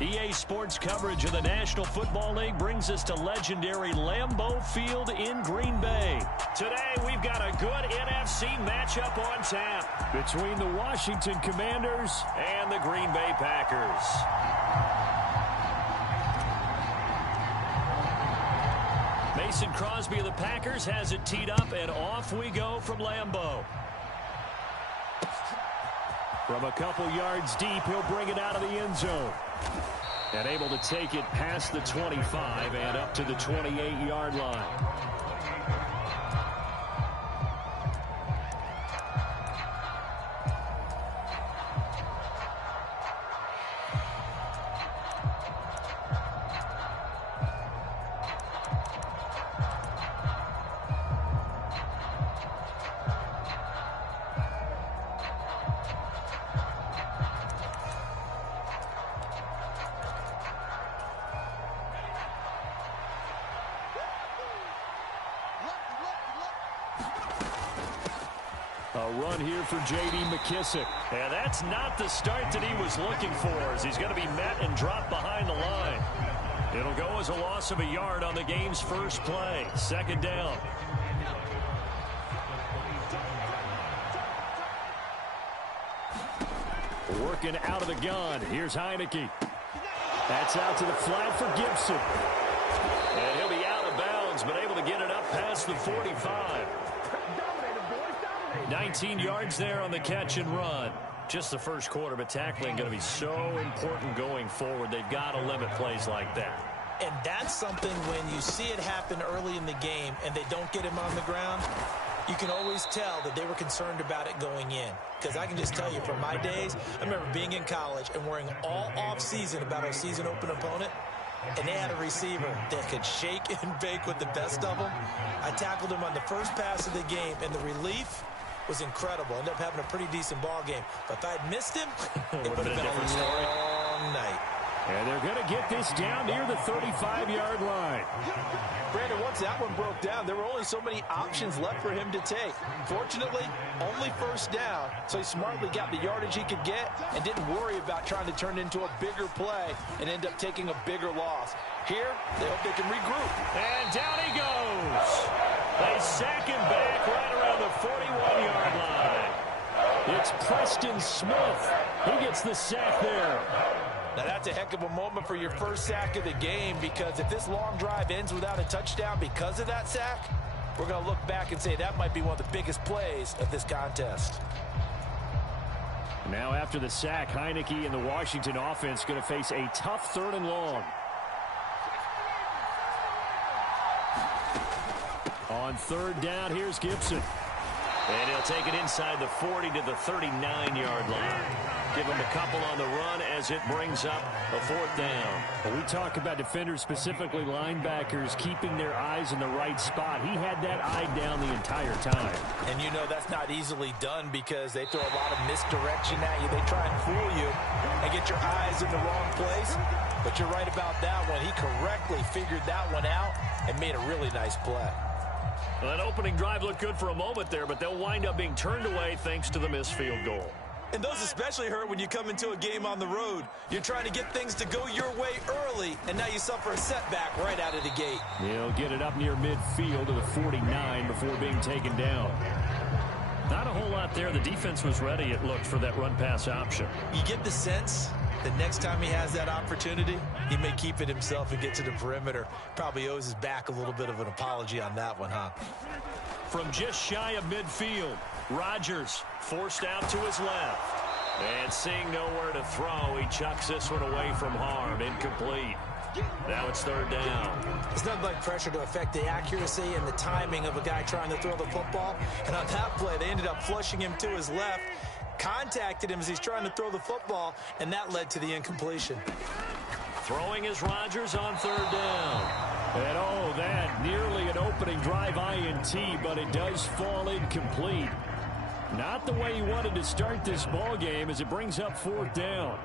EA Sports coverage of the National Football League brings us to legendary Lambeau Field in Green Bay. Today, we've got a good NFC matchup on tap between the Washington Commanders and the Green Bay Packers. Mason Crosby of the Packers has it teed up, and off we go from Lambeau. From a couple yards deep, he'll bring it out of the end zone. And able to take it past the 25 and up to the 28-yard line. A run here for J.D. McKissick. And that's not the start that he was looking for, as he's going to be met and dropped behind the line. It'll go as a loss of a yard on the game's first play. Second down. Working out of the gun. Here's Heineke. That's out to the flat for Gibson. And he'll be out of bounds, but able to get it up past the 45. 19 yards there on the catch and run. Just the first quarter, but tackling going to be so important going forward. They've got to limit plays like that. And that's something when you see it happen early in the game and they don't get him on the ground, you can always tell that they were concerned about it going in. Because I can just tell you from my days, I remember being in college and worrying all off-season about our season open opponent. And they had a receiver that could shake and bake with the best of them. I tackled him on the first pass of the game, and the relief was incredible. Ended up having a pretty decent ball game. But if I had missed him, it would have been a long night. And they're going to get this down near the 35-yard line. Brandon, once that one broke down, there were only so many options left for him to take. Fortunately, only first down, so he smartly got the yardage he could get and didn't worry about trying to turn it into a bigger play and end up taking a bigger loss. Here, they hope they can regroup. And down he goes. They sack him back right around the 41-yard line. It's Preston Smith. He gets the sack there. Now, that's a heck of a moment for your first sack of the game, because if this long drive ends without a touchdown because of that sack, we're going to look back and say that might be one of the biggest plays of this contest. Now after the sack, Heineke and the Washington offense going to face a tough 3rd and long. On 3rd down, here's Gibson. And he'll take it inside the 40 to the 39-yard line. Give him a couple on the run as it brings up a 4th down. Well, we talk about defenders, specifically linebackers, keeping their eyes in the right spot. He had that eye down the entire time. And you know that's not easily done because they throw a lot of misdirection at you. They try and fool you and get your eyes in the wrong place. But you're right about that one. He correctly figured that one out and made a really nice play. Well, that opening drive looked good for a moment there, but they'll wind up being turned away thanks to the missed field goal. And those especially hurt when you come into a game on the road. You're trying to get things to go your way early, and now you suffer a setback right out of the gate. He'll get it up near midfield to the 49 before being taken down. Not a whole lot there. The defense was ready, it looked, for that run-pass option. You get the sense that next time he has that opportunity, he may keep it himself and get to the perimeter. Probably owes his back a little bit of an apology on that one, huh? From just shy of midfield, Rodgers forced out to his left. And seeing nowhere to throw, he chucks this one away from harm. Incomplete. Now it's 3rd down. It's nothing like pressure to affect the accuracy and the timing of a guy trying to throw the football. And on that play, they ended up flushing him to his left, contacted him as he's trying to throw the football, and that led to the incompletion. Throwing is Rodgers on 3rd down. And oh, that nearly an opening drive INT, but it does fall incomplete. Not the way he wanted to start this ball game as it brings up 4th down.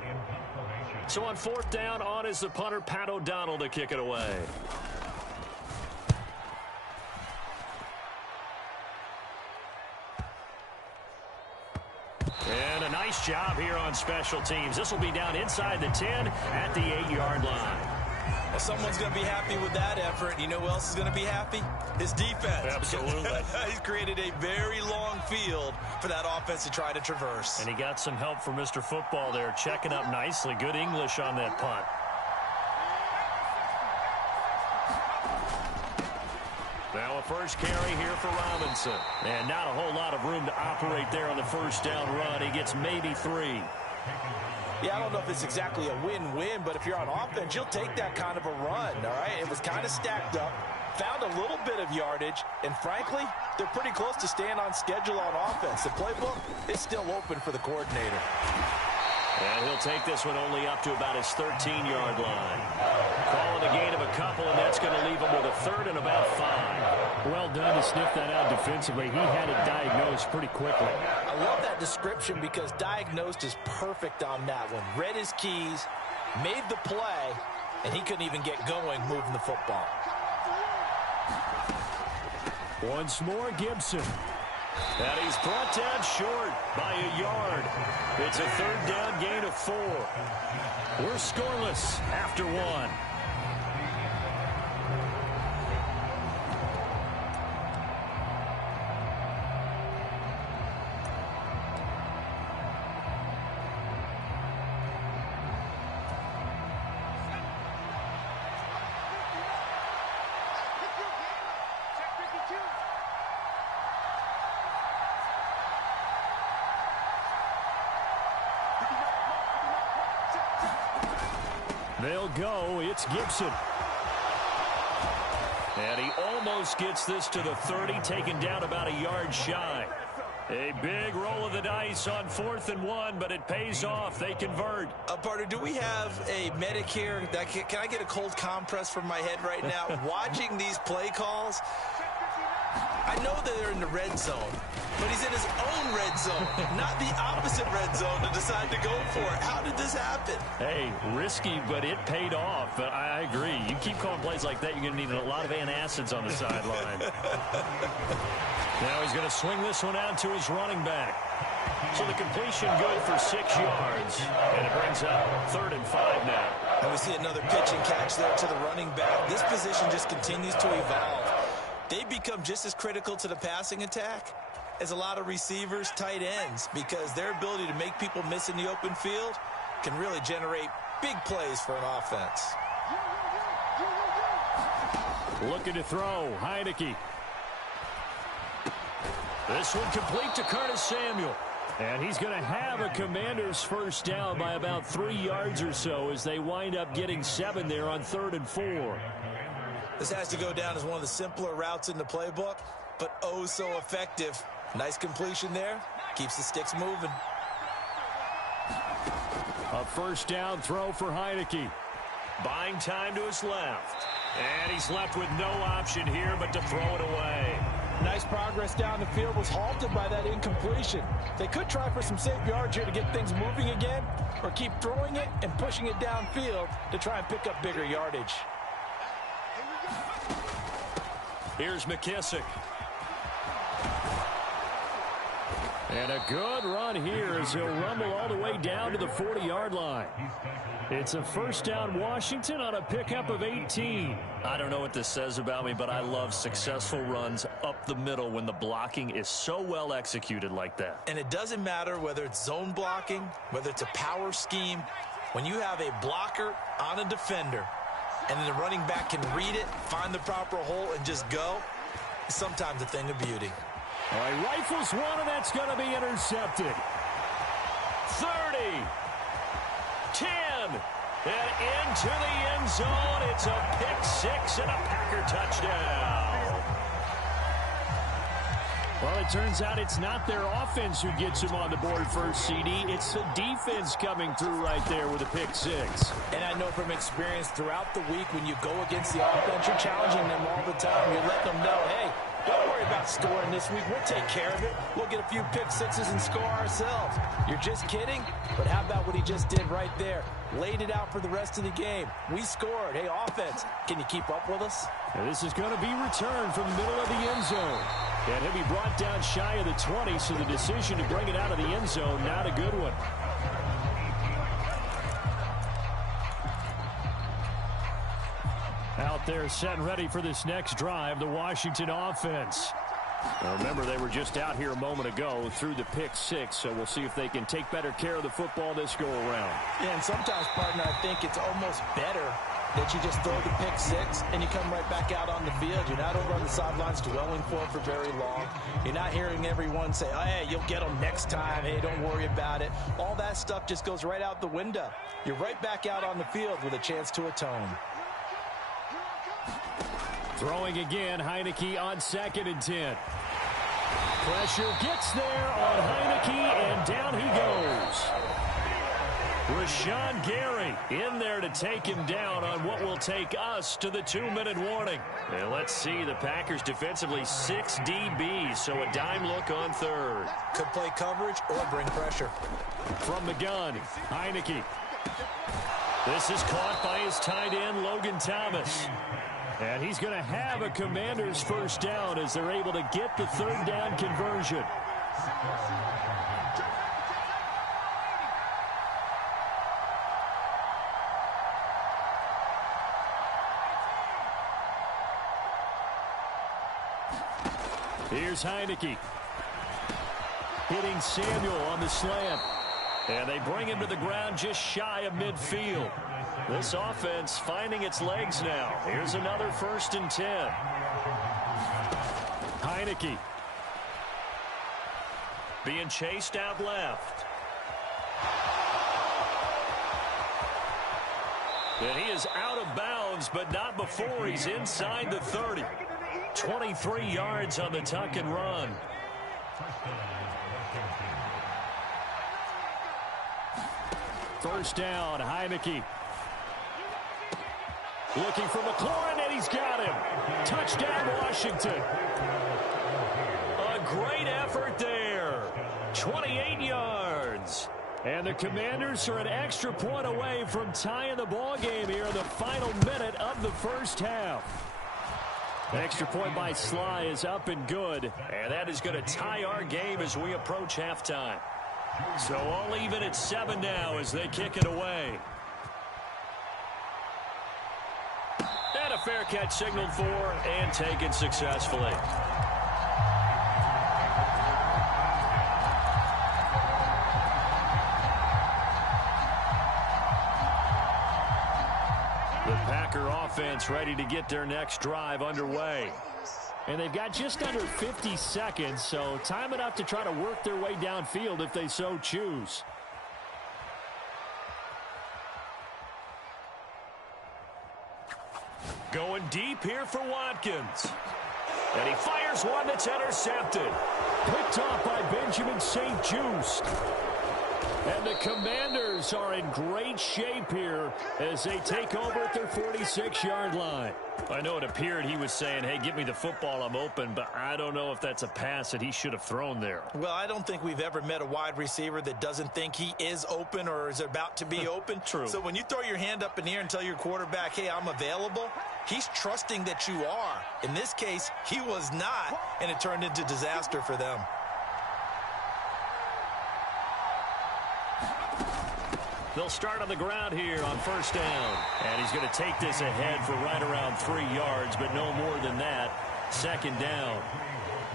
So on 4th down, on is the punter, Pat O'Donnell, to kick it away. And a nice Nice job here on special teams. This will be down inside the 10 at the 8-yard line. Well, someone's going to be happy with that effort. You know who else is going to be happy? His defense. Absolutely. He's created a very long field for that offense to try to traverse. And he got some help from Mr. Football there, checking up nicely. Good English on that punt. Now a first carry here for Robinson. And not a whole lot of room to operate there on the first down run. He gets maybe 3. Yeah, I don't know if it's exactly a win-win, but if you're on offense, you'll take that kind of a run, all right? It was kind of stacked up, found a little bit of yardage, and frankly, they're pretty close to staying on schedule on offense. The playbook is still open for the coordinator. And he'll take this one only up to about his 13-yard line. Calling a gain of a couple, and that's going to leave him with a 3rd and about 5. Well done to sniff that out defensively. He had it diagnosed pretty quickly. I love that description because diagnosed is perfect on that one. Read his keys, made the play, and he couldn't even get going moving the football. Once more, Gibson. And he's brought down short by a yard. It's a 3rd down gain of 4. We're scoreless after 1. They'll go. It's Gibson. And he almost gets this to the 30, taken down about a yard shy. A big roll of the dice on 4th and 1, but it pays off. They convert. Partner, do we have a medic here? Can I get a cold compress from my head right now? Watching these play calls, I know that they're in the red zone, but he's in his own red zone, not the opposite red zone to decide to go for it. How did this happen? Hey, risky, but it paid off. But I agree. You keep calling plays like that, you're going to need a lot of antacids on the sideline. Now he's going to swing this one out to his running back. So the completion good for 6 yards. And it brings up 3rd and 5 now. And we see another pitch and catch there to the running back. This position just continues to evolve. They become just as critical to the passing attack as a lot of receivers, tight ends, because their ability to make people miss in the open field can really generate big plays for an offense. Looking to throw, Heineke. This one complete to Curtis Samuel. And he's going to have a Commander's first down by about 3 yards or so as they wind up getting 7 there on 3rd and 4. This has to go down as one of the simpler routes in the playbook, but oh so effective. Nice completion there. Keeps the sticks moving. A first down throw for Heineke. Buying time to his left. And he's left with no option here but to throw it away. Nice progress down the field, was halted by that incompletion. They could try for some safe yards here to get things moving again, or keep throwing it and pushing it downfield to try and pick up bigger yardage. Here's McKissick. And a good run here as he'll rumble all the way down to the 40-yard line. It's a first down Washington on a pickup of 18. I don't know what this says about me, but I love successful runs up the middle when the blocking is so well executed like that. And it doesn't matter whether it's zone blocking, whether it's a power scheme. When you have a blocker on a defender and then the running back can read it, find the proper hole, and just go, it's sometimes a thing of beauty. All right, rifles one, and that's going to be intercepted. 30, 10, and into the end zone. It's a pick six and a Packer touchdown. Well, it turns out it's not their offense who gets him on the board first, CD. It's the defense coming through right there with a pick six. And I know from experience throughout the week when you go against the offense, you're challenging them all the time. You're letting them know, hey, don't worry about scoring this week. We'll take care of it. We'll get a few pick sixes and score ourselves. You're just kidding? But how about what he just did right there? Laid it out for the rest of the game. We scored. Hey, offense, can you keep up with us? Now, this is going to be returned from the middle of the end zone. And he'll be brought down shy of the 20, so the decision to bring it out of the end zone, not a good one. out there set and ready for this next drive, the Washington offense. Now remember, they were just out here a moment ago through the pick six, so we'll see if they can take better care of the football this go-around. Yeah, and sometimes, partner, I think it's almost better that you just throw the pick six and you come right back out on the field. You're not over on the sidelines dwelling for it for very long. You're not hearing everyone say, oh, hey, you'll get them next time. Hey, don't worry about it. All that stuff just goes right out the window. You're right back out on the field with a chance to atone. Throwing again, Heineke on 2nd and 10. Pressure gets there on Heineke, and down he goes. Rashawn Gary in there to take him down on what will take us to the 2-minute warning. And let's see, the Packers defensively 6 DBs, so a dime look on 3rd. Could play coverage or bring pressure. From the gun, Heineke. This is caught by his tight end, Logan Thomas. And he's going to have a Commanders first down as they're able to get the 3rd down conversion. Here's Heineke. Hitting Samuel on the slant. And they bring him to the ground just shy of midfield. This offense finding its legs now. Here's another 1st and 10. Heineke. Being chased out left. And he is out of bounds, but not before he's inside the 30. 23 yards on the tuck and run. First down, Heineke. Looking for McLaurin, and he's got him. Touchdown, Washington. A great effort there. 28 yards. And the Commanders are an extra point away from tying the ball game here in the final minute of the first half. Extra point by Sly is up and good. And that is going to tie our game as we approach halftime. So all even at 7 now as they kick it away. And a fair catch signaled for and taken successfully. The Packer offense ready to get their next drive underway. And they've got just under 50 seconds, so time enough to try to work their way downfield if they so choose. Going deep here for Watkins. And he fires one that's intercepted. Picked off by Benjamin St-Juste. And the Commanders are in great shape here as they take over at their 46-yard line. I know it appeared he was saying, hey, give me the football, I'm open, but I don't know if that's a pass that he should have thrown there. Well, I don't think we've ever met a wide receiver that doesn't think he is open or is about to be open. True. So when you throw your hand up in the air and tell your quarterback, hey, I'm available, he's trusting that you are. In this case, he was not, and it turned into disaster for them. They'll start on the ground here on first down. And he's going to take this ahead for right around 3 yards, but no more than that. Second down.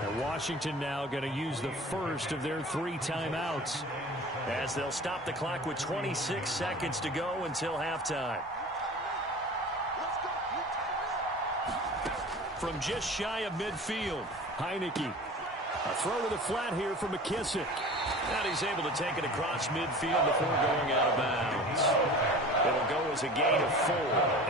And Washington now going to use the first of their 3 timeouts as they'll stop the clock with 26 seconds to go until halftime. From just shy of midfield, Heineke. A throw to the flat here for McKissick. And he's able to take it across midfield before going out of bounds. It'll go as a gain of 4.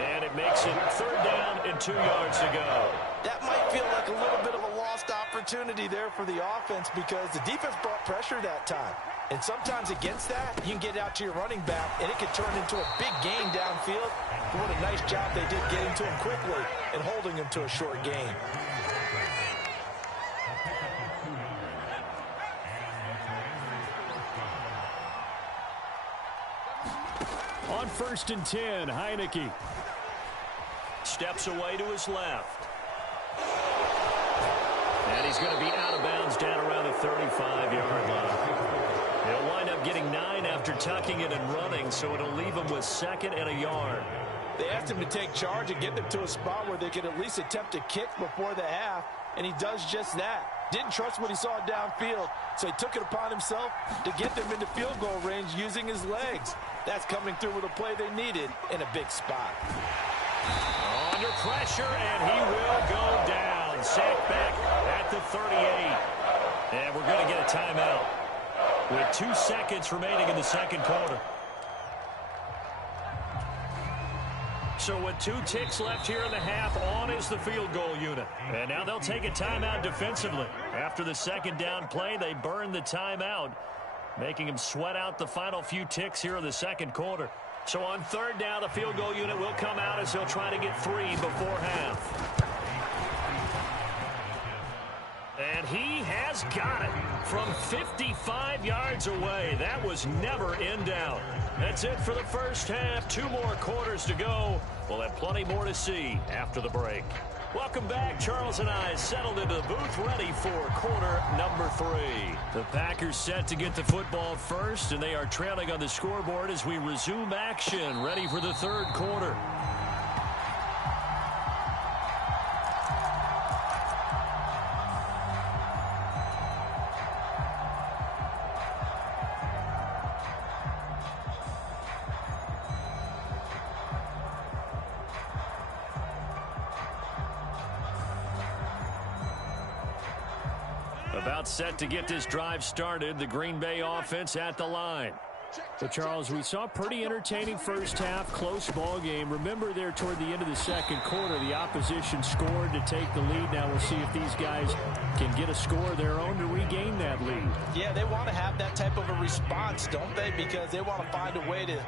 And it makes it 3rd down and 2 yards to go. That might feel like a little bit of a lost opportunity there for the offense because the defense brought pressure that time. And sometimes against that, you can get out to your running back, and it can turn into a big gain downfield. But what a nice job they did getting to him quickly and holding him to a short gain. On 1st and 10, Heineke steps away to his left. And he's going to be out of bounds down around the 35-yard line. He'll wind up getting 9 after tucking it and running, so it'll leave him with 2nd and a yard. They asked him to take charge and get them to a spot where they could at least attempt a kick before the half, and he does just that. Didn't trust what he saw downfield, so he took it upon himself to get them into field goal range using his legs. That's coming through with a play they needed in a big spot. Under pressure, and he will go down. Sacked back at the 38. And we're going to get a timeout with 2 seconds remaining in the second quarter. So with 2 ticks left here in the half, on is the field goal unit. And now they'll take a timeout defensively. After the second down play, they burn the timeout, making them sweat out the final few ticks here in the second quarter. So on third down, the field goal unit will come out as they'll try to get 3 before half. And he has got it from 55 yards away. That was never in doubt. That's it for the first half. 2 more quarters to go. We'll have plenty more to see after the break. Welcome back. Charles and I settled into the booth, ready for quarter number 3. The Packers set to get the football first, and they are trailing on the scoreboard as we resume action, ready for the third quarter. About set to get this drive started. The Green Bay offense at the line. But, Charles, we saw a pretty entertaining first half, close ball game. Remember there toward the end of the second quarter, the opposition scored to take the lead. Now we'll see if these guys can get a score of their own to regain that lead. Yeah, they want to have that type of a response, don't they? Because they want to find a way to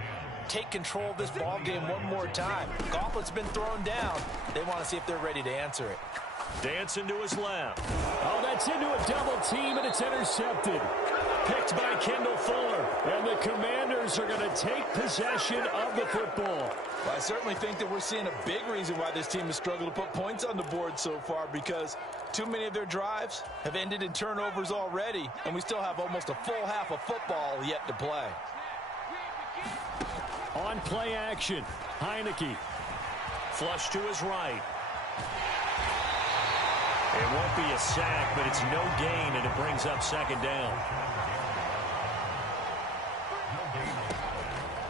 take control of this ball game one more time. Gauntlet's been thrown down. They want to see if they're ready to answer it. Dancing to his left. Oh, that's into a double team, and it's intercepted. Picked by Kendall Fuller. And the Commanders are going to take possession of the football. Well, I certainly think that we're seeing a big reason why this team has struggled to put points on the board so far, because too many of their drives have ended in turnovers already, and we still have almost a full half of football yet to play. On play action, Heineke. Flush to his right. It won't be a sack, but it's no gain, and it brings up second down.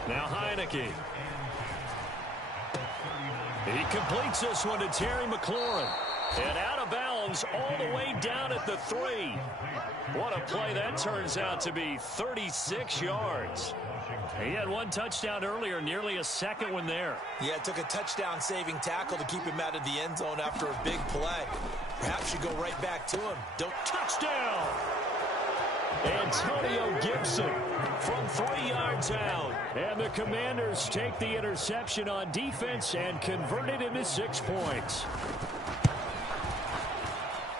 Now Heineke. He completes this one to Terry McLaurin. And out of bounds all the way down at the 3. What a play that turns out to be, 36 yards. He had 1 touchdown earlier, nearly a second one there. Yeah, it took a touchdown-saving tackle to keep him out of the end zone after a big play. Perhaps you go right back to him. Touchdown! Antonio Gibson from 3 yards out. And the Commanders take the interception on defense and convert it into 6 points.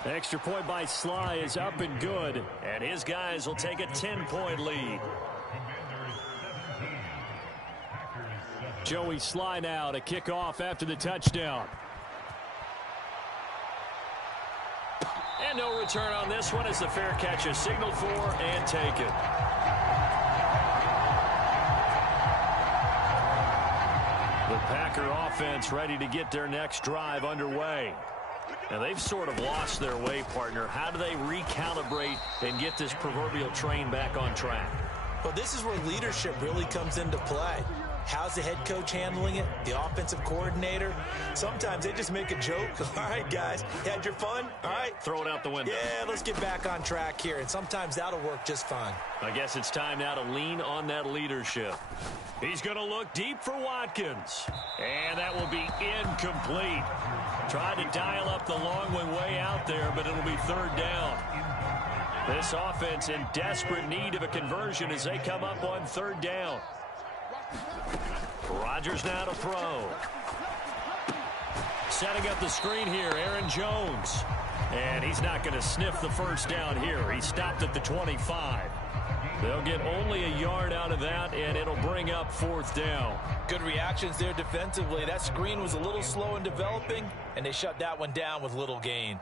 Extra point by Sly is up and good. And his guys will take a 10-point lead. Joey Sly now to kick off after the touchdown. And no return on this one as the fair catch is signaled for and taken. The Packer offense ready to get their next drive underway. And they've sort of lost their way, partner. How do they recalibrate and get this proverbial train back on track? Well, this is where leadership really comes into play. How's the head coach handling it? The offensive coordinator? Sometimes they just make a joke. All right, guys, you had your fun? All right. Throw it out the window. Yeah, let's get back on track here. And sometimes that'll work just fine. I guess it's time now to lean on that leadership. He's going to look deep for Watkins. And that will be incomplete. Tried to dial up the long one way out there, but it'll be third down. This offense in desperate need of a conversion as they come up on third down. Rodgers now to throw. Setting up the screen here, Aaron Jones. And he's not going to sniff the first down here. He stopped at the 25. They'll get only a yard out of that, and it'll bring up fourth down. Good reactions there defensively. That screen was a little slow in developing, and they shut that one down with little gain.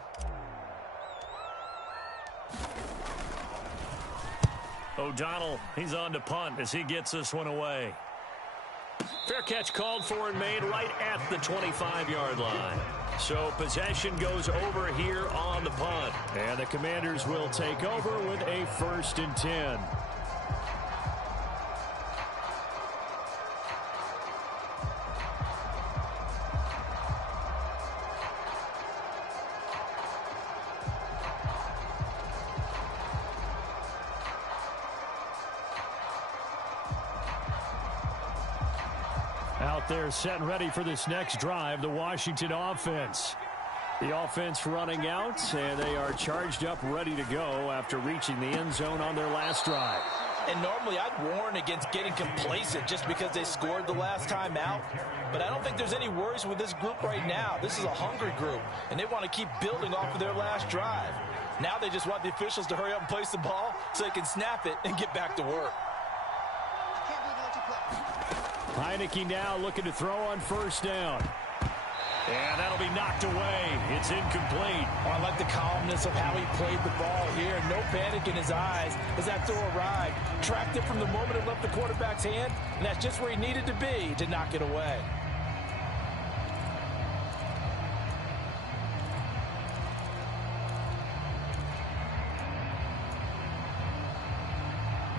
O'Donnell, he's on to punt as he gets this one away. Fair catch called for and made right at the 25-yard line. So possession goes over here on the punt. And the Commanders will take over with a 1st and 10. Out there set and ready for this next drive, the Washington offense. The offense running out, and they are charged up, ready to go after reaching the end zone on their last drive. And normally I'd warn against getting complacent just because they scored the last time out. But I don't think there's any worries with this group right now. This is a hungry group, and they want to keep building off of their last drive. Now they just want the officials to hurry up and place the ball so they can snap it and get back to work. Heineke now looking to throw on 1st down. And that'll be knocked away. It's incomplete. Oh, I like the calmness of how he played the ball here. No panic in his eyes as that throw arrived. Tracked it from the moment it left the quarterback's hand, and that's just where he needed to be to knock it away.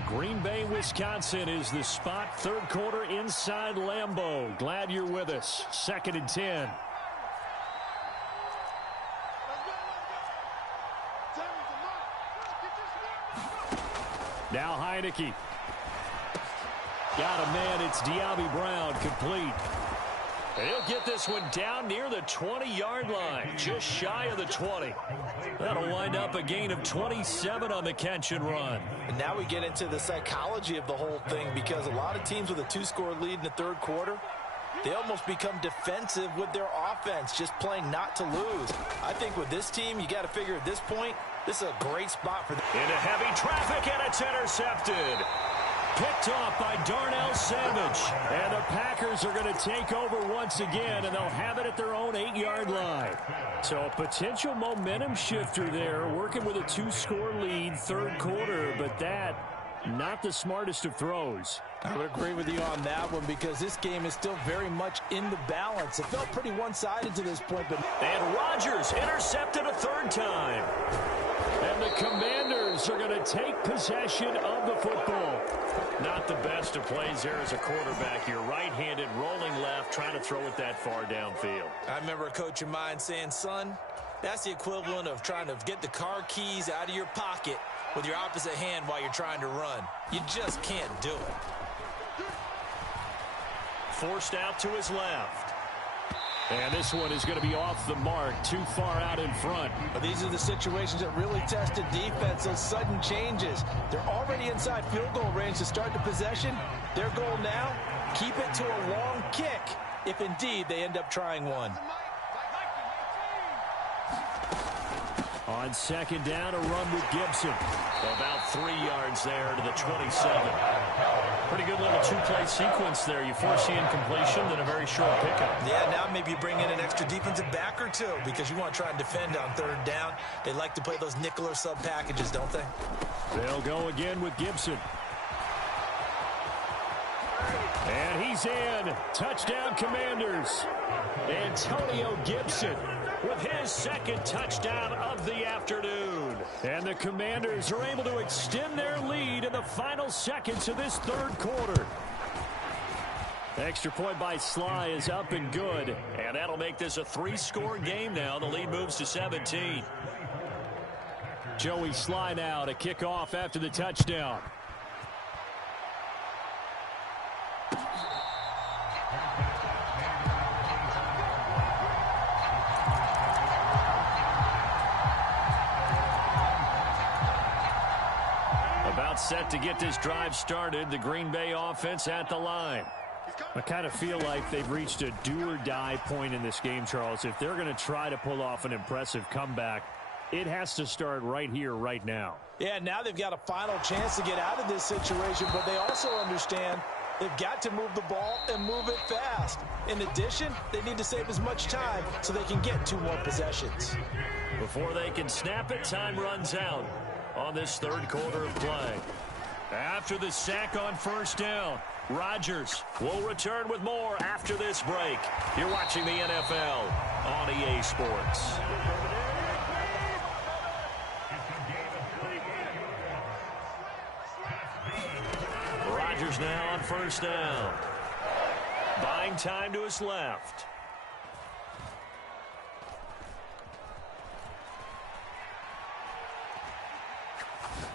Green Bay, Wisconsin is the spot. 3rd quarter inside Lambeau. Glad you're with us. 2nd and 10. Now Heineke. Got a man. It's Diaby Brown, complete. He'll get this one down near the 20-yard line, just shy of the 20. That'll wind up a gain of 27 on the catch and run. And now we get into the psychology of the whole thing, because a lot of teams with a 2-score lead in the 3rd quarter, they almost become defensive with their offense, just playing not to lose. I think with this team, you got to figure at this point, this is a great spot for them. Into heavy traffic, and it's intercepted. Picked off by Darnell Savage. And the Packers are going to take over once again, and they'll have it at their own 8-yard line. So a potential momentum shifter there, working with a 2-score lead, 3rd quarter, but that, not the smartest of throws. I would agree with you on that one, because this game is still very much in the balance. It felt pretty one-sided to this point. And Rodgers intercepted a 3rd time. And the Commanders are going to take possession of the football. Not the best of plays there as a quarterback. You're right-handed, rolling left, trying to throw it that far downfield. I remember a coach of mine saying, son, that's the equivalent of trying to get the car keys out of your pocket with your opposite hand while you're trying to run. You just can't do it. Forced out to his left. And this one is going to be off the mark, too far out in front. But these are the situations that really test a defense, those sudden changes. They're already inside field goal range to start the possession. Their goal now, keep it to a long kick, if indeed they end up trying one. On 2nd down, a run with Gibson. About 3 yards there to the 27. Pretty good little 2-play sequence there. You force the incompletion, then a very short pickup. Yeah, now maybe you bring in an extra defensive back or two, because you want to try and defend on 3rd down. They like to play those nickel or sub packages, don't they? They'll go again with Gibson. And he's in. Touchdown, Commanders. Antonio Gibson with his 2nd touchdown of the afternoon. And the Commanders are able to extend their lead in the final seconds of this 3rd quarter. Extra point by Sly is up and good. And that'll make this a 3-score game now. The lead moves to 17. Joey Sly now to kick off after the touchdown. Set to get this drive started. The Green Bay offense at the line. I kind of feel like they've reached a do-or-die point in this game, Charles. If they're going to try to pull off an impressive comeback, it has to start right here, right now. Yeah, now they've got a final chance to get out of this situation, but they also understand they've got to move the ball and move it fast. In addition, they need to save as much time so they can get 2 more possessions. Before they can snap it, time runs out on this 3rd quarter of play. After the sack on 1st down, Rodgers will return with more after this break. You're watching the NFL on EA Sports. Rodgers now on first down. Buying time to his left.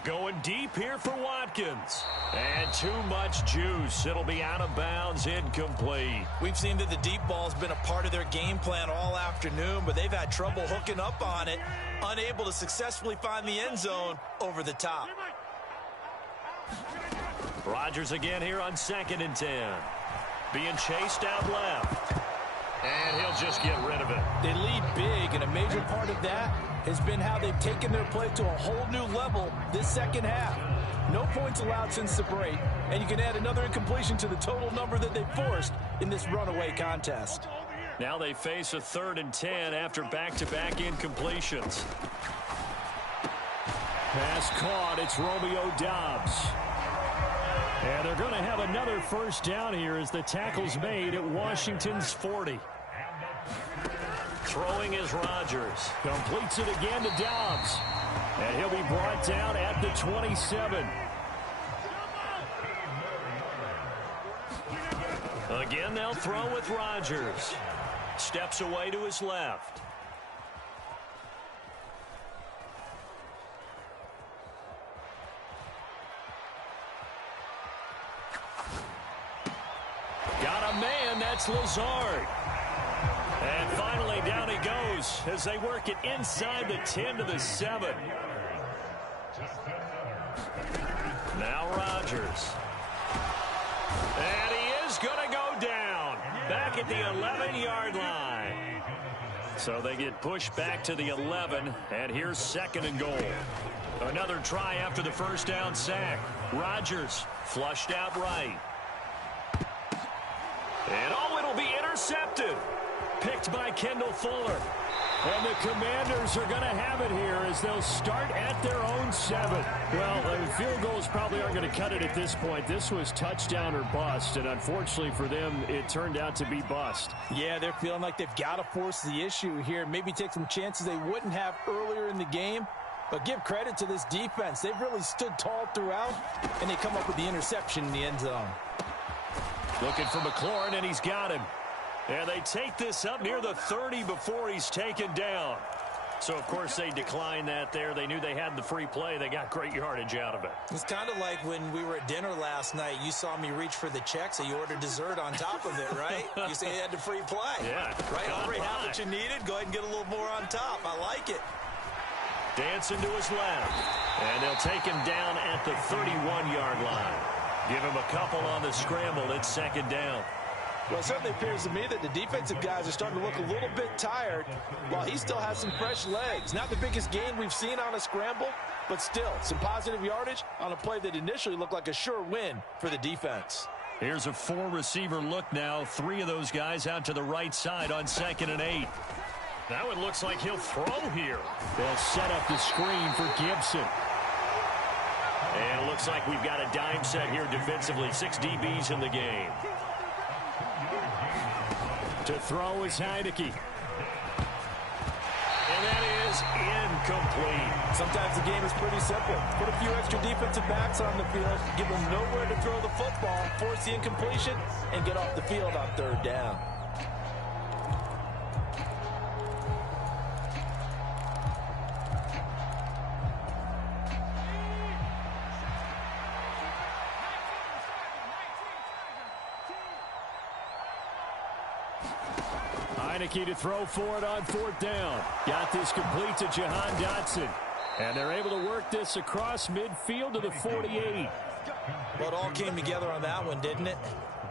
Going deep here for Watkins. And too much juice. It'll be out of bounds, incomplete. We've seen that the deep ball's been a part of their game plan all afternoon, but they've had trouble hooking up on it, unable to successfully find the end zone over the top. Rodgers again here on 2nd and 10. Being chased out left. And he'll just get rid of it. They lead big, and a major part of that has been how they've taken their play to a whole new level this second half. No points allowed since the break, and you can add another incompletion to the total number that they forced in this runaway contest. Now they face a 3rd and 10 after back-to-back incompletions. Pass caught. It's Romeo Doubs. And they're going to have another first down here as the tackle's made at Washington's 40. Throwing is Rodgers. Completes it again to Doubs. And he'll be brought down at the 27. Again, they'll throw with Rodgers. Steps away to his left. Got a man, that's Lazard. And finally, down he goes as they work it inside the 10 to the 7. Now Rodgers. And he is going to go down. Back at the 11-yard line. So they get pushed back to the 11, and here's 2nd and goal. Another try after the first down sack. Rodgers flushed out right. And oh, it'll be intercepted. Picked by Kendall Fuller. And the Commanders are going to have it here as they'll start at their own 7. Well, field goals probably aren't going to cut it at this point. This was touchdown or bust, and unfortunately for them, it turned out to be bust. Yeah, they're feeling like they've got to force the issue here. Maybe take some chances they wouldn't have earlier in the game. But give credit to this defense. They've really stood tall throughout, and they come up with the interception in the end zone. Looking for McLaurin, and he's got him. And they take this up near the 30 before he's taken down. So, of course, they declined that there. They knew they had the free play. They got great yardage out of it. It's kind of like when we were at dinner last night. You saw me reach for the check, so you ordered dessert on top of it, right? You say you had the free play. Yeah. Right, already have what you needed. Go ahead and get a little more on top. I like it. Dancing to his left. And they'll take him down at the 31-yard line. Give him a couple on the scramble. It's 2nd down. Well, it certainly appears to me that the defensive guys are starting to look a little bit tired while he still has some fresh legs. Not the biggest gain we've seen on a scramble, but still some positive yardage on a play that initially looked like a sure win for the defense. Here's a 4-receiver look now. 3 of those guys out to the right side on 2nd and 8. Now it looks like he'll throw here. They'll set up the screen for Gibson. And it looks like we've got a dime set here defensively. 6 DBs in the game. To throw is Heineke. And that is incomplete. Sometimes the game is pretty simple. Put a few extra defensive backs on the field, give them nowhere to throw the football, force the incompletion, and get off the field on 3rd down. Heineke to throw for it on 4th down. Got this complete to Jahan Dotson. And they're able to work this across midfield to the 48. Well, it all came together on that one, didn't it?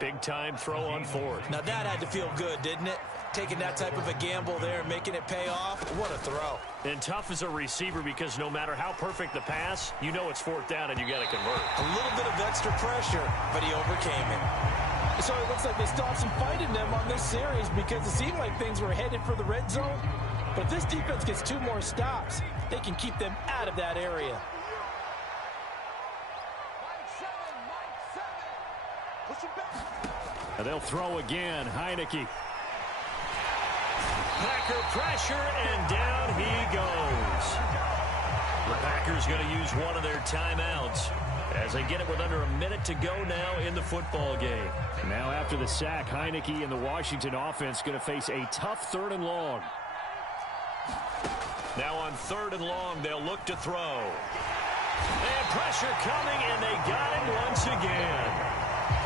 Big time throw on 4th. Now that had to feel good, didn't it? Taking that type of a gamble there and making it pay off. What a throw. And tough as a receiver because no matter how perfect the pass, you know it's 4th down and you got to convert. A little bit of extra pressure, but he overcame it. So it looks like they still have some fight in them on this series because it seemed like things were headed for the red zone. But if this defense gets 2 more stops, they can keep them out of that area. And they'll throw again. Heineke. Packer pressure, and down he goes. The Packers going to use one of their timeouts as they get it with under a minute to go now in the football game. Now after the sack, Heineke and the Washington offense going to face a tough 3rd and long. Now on 3rd and long, they'll look to throw. And pressure coming, and they got him once again.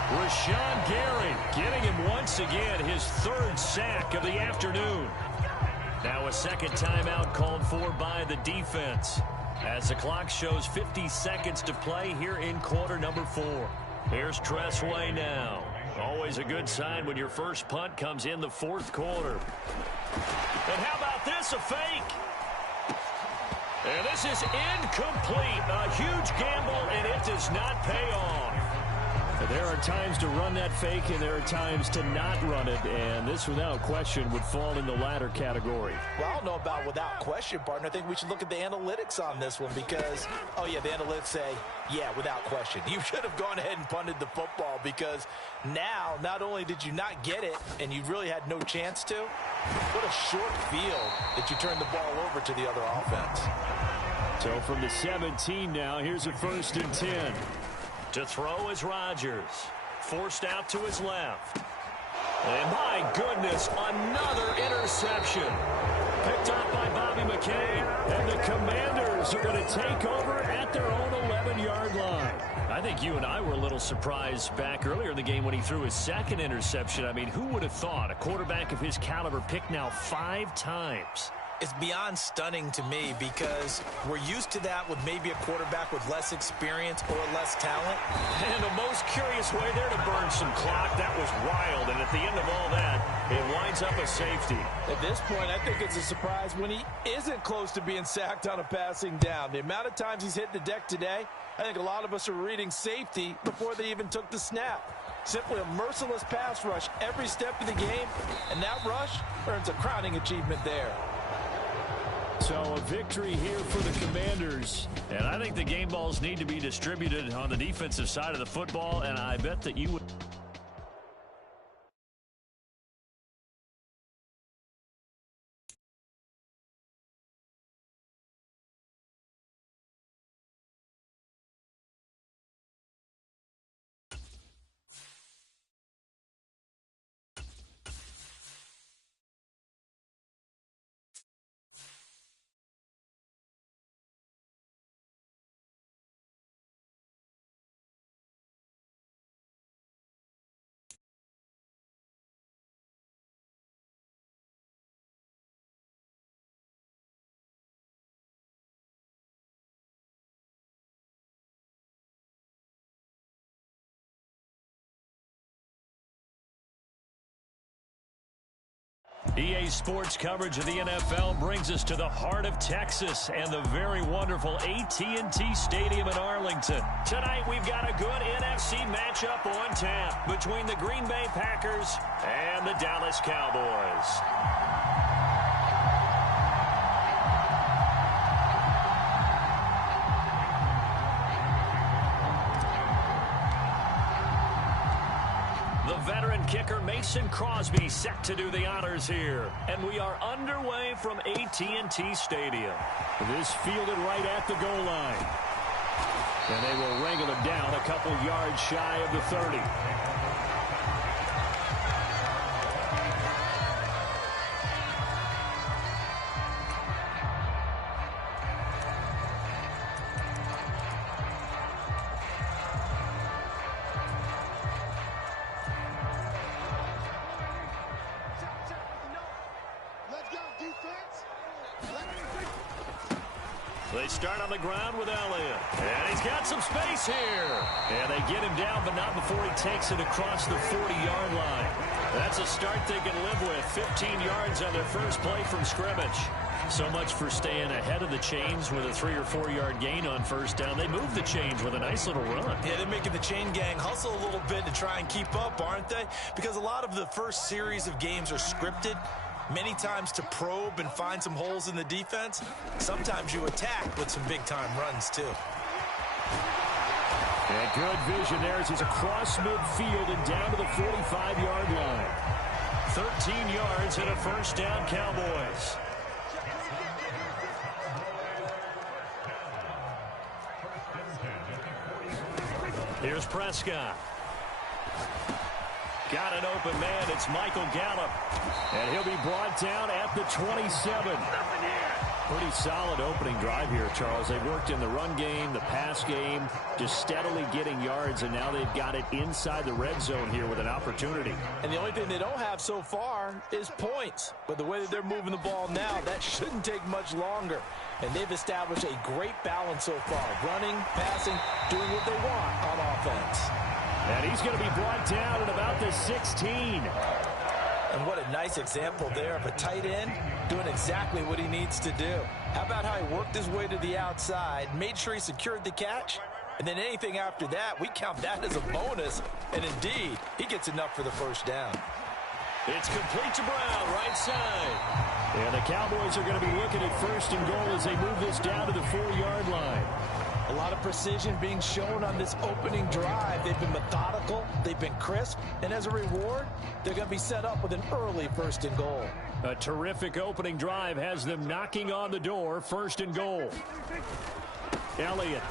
Rashawn Gary getting him once again, his 3rd sack of the afternoon. Now a second timeout called for by the defense as the clock shows 50 seconds to play here in quarter number 4. Here's Tressway now. Always a good sign when your first punt comes in the 4th quarter. And how about this, a fake? And this is incomplete. A huge gamble, and it does not pay off. There are times to run that fake, and there are times to not run it, and this, without question, would fall in the latter category. Well, I don't know about without question, partner. I think we should look at the analytics on this one because, oh, yeah, the analytics say, yeah, without question. You should have gone ahead and punted the football because now, not only did you not get it, and you really had no chance to, what a short field that you turned the ball over to the other offense. So from the 17 now, here's a 1st and 10. To throw is Rodgers. Forced out to his left. And my goodness, another interception. Picked up by Bobby McCain. And the Commanders are going to take over at their own 11-yard line. I think you and I were a little surprised back earlier in the game when he threw his 2nd interception. I mean, who would have thought a quarterback of his caliber picked now 5 times? It's beyond stunning to me because we're used to that with maybe a quarterback with less experience or less talent. And the most curious way there to burn some clock, that was wild. And at the end of all that, it winds up a safety. At this point, I think it's a surprise when he isn't close to being sacked on a passing down. The amount of times he's hit the deck today, I think a lot of us are reading safety before they even took the snap. Simply a merciless pass rush every step of the game, and that rush earns a crowning achievement there. So a victory here for the Commanders. And I think the game balls need to be distributed on the defensive side of the football, and I bet that you would. EA Sports coverage of the NFL brings us to the heart of Texas and the very wonderful AT&T Stadium in Arlington. Tonight, we've got a good NFC matchup on tap between the Green Bay Packers and the Dallas Cowboys. Veteran kicker Mason Crosby set to do the honors here. And we are underway from AT&T Stadium. This fielded right at the goal line. And they will wrangle him down a couple yards shy of the 30. They start on the ground with Elliott. And he's got some space here. And they get him down, but not before he takes it across the 40-yard line. That's a start they can live with. 15 yards on their first play from scrimmage. So much for staying ahead of the chains with a 3 or 4 yard gain on first down. They move the chains with a nice little run. Yeah, they're making the chain gang hustle a little bit to try and keep up, aren't they? Because a lot of the first series of games are scripted. Many times to probe and find some holes in the defense. Sometimes you attack with some big-time runs, too. And good vision there as he's across midfield and down to the 45-yard line. 13 yards and a first down, Cowboys. Here's Prescott. Got an open man. It's Michael Gallup. And he'll be brought down at the 27. Pretty solid opening drive here, Charles. They've worked in the run game, the pass game, just steadily getting yards, and now they've got it inside the red zone here with an opportunity. And the only thing they don't have so far is points. But the way that they're moving the ball now, that shouldn't take much longer. And they've established a great balance so far. Running, passing, doing what they want on offense. And he's going to be brought down at about the 16. And what a nice example there of a tight end doing exactly what he needs to do. How about how he worked his way to the outside, made sure he secured the catch, and then anything after that, we count that as a bonus. And indeed, he gets enough for the first down. It's complete to Brown, right side. And the Cowboys are going to be looking at first and goal as they move this down to the 4-yard line. A lot of precision being shown on this opening drive. They've been methodical, they've been crisp, and as a reward, they're going to be set up with an early first and goal. A terrific opening drive has them knocking on the door, first and goal. Elliott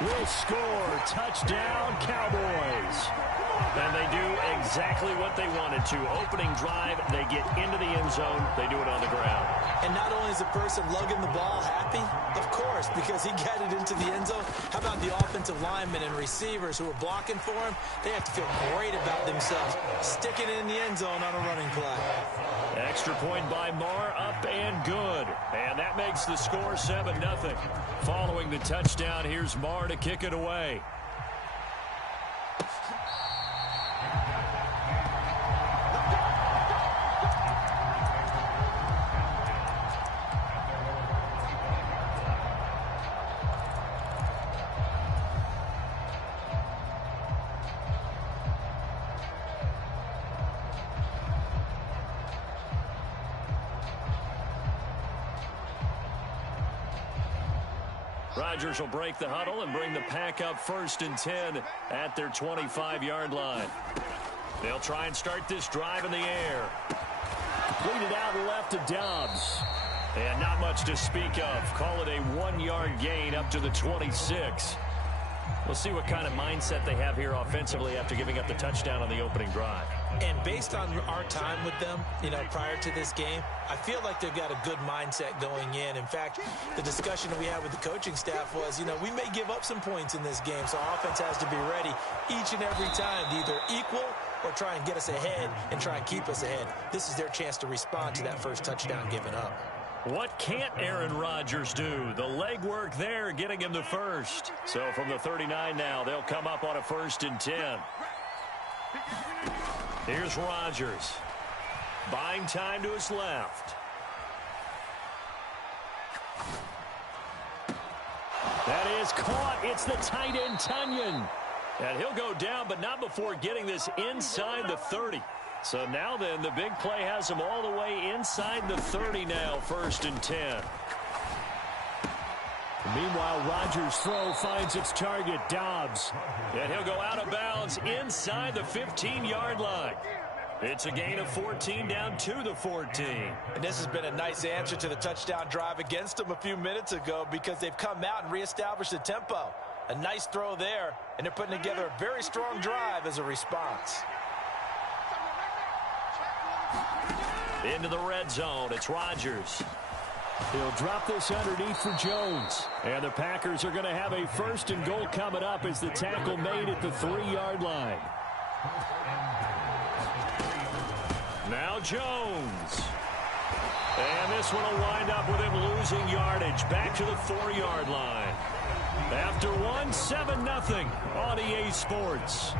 will score. Touchdown, Cowboys. And they do exactly what they wanted to. Opening drive, they get into the end zone. They do it on the ground. And not only is the person lugging the ball happy, of course, because he got it into the end zone. How about the offensive linemen and receivers who are blocking for him? They have to feel great about themselves, sticking it in the end zone on a running play. Extra point by Marr, up and good. And that makes the score 7-0. Following the touchdown, here's Marr to kick it away. Rodgers will break the huddle and bring the pack up first and 10 at their 25-yard line. They'll try and start this drive in the air. Completed out left to Dobbs. And not much to speak of. Call it a 1-yard gain up to the 26. We'll see what kind of mindset they have here offensively after giving up the touchdown on the opening drive. And based on our time with them, prior to this game, I feel like they've got a good mindset going in. In fact, the discussion that we had with the coaching staff was, we may give up some points in this game, so our offense has to be ready each and every time to either equal or try and get us ahead and try and keep us ahead. This is their chance to respond to that first touchdown given up. What can't Aaron Rodgers do? The legwork there getting him the first. So from the 39 now, they'll come up on a first and 10. Here's Rodgers. Buying time to his left. That is caught. It's the tight end, Tunyon. And he'll go down, but not before getting this inside the 30. So now then, the big play has him all the way inside the 30 now, first and 10. Meanwhile, Rodgers' throw finds its target, Dobbs. And he'll go out of bounds inside the 15-yard line. It's a gain of 14 down to the 14. And this has been a nice answer to the touchdown drive against them a few minutes ago because they've come out and reestablished the tempo. A nice throw there, and they're putting together a very strong drive as a response. Into the red zone, it's Rodgers. He'll drop this underneath for Jones. And the Packers are going to have a first and goal coming up as the tackle made at the 3-yard line. Now Jones. And this one will wind up with him losing yardage back to the 4-yard line. After one, 7-0 on EA Sports.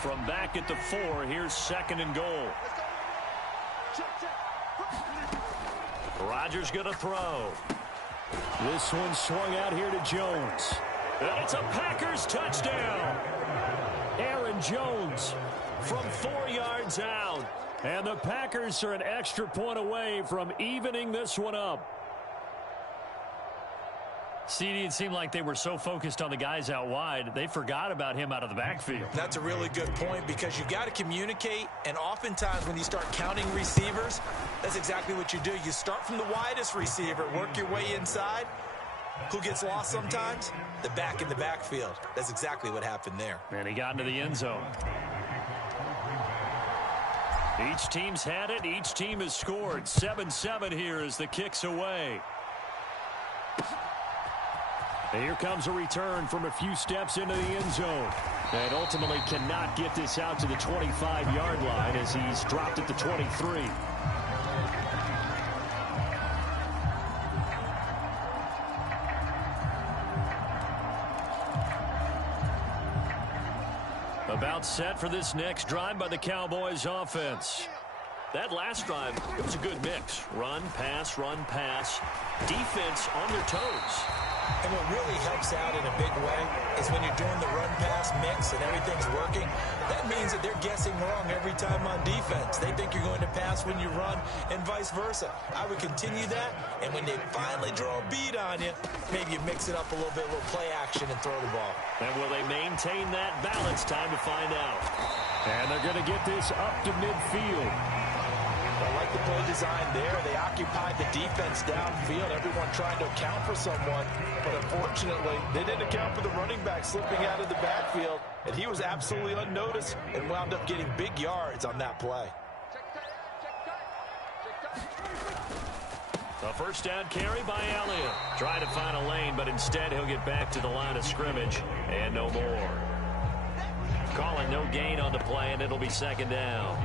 From back at the 4, here's second and goal. Rodgers going to throw. This one swung out here to Jones. And it's a Packers touchdown. Aaron Jones from 4 yards out. And the Packers are an extra point away from evening this one up. CD, it seemed like they were so focused on the guys out wide, they forgot about him out of the backfield. That's a really good point because you've got to communicate, and oftentimes when you start counting receivers, that's exactly what you do. You start from the widest receiver, work your way inside. Who gets lost sometimes? The back in the backfield. That's exactly what happened there. And he got into the end zone. Each team's had it. Each team has scored. 7-7 here as the kick's away. And here comes a return from a few steps into the end zone. And ultimately cannot get this out to the 25-yard line as he's dropped at the 23. About set for this next drive by the Cowboys offense. That last drive, it was a good mix. Run, pass, defense on their toes. And what really helps out in a big way is when you're doing the run-pass mix and everything's working, that means that they're guessing wrong every time on defense. They think you're going to pass when you run and vice versa. I would continue that, and when they finally draw a beat on you, maybe you mix it up a little bit, a little play action, and throw the ball. And will they maintain that balance? Time to find out. And they're going to get this up to midfield. I like the play design there. They occupied the defense downfield, everyone trying to account for someone. But unfortunately, they didn't account for the running back slipping out of the backfield. And he was absolutely unnoticed and wound up getting big yards on that play. A first down carry by Elliott. Trying to find a lane, but instead he'll get back to the line of scrimmage. And no more. Calling no gain on the play, and it'll be second down.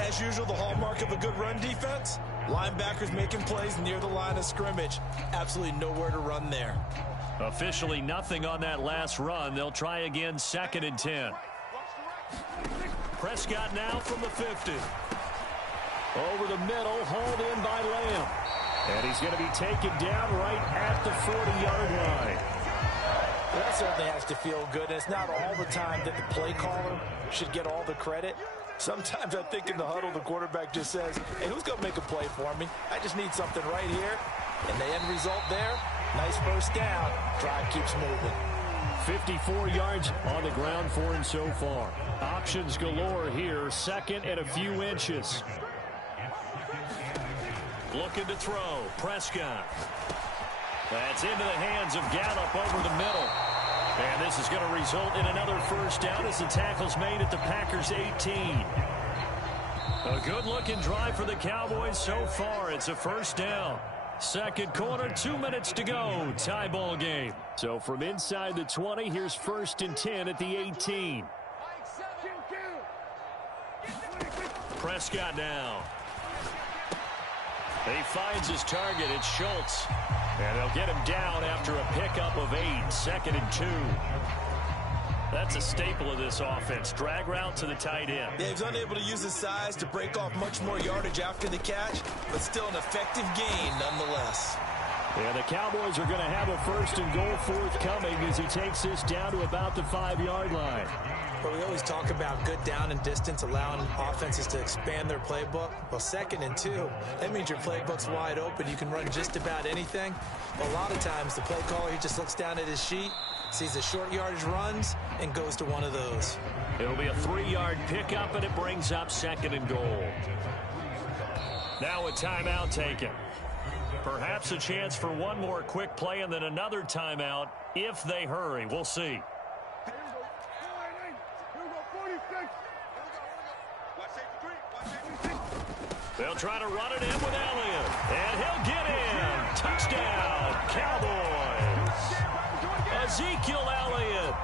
As usual, the hallmark of a good run defense, linebackers making plays near the line of scrimmage. Absolutely nowhere to run there. Officially nothing on that last run. They'll try again, 2nd and 10. Prescott now from the 50. Over the middle, hauled in by Lamb. And he's going to be taken down right at the 40-yard line. Well, that certainly has to feel good. And it's not all the time that the play caller should get all the credit. Sometimes I think in the huddle, the quarterback just says, hey, who's going to make a play for me? I just need something right here. And the end result there, nice first down. Drive keeps moving. 54 yards on the ground for him so far. Options galore here, 2nd and a few inches. Looking to throw, Prescott. That's into the hands of Gallup over the middle. And this is going to result in another first down as the tackle's made at the Packers' 18. A good-looking drive for the Cowboys so far. It's a first down. Second quarter, 2 minutes to go. Tie ball game. So from inside the 20, here's 1st and 10 at the 18. Prescott now. He finds his target. It's Schultz. And they'll get him down after a pickup of 8. 2nd and 2. That's a staple of this offense. Drag route to the tight end. Yeah, he's unable to use his size to break off much more yardage after the catch, but still an effective gain nonetheless. Yeah, the Cowboys are going to have a 1st and goal forthcoming as he takes this down to about the 5-yard line. But we always talk about good down and distance, allowing offenses to expand their playbook. Well, 2nd and 2, that means your playbook's wide open. You can run just about anything. Well, a lot of times the play caller, he just looks down at his sheet, sees the short yardage runs, and goes to one of those. It'll be a 3-yard pickup, and it brings up 2nd and goal. Now a timeout taken. Perhaps a chance for one more quick play and then another timeout if they hurry. We'll see. They'll try to run it in with Elliott. And he'll get in. Touchdown, Cowboys. Ezekiel Elliott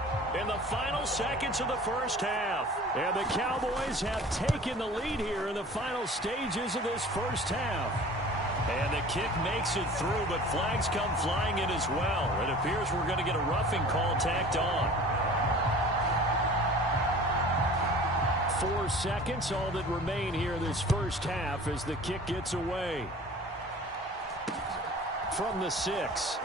in the final seconds of the first half. And the Cowboys have taken the lead here in the final stages of this first half. And the kick makes it through, but flags come flying in as well. It appears we're going to get a roughing call tacked on. 4 seconds, all that remain here this first half as the kick gets away. From the 6.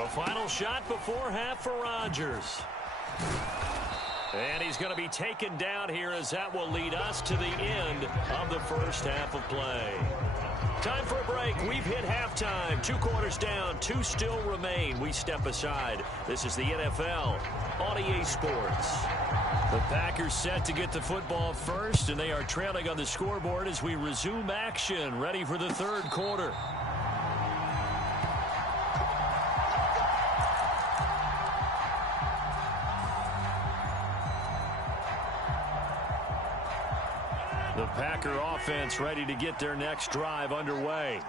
A final shot before half for Rodgers. And he's going to be taken down here as that will lead us to the end of the first half of play. Time for a break. We've hit halftime. 2 quarters down. 2 still remain. We step aside. This is the NFL on EA Sports. The Packers set to get the football first, and they are trailing on the scoreboard as we resume action, ready for the third quarter. The Packer offense ready to get their next drive underway.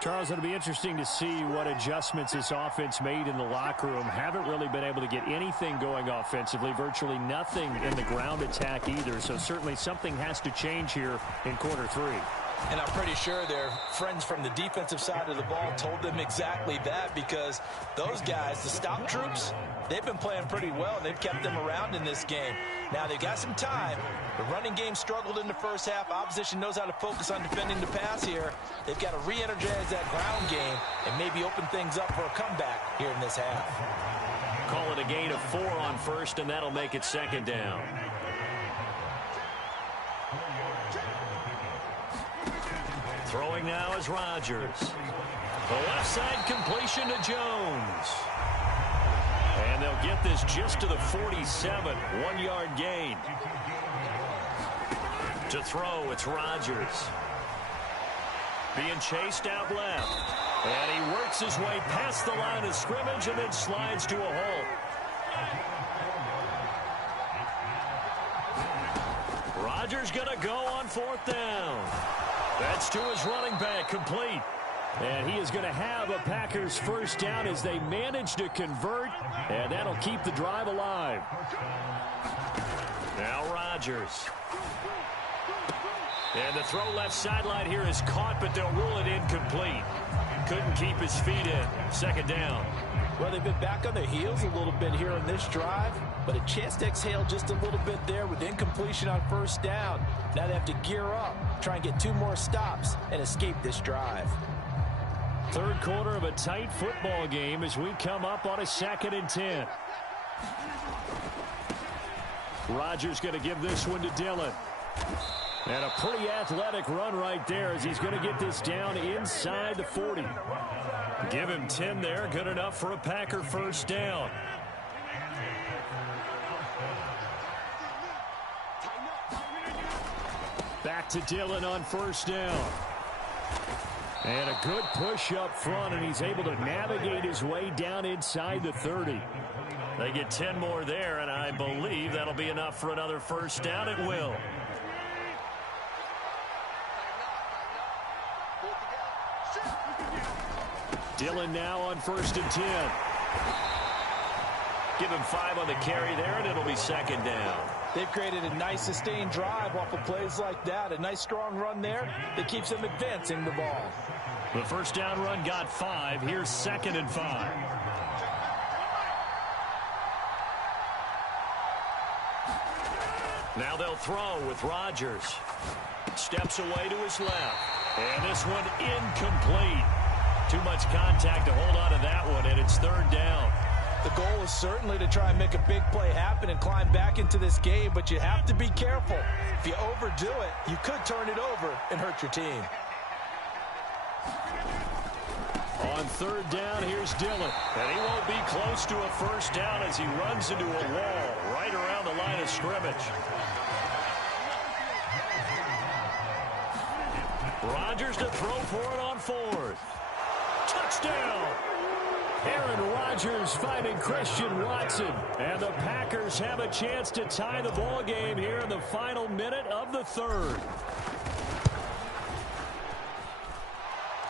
Charles, it'll be interesting to see what adjustments this offense made in the locker room. Haven't really been able to get anything going offensively, virtually nothing in the ground attack either. So certainly something has to change here in quarter 3. And I'm pretty sure their friends from the defensive side of the ball told them exactly that, because those guys, the stop troops, they've been playing pretty well. They've kept them around in this game. Now they've got some time. The running game struggled in the first half. Opposition knows how to focus on defending the pass here. They've got to re-energize that ground game and maybe open things up for a comeback here in this half. Call it a gain of 4 on first, and that'll make it second down. Throwing now is Rodgers. The left side completion to Jones. And they'll get this just to the 47. 1-yard gain. To throw, it's Rodgers. Being chased out left. And he works his way past the line of scrimmage and then slides to a halt. Rodgers going to go on 4th down. That's to his running back, complete. And he is going to have a Packers first down as they manage to convert, and that'll keep the drive alive. Now Rodgers. And the throw left sideline here is caught, but they'll rule it incomplete. Couldn't keep his feet in. Second down. Well, they've been back on their heels a little bit here in this drive, but a chance to exhale just a little bit there with incompletion on first down. Now they have to gear up, try and get 2 more stops, and escape this drive. Third quarter of a tight football game as we come up on a 2nd and 10. Rodgers going to give this one to Dillon. And a pretty athletic run right there as he's going to get this down inside the 40. Give him 10 there. Good enough for a Packer first down. Back to Dillon on first down. And a good push up front, and he's able to navigate his way down inside the 30. They get 10 more there, and I believe that'll be enough for another first down. It will. Dillon now on 1st and 10. Give him 5 on the carry there, and it'll be second down. They've created a nice sustained drive off of plays like that. A nice strong run there that keeps them advancing the ball. The first down run got 5. Here's 2nd and 5. Now they'll throw with Rodgers. Steps away to his left. And this one incomplete. Too much contact to hold on to that one, and it's 3rd down. The goal is certainly to try and make a big play happen and climb back into this game, but you have to be careful. If you overdo it, you could turn it over and hurt your team. On 3rd down, here's Dillon. And he won't be close to a first down as he runs into a wall right around the line of scrimmage. Rodgers to throw for it on 4th. Touchdown! Aaron Rodgers finding Christian Watson. And the Packers have a chance to tie the ball game here in the final minute of the 3rd.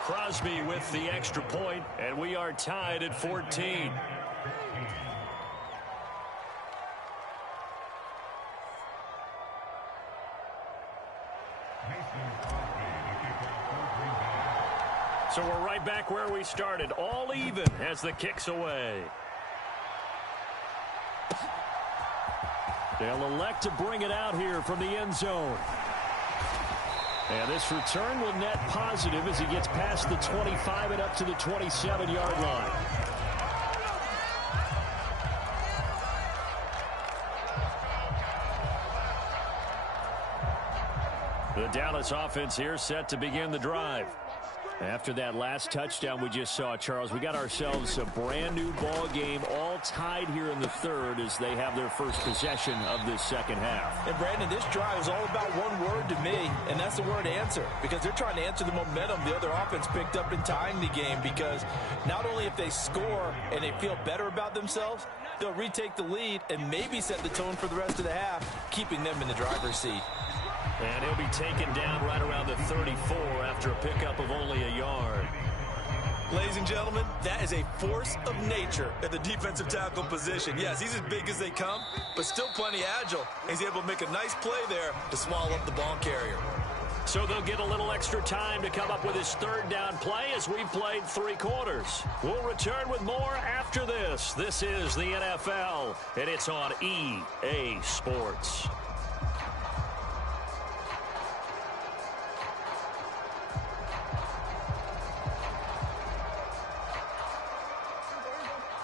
Crosby with the extra point, and we are tied at 14. So we're right back where we started, all even as the kick's away. They'll elect to bring it out here from the end zone. And this return will net positive as he gets past the 25 and up to the 27-yard line. The Dallas offense here set to begin the drive. After that last touchdown we just saw, Charles, we got ourselves a brand new ball game, all tied here in the third as they have their first possession of this second half. And Brandon, this drive is all about one word to me, and that's the word answer, because they're trying to answer the momentum the other offense picked up in tying the game, because not only if they score and they feel better about themselves, they'll retake the lead and maybe set the tone for the rest of the half, keeping them in the driver's seat. And he'll be taken down right around the 34 after a pickup of only a yard. Ladies and gentlemen, that is a force of nature at the defensive tackle position. Yes, he's as big as they come, but still plenty agile. He's able to make a nice play there to swallow up the ball carrier. So they'll get a little extra time to come up with his third down play as we've played 3 quarters. We'll return with more after this. This is the NFL, and it's on EA Sports.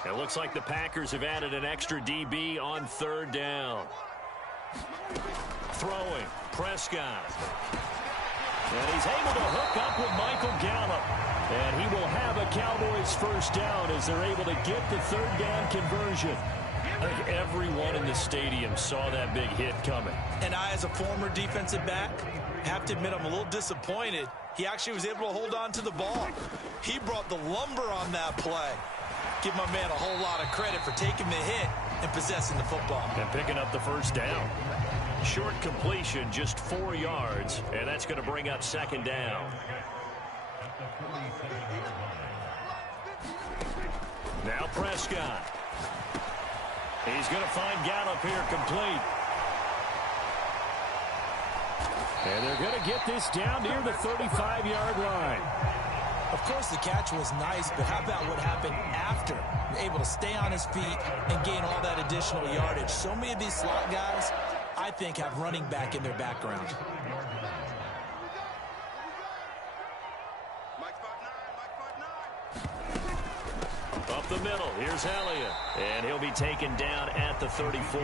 It looks like the Packers have added an extra DB on third down. Throwing, Prescott. And he's able to hook up with Michael Gallup. And he will have a Cowboys first down as they're able to get the third down conversion. I think everyone in the stadium saw that big hit coming. And I, as a former defensive back, have to admit I'm a little disappointed. He actually was able to hold on to the ball. He brought the lumber on that play. Give my man a whole lot of credit for taking the hit and possessing the football. And picking up the first down. Short completion, just 4 yards, and that's going to bring up second down. Now Prescott. He's going to find Gallup here complete. And they're going to get this down near the 35-yard line. Of course, the catch was nice, but how about what happened after? Able to stay on his feet and gain all that additional yardage. So many of these slot guys, I think, have running back in their background. Up the middle, here's Elliott. And he'll be taken down at the 34.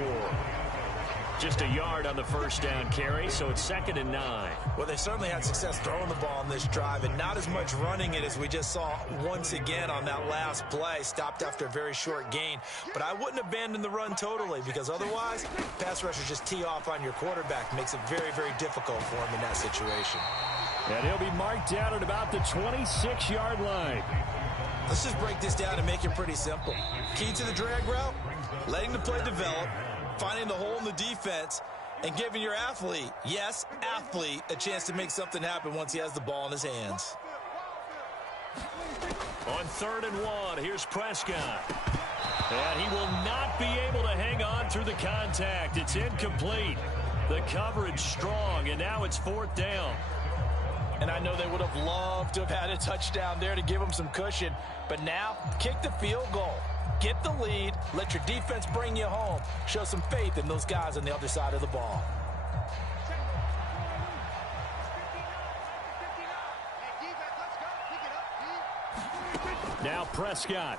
Just a yard on the first down carry, so it's 2nd and 9. Well, they certainly had success throwing the ball on this drive, and not as much running it as we just saw once again on that last play. Stopped after a very short gain. But I wouldn't abandon the run totally, because otherwise, pass rushers just tee off on your quarterback. Makes it very, very difficult for him in that situation. And he'll be marked down at about the 26-yard line. Let's just break this down and make it pretty simple. Key to the drag route, letting the play develop, finding the hole in the defense, and giving your athlete, yes, athlete, a chance to make something happen once he has the ball in his hands. On 3rd and 1, here's Prescott. And he will not be able to hang on through the contact. It's incomplete. The coverage strong, and now it's 4th down. And I know they would have loved to have had a touchdown there to give them some cushion. But now, kick the field goal. Get the lead. Let your defense bring you home. Show some faith in those guys on the other side of the ball. Now Prescott.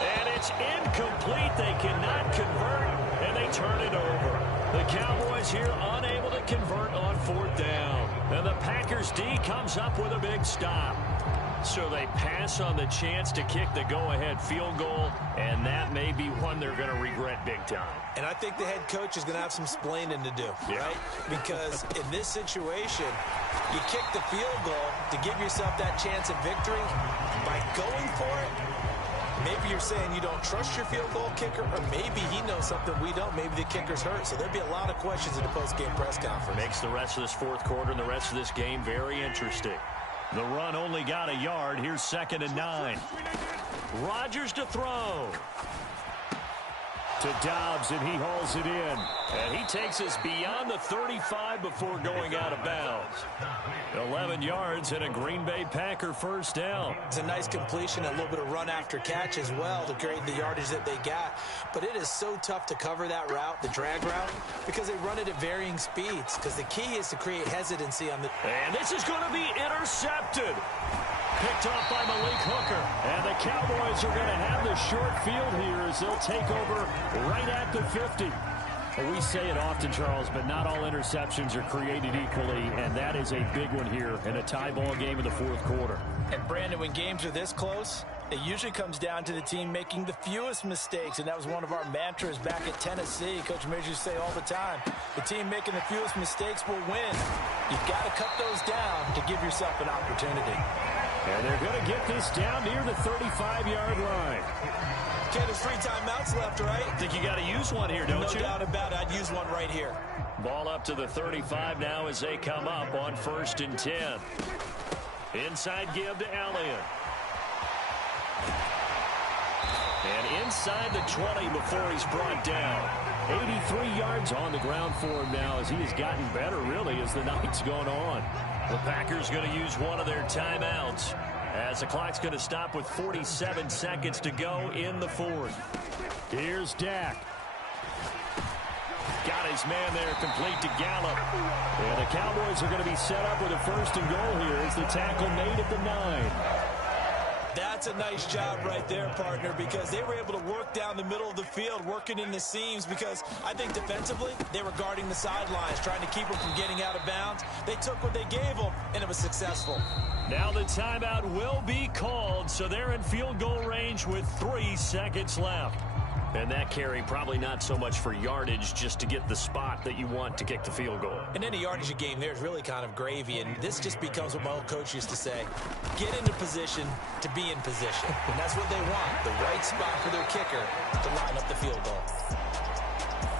And it's incomplete. They cannot convert, and they turn it over. The Cowboys here unable to convert on 4th down. And the Packers D comes up with a big stop. So they pass on the chance to kick the go-ahead field goal, and that may be one they're going to regret big time. And I think the head coach is going to have some splaining to do, right? Because in this situation, you kick the field goal to give yourself that chance at victory. By going for it, maybe you're saying you don't trust your field goal kicker, or maybe he knows something we don't. Maybe the kicker's hurt. So there'll be a lot of questions in the post-game press conference. Makes the rest of this 4th quarter and the rest of this game very interesting. The run only got a yard. Here's 2nd and 9. Rodgers to throw. To Dobbs, and he hauls it in. And he takes us beyond the 35 before going out of bounds. 11 yards and a Green Bay Packer first down. It's a nice completion, a little bit of run after catch as well to create the yardage that they got. But it is so tough to cover that route, the drag route, because they run it at varying speeds. Because the key is to create hesitancy on the... And this is going to be intercepted. Picked off by Malik Hooker. And the Cowboys are going to have the short field here as they'll take over right at the 50. Well, we say it often, Charles, but not all interceptions are created equally, and that is a big one here in a tie ball game in the fourth quarter. And, Brandon, when games are this close, it usually comes down to the team making the fewest mistakes, and that was one of our mantras back at Tennessee. Coach Majors used to say all the time, the team making the fewest mistakes will win. You've got to cut those down to give yourself an opportunity. And they're going to get this down near the 35-yard line. Okay, there's 3 timeouts left, right? I think you got to use one here, don't you? No doubt about it. I'd use one right here. Ball up to the 35 now as they come up on 1st and 10. Inside give to Elliott. And inside the 20 before he's brought down. 83 yards on the ground for him now as he has gotten better, really, as the night's gone on. The Packers going to use one of their timeouts as the clock's going to stop with 47 seconds to go in the fourth. Here's Dak. Got his man there, complete to Gallup. And the Cowboys are going to be set up with a 1st and goal here as the tackle made at the 9. That's a nice job right there, partner, because they were able to work down the middle of the field, working in the seams, because I think defensively they were guarding the sidelines, trying to keep them from getting out of bounds. They took what they gave them, and it was successful. Now the timeout will be called, so they're in field goal range with 3 seconds left. And that carry probably not so much for yardage, just to get the spot that you want to kick the field goal. In any yardage game, there's really kind of gravy, and this just becomes what my old coach used to say, get into position to be in position. And that's what they want, the right spot for their kicker to line up the field goal.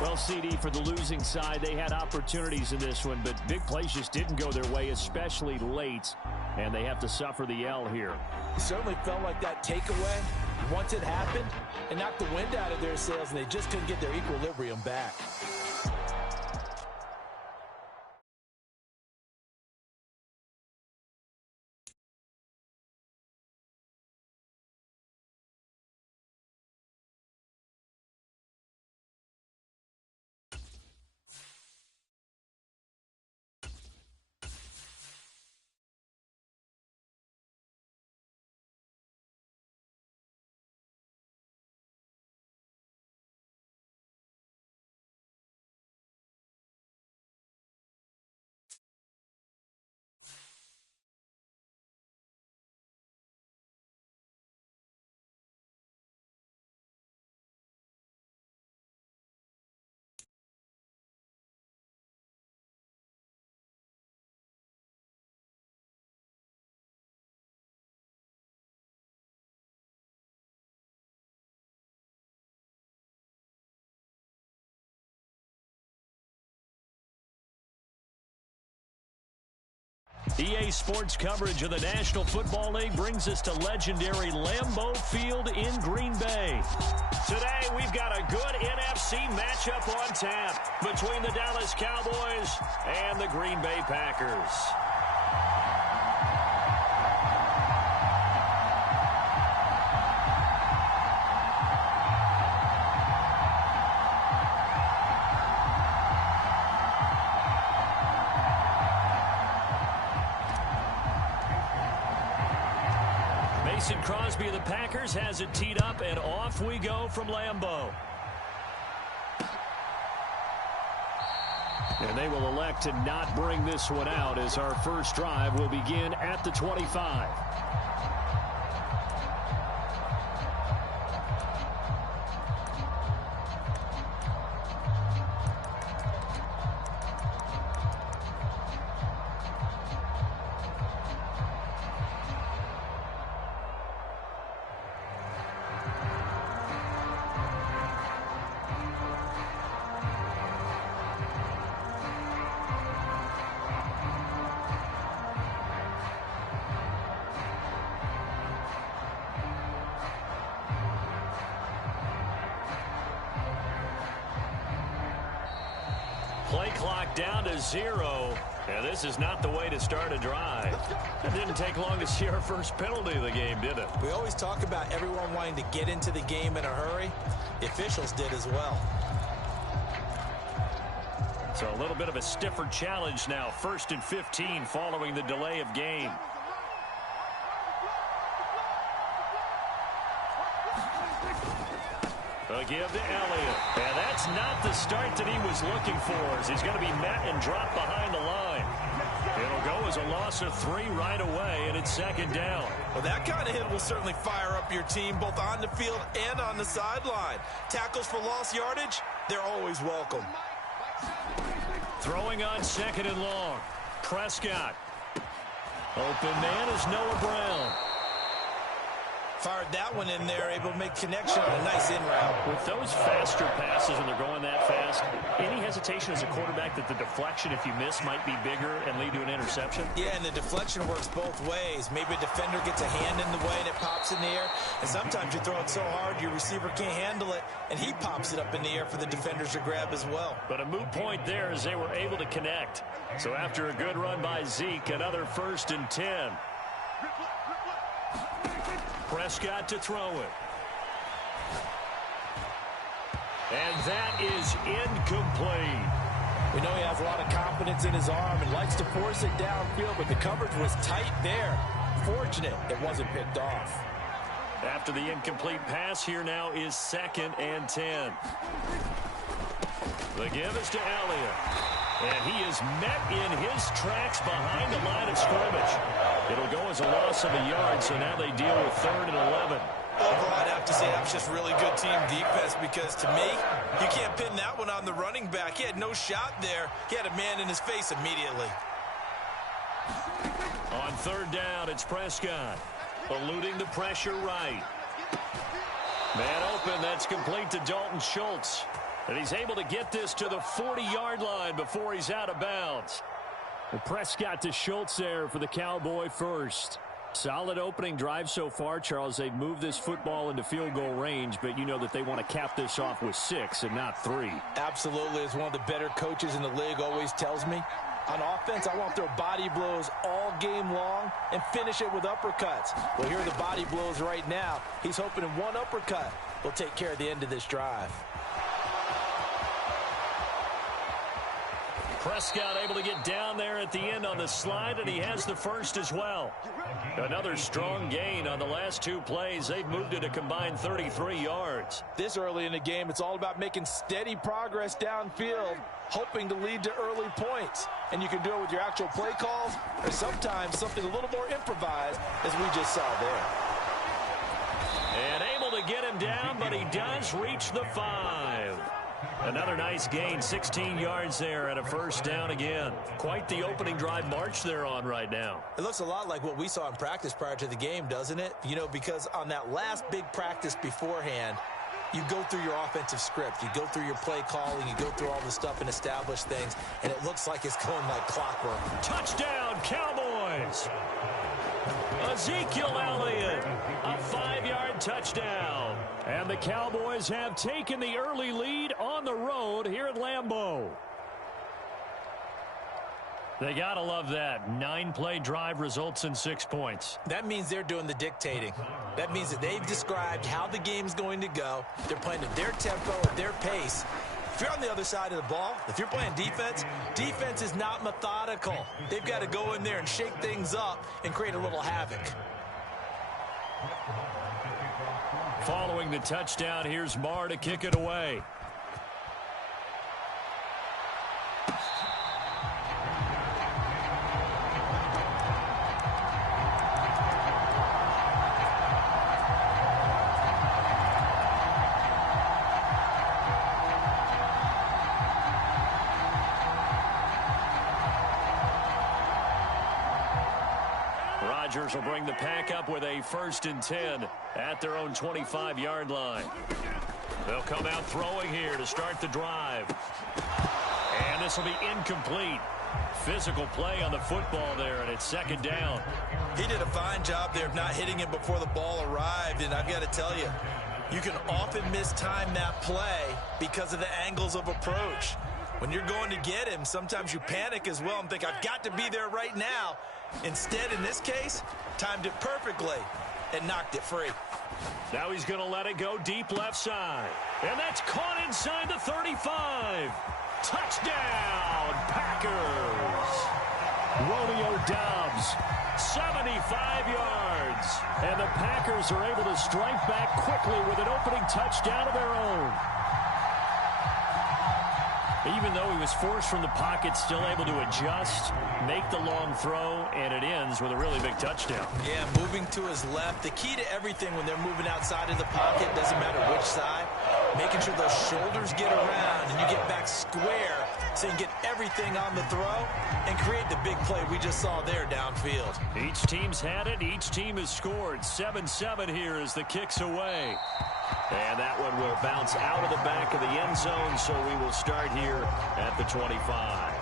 Well, CD, for the losing side, they had opportunities in this one, but big plays just didn't go their way, especially late, and they have to suffer the L here. It certainly felt like that takeaway, once it happened, it knocked the wind out of their sails, and they just couldn't get their equilibrium back. EA Sports coverage of the National Football League brings us to legendary Lambeau Field in Green Bay. Today, we've got a good NFC matchup on tap between the Dallas Cowboys and the Green Bay Packers. Mason Crosby of the Packers has it teed up, and off we go from Lambeau. And they will elect to not bring this one out as our first drive will begin at the 25. Play clock down to 0. And this is not the way to start a drive. It didn't take long to see our first penalty of the game, did it? We always talk about everyone wanting to get into the game in a hurry. The officials did as well. So a little bit of a stiffer challenge now. 1st and 15 following the delay of game. The give to Elliott. And that's not the start that he was looking for, as he's going to be met and dropped behind the line. It'll go as a loss of 3 right away, and it's second down. Well, that kind of hit will certainly fire up your team, both on the field and on the sideline. Tackles for lost yardage, they're always welcome. Throwing on second and long. Prescott. Open man is Noah Brown. Fired that one in there, able to make connection on a nice in route. With those faster passes when they're going that fast, any hesitation as a quarterback that the deflection, if you miss, might be bigger and lead to an interception? Yeah, and the deflection works both ways. Maybe a defender gets a hand in the way and it pops in the air. And sometimes you throw it so hard your receiver can't handle it, and he pops it up in the air for the defenders to grab as well. But a moot point there as they were able to connect. So after a good run by Zeke, another 1st and 10. Prescott to throw it. And that is incomplete. We know he has a lot of confidence in his arm and likes to force it downfield, but the coverage was tight there. Fortunate it wasn't picked off. After the incomplete pass, here now is 2nd and 10. The give is to Elliott. And he is met in his tracks behind the line of scrimmage. It'll go as a loss of a yard, so now they deal with 3rd and 11. Overall, I'd have to say that was just really good team defense, because to me, you can't pin that one on the running back. He had no shot there. He had a man in his face immediately. On 3rd down, it's Prescott. Eluding the pressure right. Man open, that's complete to Dalton Schultz. And he's able to get this to the 40-yard line before he's out of bounds. And Prescott to Schultz there for the Cowboy first. Solid opening drive so far, Charles. They've moved this football into field goal range, but you know that they want to cap this off with 6 and not 3. Absolutely. As one of the better coaches in the league always tells me, on offense, I want to throw body blows all game long and finish it with uppercuts. Well, here are the body blows right now. He's hoping in one uppercut will take care of the end of this drive. Prescott able to get down there at the end on the slide, and he has the first as well. Another strong gain on the last 2 plays. They've moved it a combined 33 yards. This early in the game, it's all about making steady progress downfield, hoping to lead to early points. And you can do it with your actual play calls, or sometimes something a little more improvised, as we just saw there. And able to get him down, but he does reach the 5. Another nice gain, 16 yards there, and a 1st down again. Quite the opening drive march they're on right now. It looks a lot like what we saw in practice prior to the game, doesn't it? You know, because on that last big practice beforehand, you go through your offensive script. You go through your play calling. You go through all the stuff and establish things, and it looks like it's going like clockwork. Touchdown, Cowboys! Ezekiel Elliott, a 5-yard touchdown. And the Cowboys have taken the early lead on the road here at Lambeau. They got to love that. 9-play drive results in 6 points. That means they're doing the dictating. That means that they've described how the game's going to go. They're playing at their tempo, at their pace. If you're on the other side of the ball, if you're playing defense, defense is not methodical. They've got to go in there and shake things up and create a little havoc. Following the touchdown, here's Marr to kick it away. Rodgers will bring the pack up with a 1st and 10 at their own 25-yard line. They'll come out throwing here to start the drive. And this will be incomplete. Physical play on the football there, and it's 2nd down. He did a fine job there of not hitting him before the ball arrived, and I've got to tell you, you can often mistime that play because of the angles of approach. When you're going to get him, sometimes you panic as well and think, I've got to be there right now. Instead, in this case, timed it perfectly and knocked it free. Now he's going to let it go deep left side. And that's caught inside the 35. Touchdown, Packers. Romeo Doubs, 75 yards. And the Packers are able to strike back quickly with an opening touchdown of their own. Even though he was forced from the pocket, still able to adjust, make the long throw, and it ends with a really big touchdown. Yeah, moving to his left. The key to everything when they're moving outside of the pocket, doesn't matter which side, making sure those shoulders get around and you get back square so you can get everything on the throw and create the big play we just saw there downfield. Each team's had it. Each team has scored. 7-7 here as the kick's away. And that one will bounce out of the back of the end zone, so we will start here at the 25.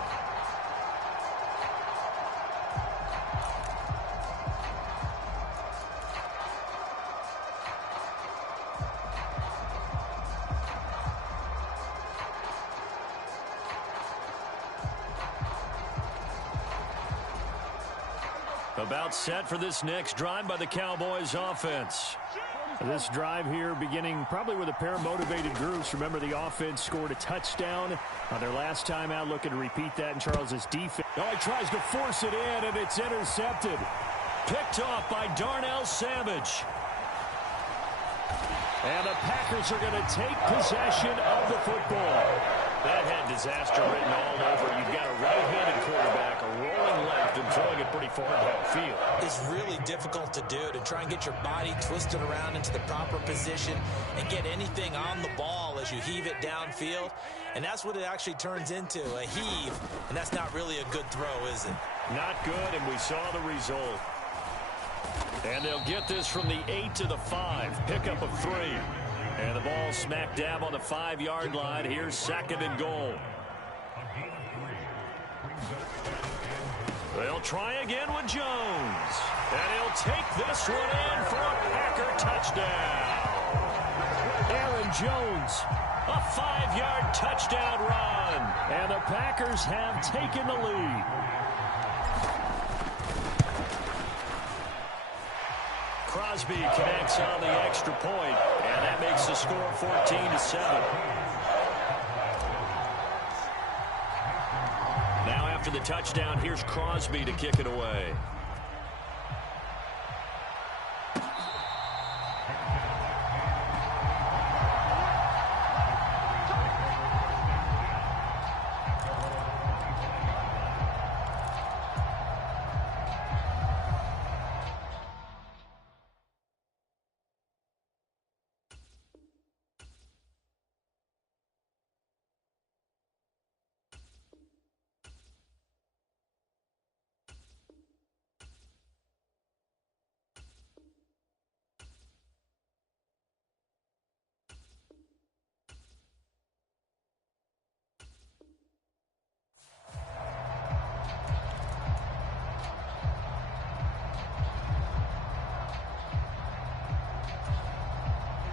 About set for this next drive by the Cowboys offense. This drive here beginning probably with a pair of motivated groups. Remember, the offense scored a touchdown on their last time out. Looking to repeat that in Charles's defense. Oh, he tries to force it in, and it's intercepted. Picked off by Darnell Savage. And the Packers are going to take possession of the football. That had disaster written all over. You've got a right-handed quarterback, a rolling left, and throwing it pretty far downfield. It's really difficult to do, to try and get your body twisted around into the proper position and get anything on the ball as you heave it downfield. And that's what it actually turns into, a heave. And that's not really a good throw, is it? Not good, and we saw the result. And they'll get this from the 8 to the 5. Pickup of 3. And the ball smack dab on the 5-yard line. Here's 2nd and goal. They'll try again with Jones. And he'll take this one in for a Packer touchdown. Aaron Jones, a 5-yard touchdown run. And the Packers have taken the lead. Crosby connects on the extra point, and that makes the score 14-7. Now after the touchdown, here's Crosby to kick it away.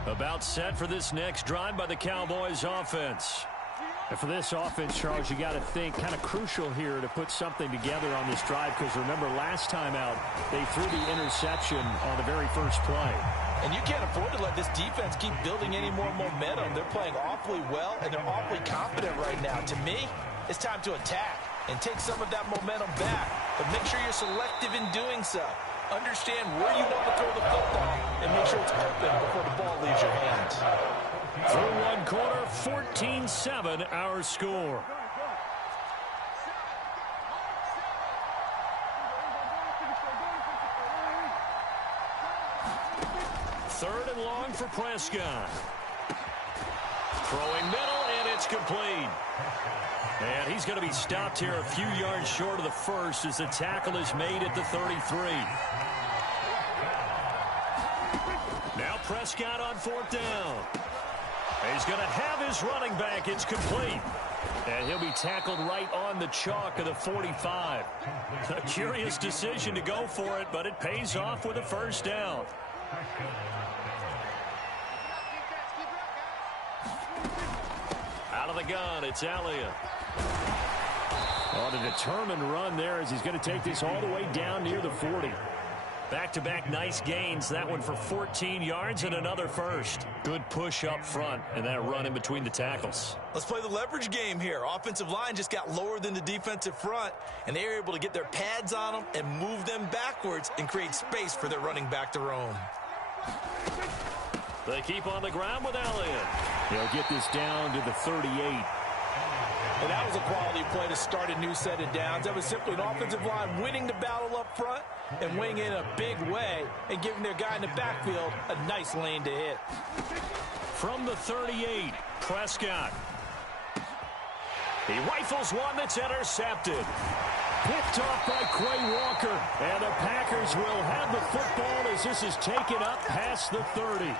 About set for this next drive by the Cowboys offense. And for this offense, Charles, you got to think kind of crucial here to put something together on this drive, because remember last time out they threw the interception on the very first play. And you can't afford to let this defense keep building any more momentum. They're playing awfully well, and they're awfully confident right now. To me, it's time to attack and take some of that momentum back. But make sure you're selective in doing so. Understand where you want to throw the football and make sure it's open before the ball leaves your hands. Through one quarter, 14-7 our score. Third and long for Prescott. Throwing middle, and it's complete. And he's going to be stopped here a few yards short of the first as the tackle is made at the 33. Now Prescott on 4th down. He's going to have his running back. It's complete. And he'll be tackled right on the chalk of the 45. A curious decision to go for it, but it pays off with a first down. Out of the gun, it's Elliott. On a determined run there as he's going to take this all the way down near the 40. Back-to-back nice gains. That one for 14 yards and another first. Good push up front and that run in between the tackles. Let's play the leverage game here. Offensive line just got lower than the defensive front, and they were able to get their pads on them and move them backwards and create space for their running back to roam. They keep on the ground with Elliott. They'll get this down to the 38. And that was a quality play to start a new set of downs. That was simply an offensive line winning the battle up front and winning in a big way and giving their guy in the backfield a nice lane to hit. From the 38, Prescott. He rifles one that's intercepted. Picked off by Quay Walker. And the Packers will have the football as this is taken up past the 30.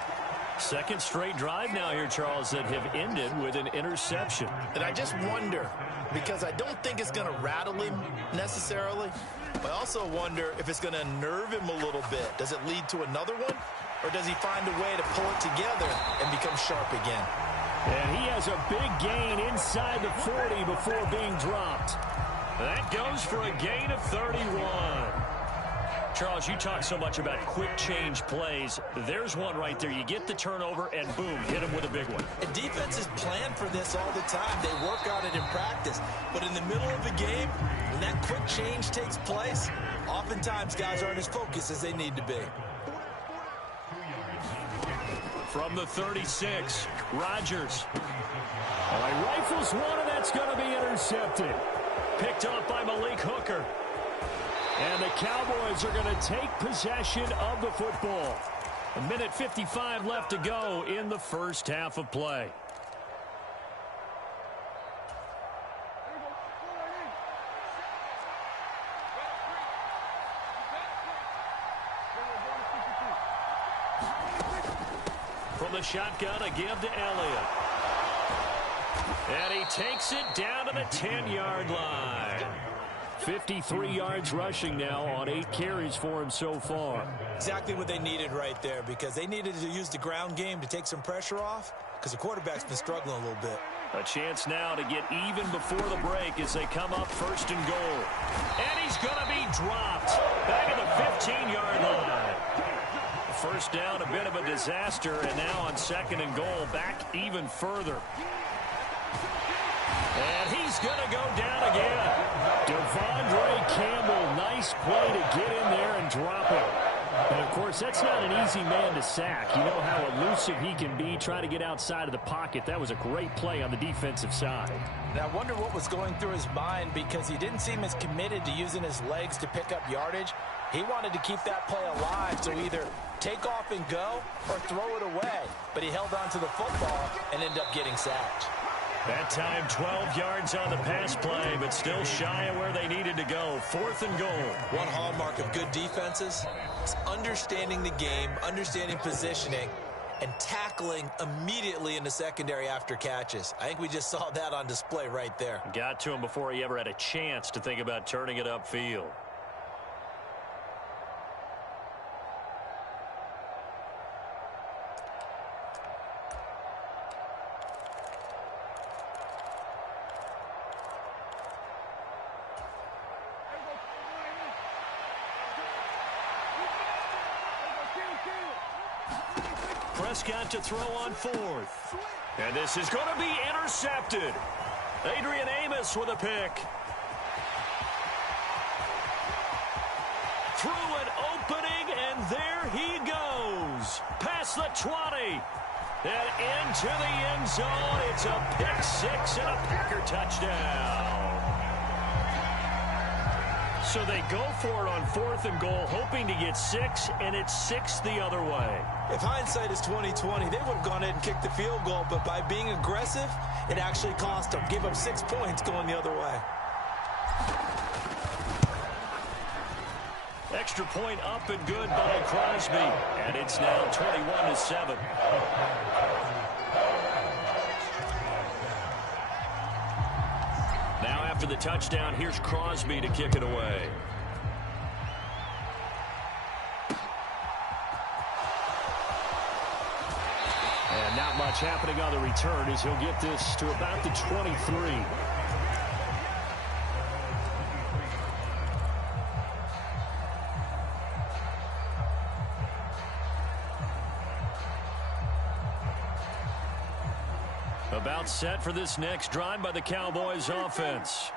Second straight drive now here, Charles, that have ended with an interception. And I just wonder, because I don't think it's going to rattle him necessarily, but I also wonder if it's going to unnerve him a little bit. Does it lead to another one, or does he find a way to pull it together and become sharp again? And he has a big gain inside the 40 before being dropped. That goes for a gain of 31. Charles, you talk so much about quick change plays. There's one right there. You get the turnover, and boom, hit him with a big one. And defenses plan for this all the time. They work on it in practice. But in the middle of the game, when that quick change takes place, oftentimes guys aren't as focused as they need to be. From the 36, Rodgers. All right, rifles one, and that's going to be intercepted. Picked off by Malik Hooker. And the Cowboys are going to take possession of the football. 1:55 left to go in the first half of play. From the shotgun, a give to Elliott. And he takes it down to the 10-yard line. 53 yards rushing now on 8 carries for him so far. Exactly what they needed right there, because they needed to use the ground game to take some pressure off, because the quarterback's been struggling a little bit. A chance now to get even before the break as they come up first and goal. And he's going to be dropped back at the 15-yard line. First down, a bit of a disaster, and now on second and goal, back even further. And he's going to go down again. Devondre Campbell, nice play to get in there and drop it. And, of course, that's not an easy man to sack. You know how elusive he can be trying to get outside of the pocket. That was a great play on the defensive side. And I wonder what was going through his mind, because he didn't seem as committed to using his legs to pick up yardage. He wanted to keep that play alive, so either take off and go or throw it away. But he held on to the football and ended up getting sacked. That time 12 yards on the pass play, but still shy of where they needed to go. Fourth and goal. One hallmark of good defenses is understanding the game, understanding positioning, and tackling immediately in the secondary after catches. I think we just saw that on display right there. Got to him before he ever had a chance to think about turning it upfield. Prescott to throw on fourth. And this is going to be intercepted. Adrian Amos with a pick. Through an opening, and there he goes. Past the 20. And into the end zone. It's a pick six and a Packer touchdown. So they go for it on fourth and goal, hoping to get 6, and it's 6 the other way. If hindsight is 20/20, they would have gone ahead and kicked the field goal, but by being aggressive, it actually cost them. Give up 6 points going the other way. Extra point up and good by Crosby, and it's now 21-7. Now after the touchdown, here's Crosby to kick it away. And not much happening on the return as he'll get this to about the 23. About set for this next drive by the Cowboys offense.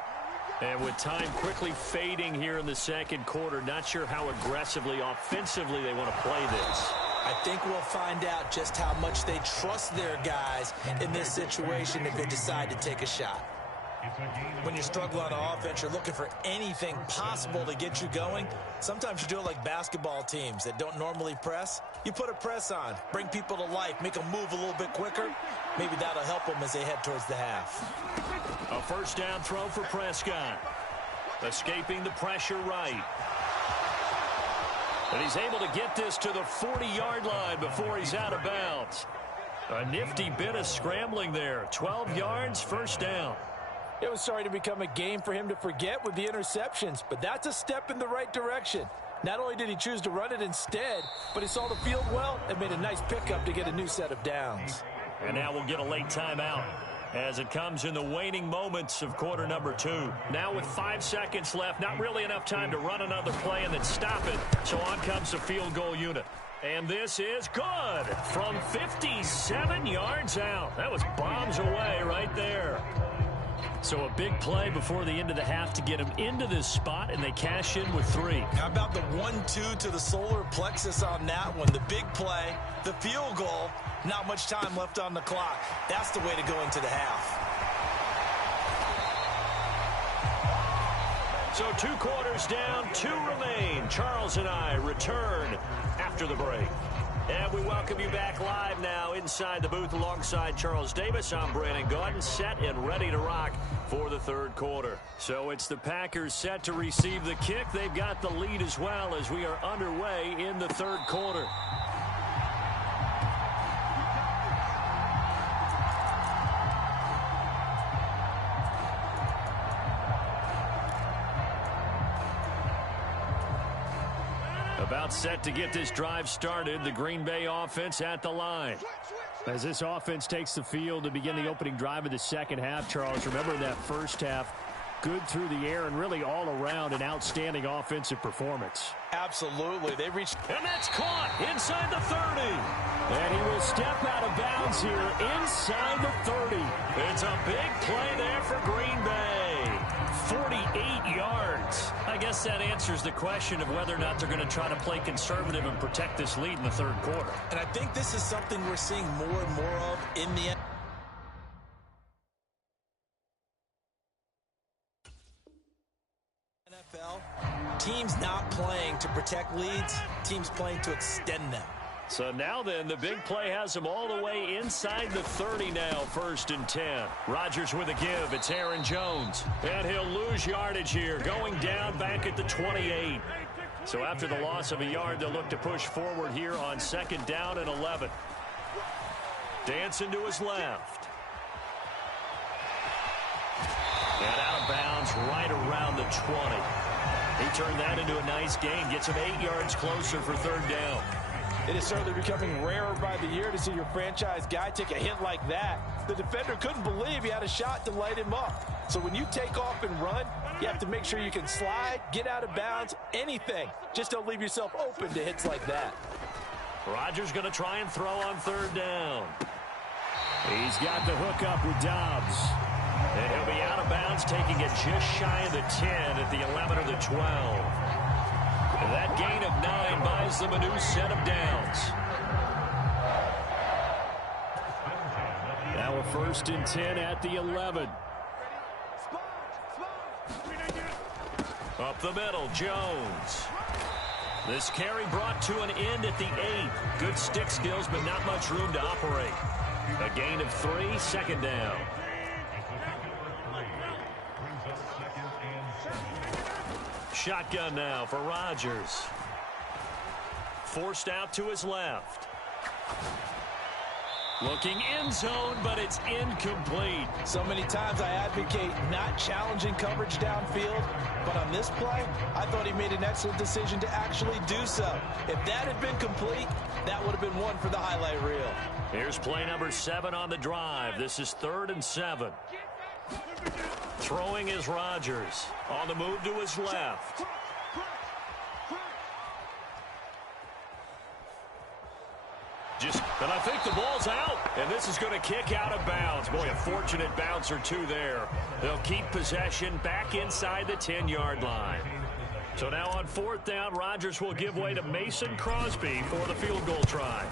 And with time quickly fading here in the second quarter, not sure how aggressively, offensively they want to play this. I think we'll find out just how much they trust their guys in this situation if they decide to take a shot. When you struggle on offense, you're looking for anything possible to get you going. Sometimes you do it like basketball teams that don't normally press. You put a press on, bring people to life, make them move a little bit quicker. Maybe that'll help them as they head towards the half. A first down throw for Prescott. Escaping the pressure right. And he's able to get this to the 40-yard line before he's out of bounds. A nifty bit of scrambling there. 12 yards, first down. It was starting to become a game for him to forget with the interceptions, but that's a step in the right direction. Not only did he choose to run it instead, but he saw the field well and made a nice pickup to get a new set of downs. And now we'll get a late timeout as it comes in the waning moments of quarter number 2. Now with 5 seconds left, not really enough time to run another play and then stop it. So on comes the field goal unit. And this is good from 57 yards out. That was bombs away right there. So a big play before the end of the half to get him into this spot, and they cash in with 3. How about the 1-2 to the solar plexus on that one? The big play, the field goal, not much time left on the clock. That's the way to go into the half. So 2 quarters down, 2 remain. Charles and I return after the break. And we welcome you back live now inside the booth alongside Charles Davis. I'm Brandon Gaudin, set and ready to rock for the third quarter. So it's the Packers set to receive the kick. They've got the lead as well as we are underway in the third quarter. About set to get this drive started. The Green Bay offense at the line. As this offense takes the field to begin the opening drive of the second half, Charles, remember that first half, good through the air and really all around an outstanding offensive performance. Absolutely. They reached. And that's caught inside the 30. And he will step out of bounds here inside the 30. It's a big play there for Green Bay. 48 yards. I guess that answers the question of whether or not they're going to try to play conservative and protect this lead in the third quarter. And I think this is something we're seeing more and more of in the NFL. Teams not playing to protect leads, teams playing to extend them. So now then, the big play has him all the way inside the 30 now, 1st and 10. Rodgers with a give. It's Aaron Jones. And he'll lose yardage here, going down back at the 28. So after the loss of a yard, they'll look to push forward here on 2nd down and 11. Dancing to his left. And out of bounds right around the 20. He turned that into a nice gain. Gets him 8 yards closer for 3rd down. It is certainly becoming rarer by the year to see your franchise guy take a hit like that. The defender couldn't believe he had a shot to light him up. So when you take off and run, you have to make sure you can slide, get out of bounds, anything. Just don't leave yourself open to hits like that. Rodgers going to try and throw on 3rd down. He's got the hook up with Dobbs. And he'll be out of bounds, taking it just shy of the 10 at the 11 or the 12. And that gain of 9 buys them a new set of downs. Now a 1st and 10 at the 11. Up the middle, Jones. This carry brought to an end at the 8. Good stick skills, but not much room to operate. A gain of 3, 2nd down. Shotgun now for Rodgers. Forced out to his left. Looking end zone, but it's incomplete. So many times I advocate not challenging coverage downfield, but on this play, I thought he made an excellent decision to actually do so. If that had been complete, that would have been one for the highlight reel. Here's play number 7 on the drive. This is 3rd and 7. Throwing is Rodgers. On the move to his left. Just And I think the ball's out. And this is going to kick out of bounds. Boy, a fortunate bounce or two there. They'll keep possession back inside the 10-yard line. So now on 4th down, Rodgers will give way to Mason Crosby for the field goal try.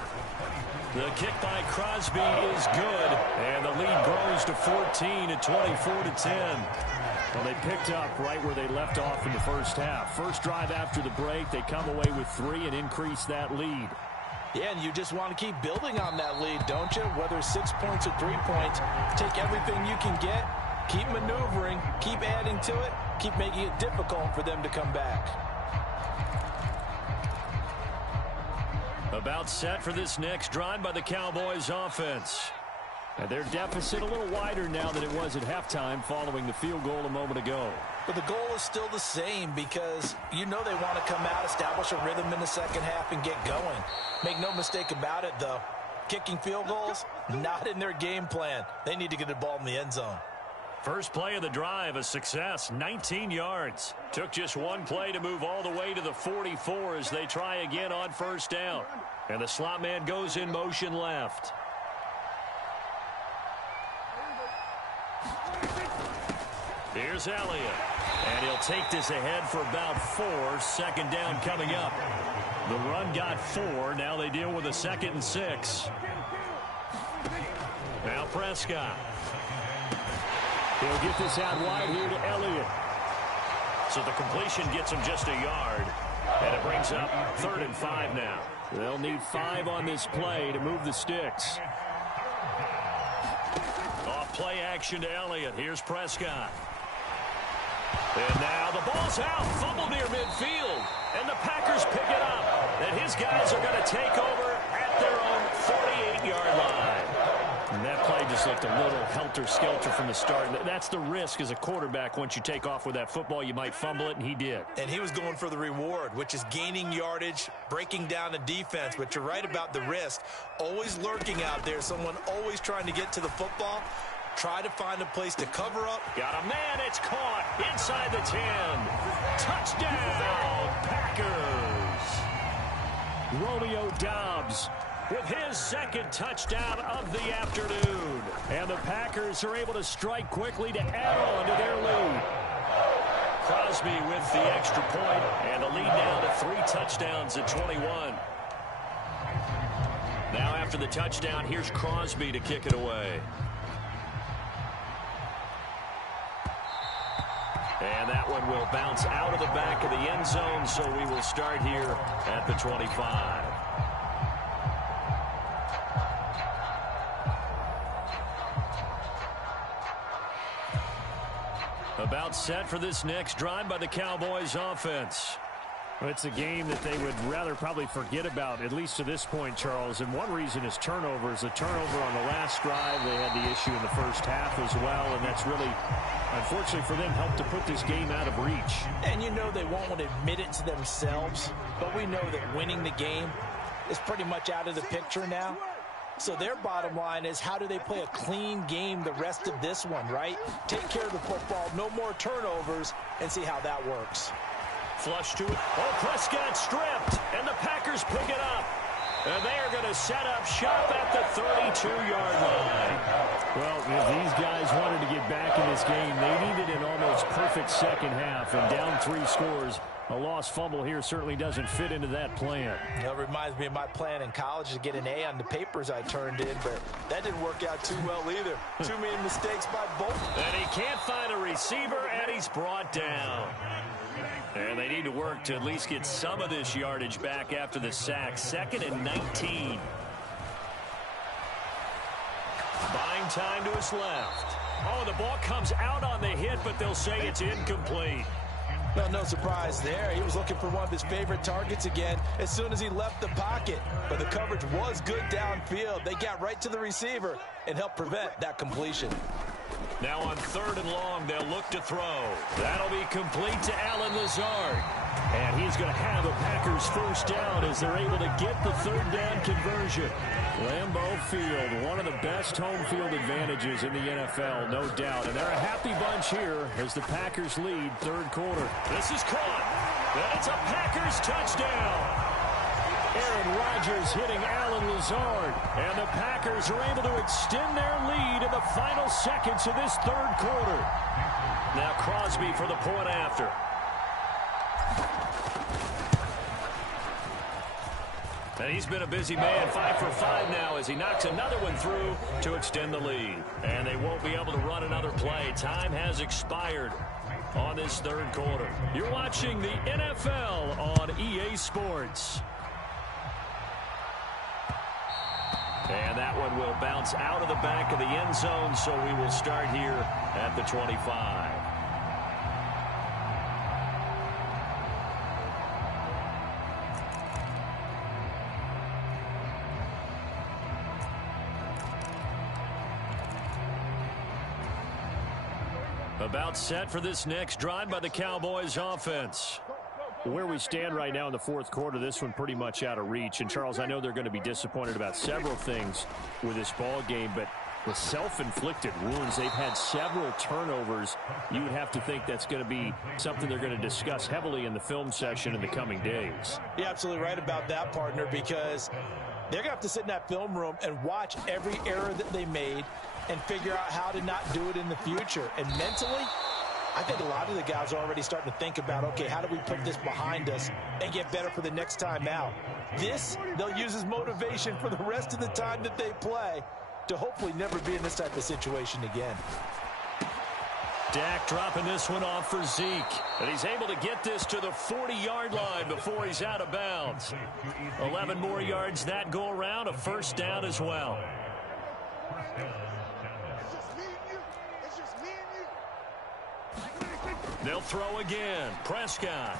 The kick by Crosby is good. And the lead grows to 14 at 24-10. Well, they picked up right where they left off in the first half. First drive after the break, they come away with 3 and increase that lead. Yeah, and you just want to keep building on that lead, don't you? Whether 6 points or 3 points, take everything you can get, keep maneuvering, keep adding to it, keep making it difficult for them to come back. About set for this next drive by the Cowboys offense. And their deficit a little wider now than it was at halftime following the field goal a moment ago. But the goal is still the same because you know they want to come out, establish a rhythm in the second half, and get going. Make no mistake about it, though. Kicking field goals, not in their game plan. They need to get the ball in the end zone. First play of the drive, a success, 19 yards. Took just one play to move all the way to the 44 as they try again on first down. And the slot man goes in motion left. Here's Elliott. And he'll take this ahead for about 4. 2nd down coming up. The run got 4. Now they deal with a 2nd and 6. Now Prescott. He'll get this out wide here to Elliott. So the completion gets him just a yard. And it brings up 3rd and 5 now. They'll need 5 on this play to move the sticks. Off play action to Elliott. Here's Prescott. And now the ball's out. Fumble near midfield. And the Packers pick it up. And his guys are going to take over at their own 48-yard line. And that play just looked a little helter-skelter from the start. That's the risk as a quarterback. Once you take off with that football, you might fumble it, and he did. And he was going for the reward, which is gaining yardage, breaking down the defense. But you're right about the risk. Always lurking out there, someone always trying to get to the football. Try to find a place to cover up. Got a man. It's caught inside the 10. Touchdown, Packers. Romeo Doubs with his 2nd touchdown of the afternoon. And the Packers are able to strike quickly to add on to their lead. Crosby with the extra point, and the lead now to 3 touchdowns at 21. Now after the touchdown, here's Crosby to kick it away. And that one will bounce out of the back of the end zone, so we will start here at the 25. About set for this next drive by the Cowboys offense. Well, it's a game that they would rather probably forget about, at least to this point, Charles. And one reason is turnovers. A turnover on the last drive. They had the issue in the first half as well, and that's really, unfortunately for them, helped to put this game out of reach. And you know they won't want to admit it to themselves, but we know that winning the game is pretty much out of the picture now. So their bottom line is, how do they play a clean game the rest of this one, right? Take care of the football, no more turnovers, and see how that works. Flush to it. Oh, Prescott stripped, and the Packers pick it up. And they are going to set up shop at the 32-yard line. Well, if these guys wanted to get back in this game, they needed an almost perfect second half. And down 3 scores, a lost fumble here certainly doesn't fit into that plan. That reminds me of my plan in college to get an A on the papers I turned in, but that didn't work out too well either. Too many mistakes by both. And he can't find a receiver, and he's brought down. And they need to work to at least get some of this yardage back after the sack. 2nd and 19. Buying time to his left. Oh, the ball comes out on the hit, but they'll say it's incomplete. Well, no surprise there. He was looking for one of his favorite targets again as soon as he left the pocket. But the coverage was good downfield. They got right to the receiver and helped prevent that completion. Now on 3rd and long, they'll look to throw. That'll be complete to Allen Lazard. And he's going to have a Packers first down as they're able to get the 3rd down conversion. Lambeau Field, one of the best home field advantages in the NFL, no doubt. And they're a happy bunch here as the Packers lead 3rd quarter. This is caught. And it's a Packers touchdown. Aaron Rodgers hitting Alan Lazard. And the Packers are able to extend their lead in the final seconds of this third quarter. Now Crosby for the point after. And he's been a busy man, 5 for 5 now as he knocks another one through to extend the lead. And they won't be able to run another play. Time has expired on this third quarter. You're watching the NFL on EA Sports. And that one will bounce out of the back of the end zone, so we will start here at the 25. About set for this next drive by the Cowboys offense. Where we stand right now in the fourth quarter, this one pretty much out of reach. And, Charles, I know they're going to be disappointed about several things with this ball game, but the self-inflicted wounds, they've had several turnovers. You would have to think that's going to be something they're going to discuss heavily in the film session in the coming days. You're absolutely right about that, partner, because they're going to have to sit in that film room and watch every error that they made and figure out how to not do it in the future. And mentally, I think a lot of the guys are already starting to think about, okay, how do we put this behind us and get better for the next time out? This, they'll use as motivation for the rest of the time that they play to hopefully never be in this type of situation again. Dak dropping this one off for Zeke. And he's able to get this to the 40-yard line before he's out of bounds. 11 more yards that go around, a first down as well. They'll throw again. Prescott.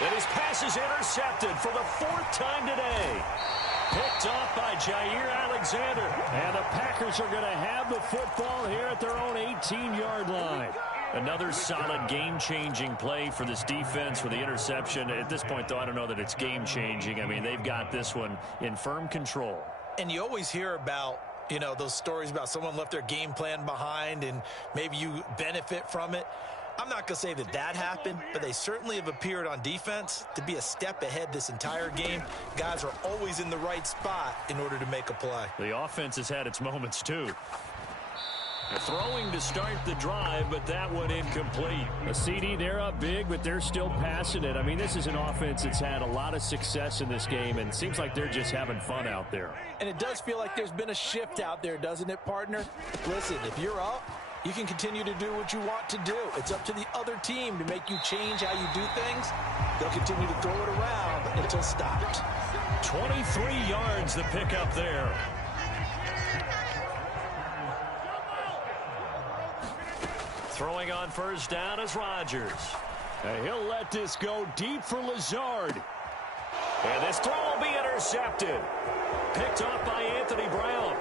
And his pass is intercepted for the fourth time today. Picked off by Jair Alexander. And the Packers are going to have the football here at their own 18-yard line. Another solid game-changing play for this defense with the interception. At this point, though, I don't know that it's game-changing. I mean, they've got this one in firm control. And you always hear about, you know, those stories about someone left their game plan behind and maybe you benefit from it. I'm not going to say that that happened, but they certainly have appeared on defense to be a step ahead this entire game. Guys are always in the right spot in order to make a play. The offense has had its moments, too. Throwing to start the drive, but that one incomplete. A CD, they're up big, but they're still passing it. I mean, this is an offense that's had a lot of success in this game, and it seems like they're just having fun out there. And it does feel like there's been a shift out there, doesn't it, partner? Listen, if you're up, you can continue to do what you want to do. It's up to the other team to make you change how you do things. They'll continue to throw it around until stopped. 23 yards the pickup there. Throwing on first down is Rodgers. And he'll let this go deep for Lazard. And this throw will be intercepted. Picked off by Anthony Brown.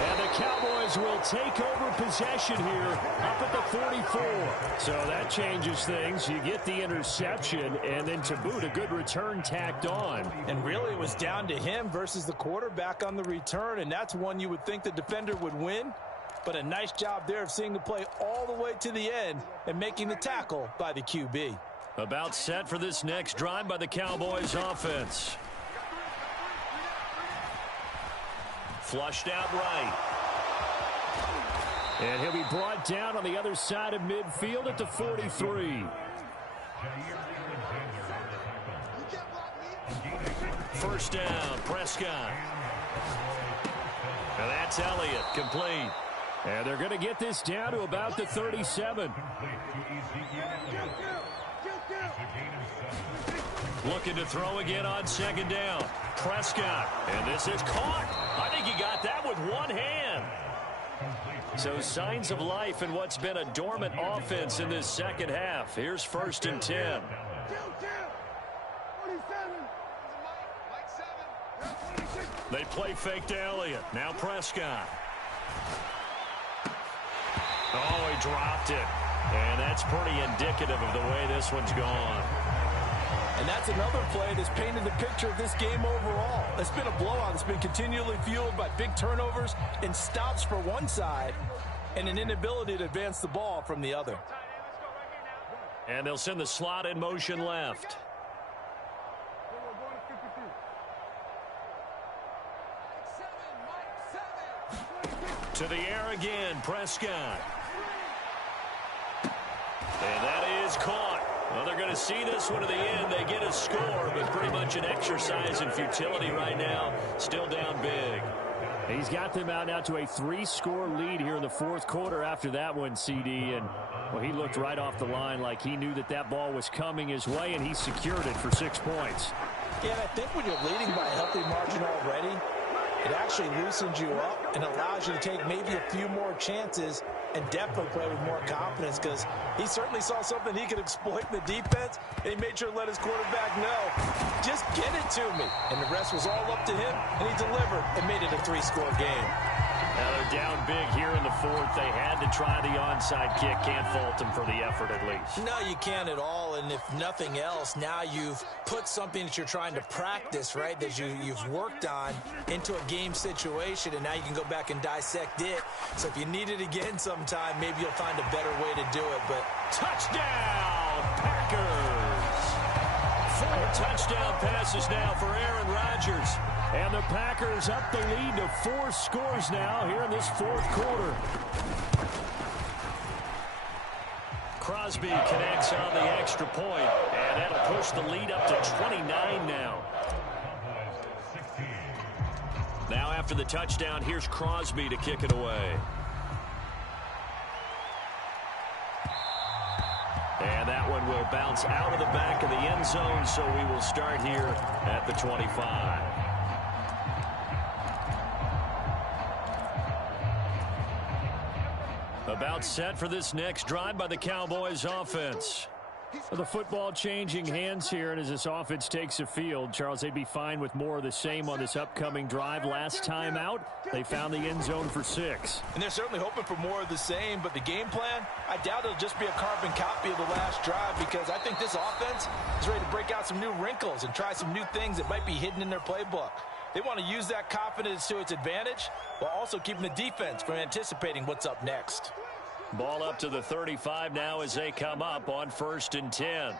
And the Cowboys will take over possession here up at the 44. So that changes things. You get the interception, and then to boot, a good return tacked on. And really, it was down to him versus the quarterback on the return, and that's one you would think the defender would win. But a nice job there of seeing the play all the way to the end and making the tackle by the QB. About set for this next drive by the Cowboys offense. Flushed out right. And he'll be brought down on the other side of midfield at the 43. First down, Prescott. And that's Elliott, complete. And they're going to get this down to about the 37. Looking to throw again on second down. Prescott. And this is caught. I think he got that with one hand. So signs of life in what's been a dormant offense in this second half. Here's first and 10. They play fake to Elliott. Now Prescott. Oh, he dropped it. And that's pretty indicative of the way this one's gone. And that's another play that's painted the picture of this game overall. It's been a blowout. It's been continually fueled by big turnovers and stops for one side and an inability to advance the ball from the other. And they'll send the slot in motion left. To the air again, Prescott. And that is caught. Well, they're going to see this one to the end. They get a score, but pretty much an exercise in futility right now. Still down big. He's got them out now to a 3-score lead here in the fourth quarter after that one, CD. And, well, he looked right off the line like he knew that that ball was coming his way, and he secured it for 6 points. Yeah, and I think when you're leading by a healthy margin already, it actually loosens you up and allows you to take maybe a few more chances and definitely play with more confidence, because he certainly saw something he could exploit in the defense, and he made sure to let his quarterback know, just get it to me. And the rest was all up to him, and he delivered and made it a 3-score game. Now they're down big here in the fourth. They had to try the onside kick. Can't fault them for the effort at least. No, you can't at all. And if nothing else, now you've put something that you're trying to practice, right, that you've worked on into a game situation, and now you can go back and dissect it. So if you need it again sometime, maybe you'll find a better way to do it. But touchdown, Packers! 4 touchdown passes now for Aaron Rodgers. And the Packers up the lead to 4 scores now here in this fourth quarter. Crosby connects on the extra point, and that'll push the lead up to 29 now. Now after the touchdown, here's Crosby to kick it away. And that one will bounce out of the back of the end zone, so we will start here at the 25. About set for this next drive by the Cowboys offense. The football changing hands here, and as this offense takes the field, Charles, they'd be fine with more of the same on this upcoming drive. Last time out, they found the end zone for 6. And they're certainly hoping for more of the same, but the game plan, I doubt it'll just be a carbon copy of the last drive, because I think this offense is ready to break out some new wrinkles and try some new things that might be hidden in their playbook. They want to use that confidence to its advantage while also keeping the defense from anticipating what's up next. Ball up to the 35 now as they come up on 1st and 10.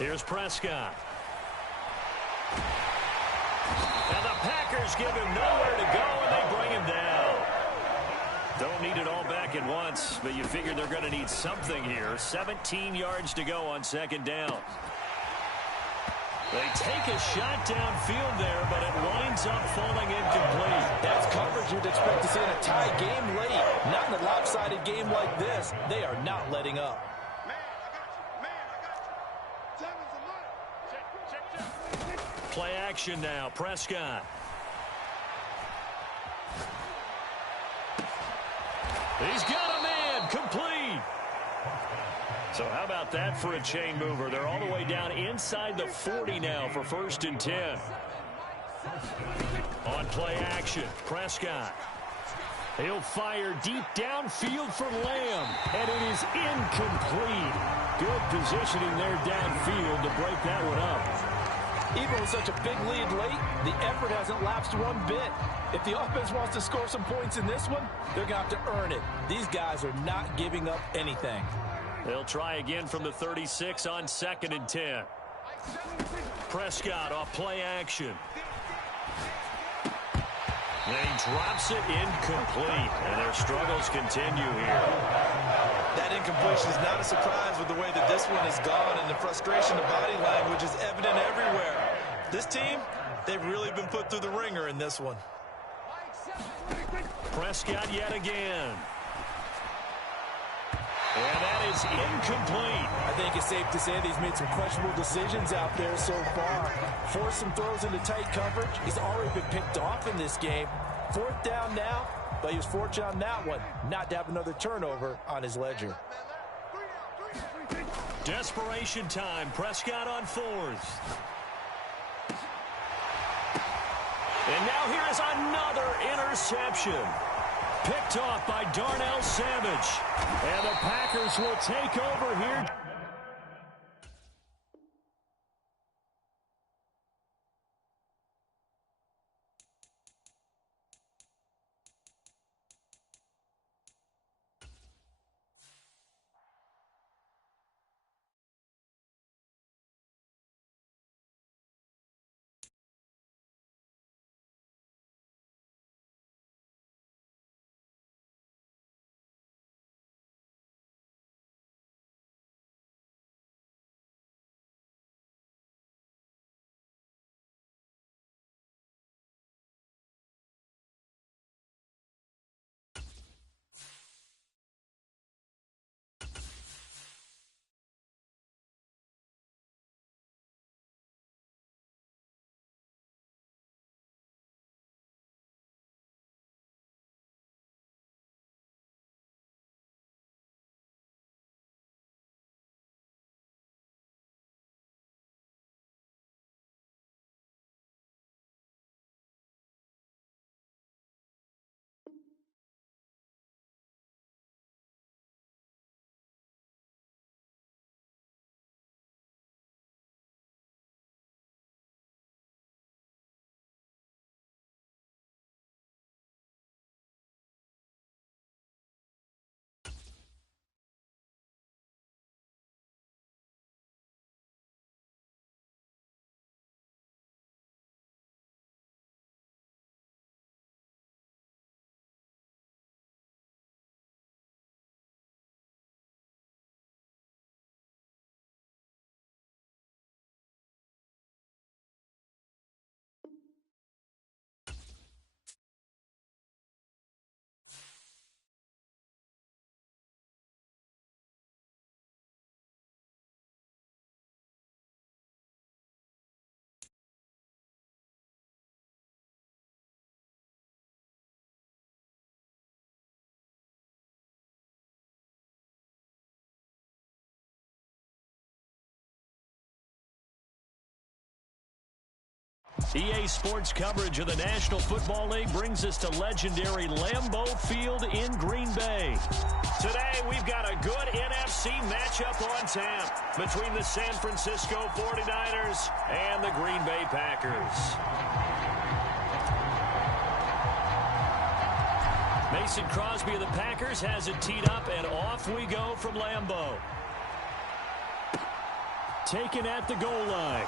Here's Prescott. And the Packers give him nowhere to go, and they bring him down. Don't need it all back at once, but you figure they're going to need something here. 17 yards to go on 2nd down. They take a shot downfield there, but it winds up falling incomplete. That's coverage you'd expect to see in a tie game late. Not in a lopsided game like this. They are not letting up. Play action now. Prescott. He's got a man. Complete. So how about that for a chain mover? They're all the way down inside the 40 now for 1st and 10. On play action, Prescott. He'll fire deep downfield for Lamb, and it is incomplete. Good positioning there downfield to break that one up. Even with such a big lead late, the effort hasn't lapsed one bit. If the offense wants to score some points in this one, they're going to have to earn it. These guys are not giving up anything. They'll try again from the 36 on 2nd and 10. Prescott off play action. And he drops it incomplete, and their struggles continue here. That incompletion is not a surprise with the way that this one has gone, and the frustration of body language is evident everywhere. This team, they've really been put through the ringer in this one. Prescott yet again. And that is incomplete. I think it's safe to say that he's made some questionable decisions out there so far. Forced some throws into tight coverage. He's already been picked off in this game. 4th down now, but he was fortunate on that one not to have another turnover on his ledger. Desperation time. Prescott on 4th. And now here is another interception. Picked off by Darnell Savage. And the Packers will take over here. EA Sports coverage of the National Football League brings us to legendary Lambeau Field in Green Bay. Today, we've got a good NFC matchup on tap between the San Francisco 49ers and the Green Bay Packers. Mason Crosby of the Packers has it teed up, and off we go from Lambeau. Taken at the goal line.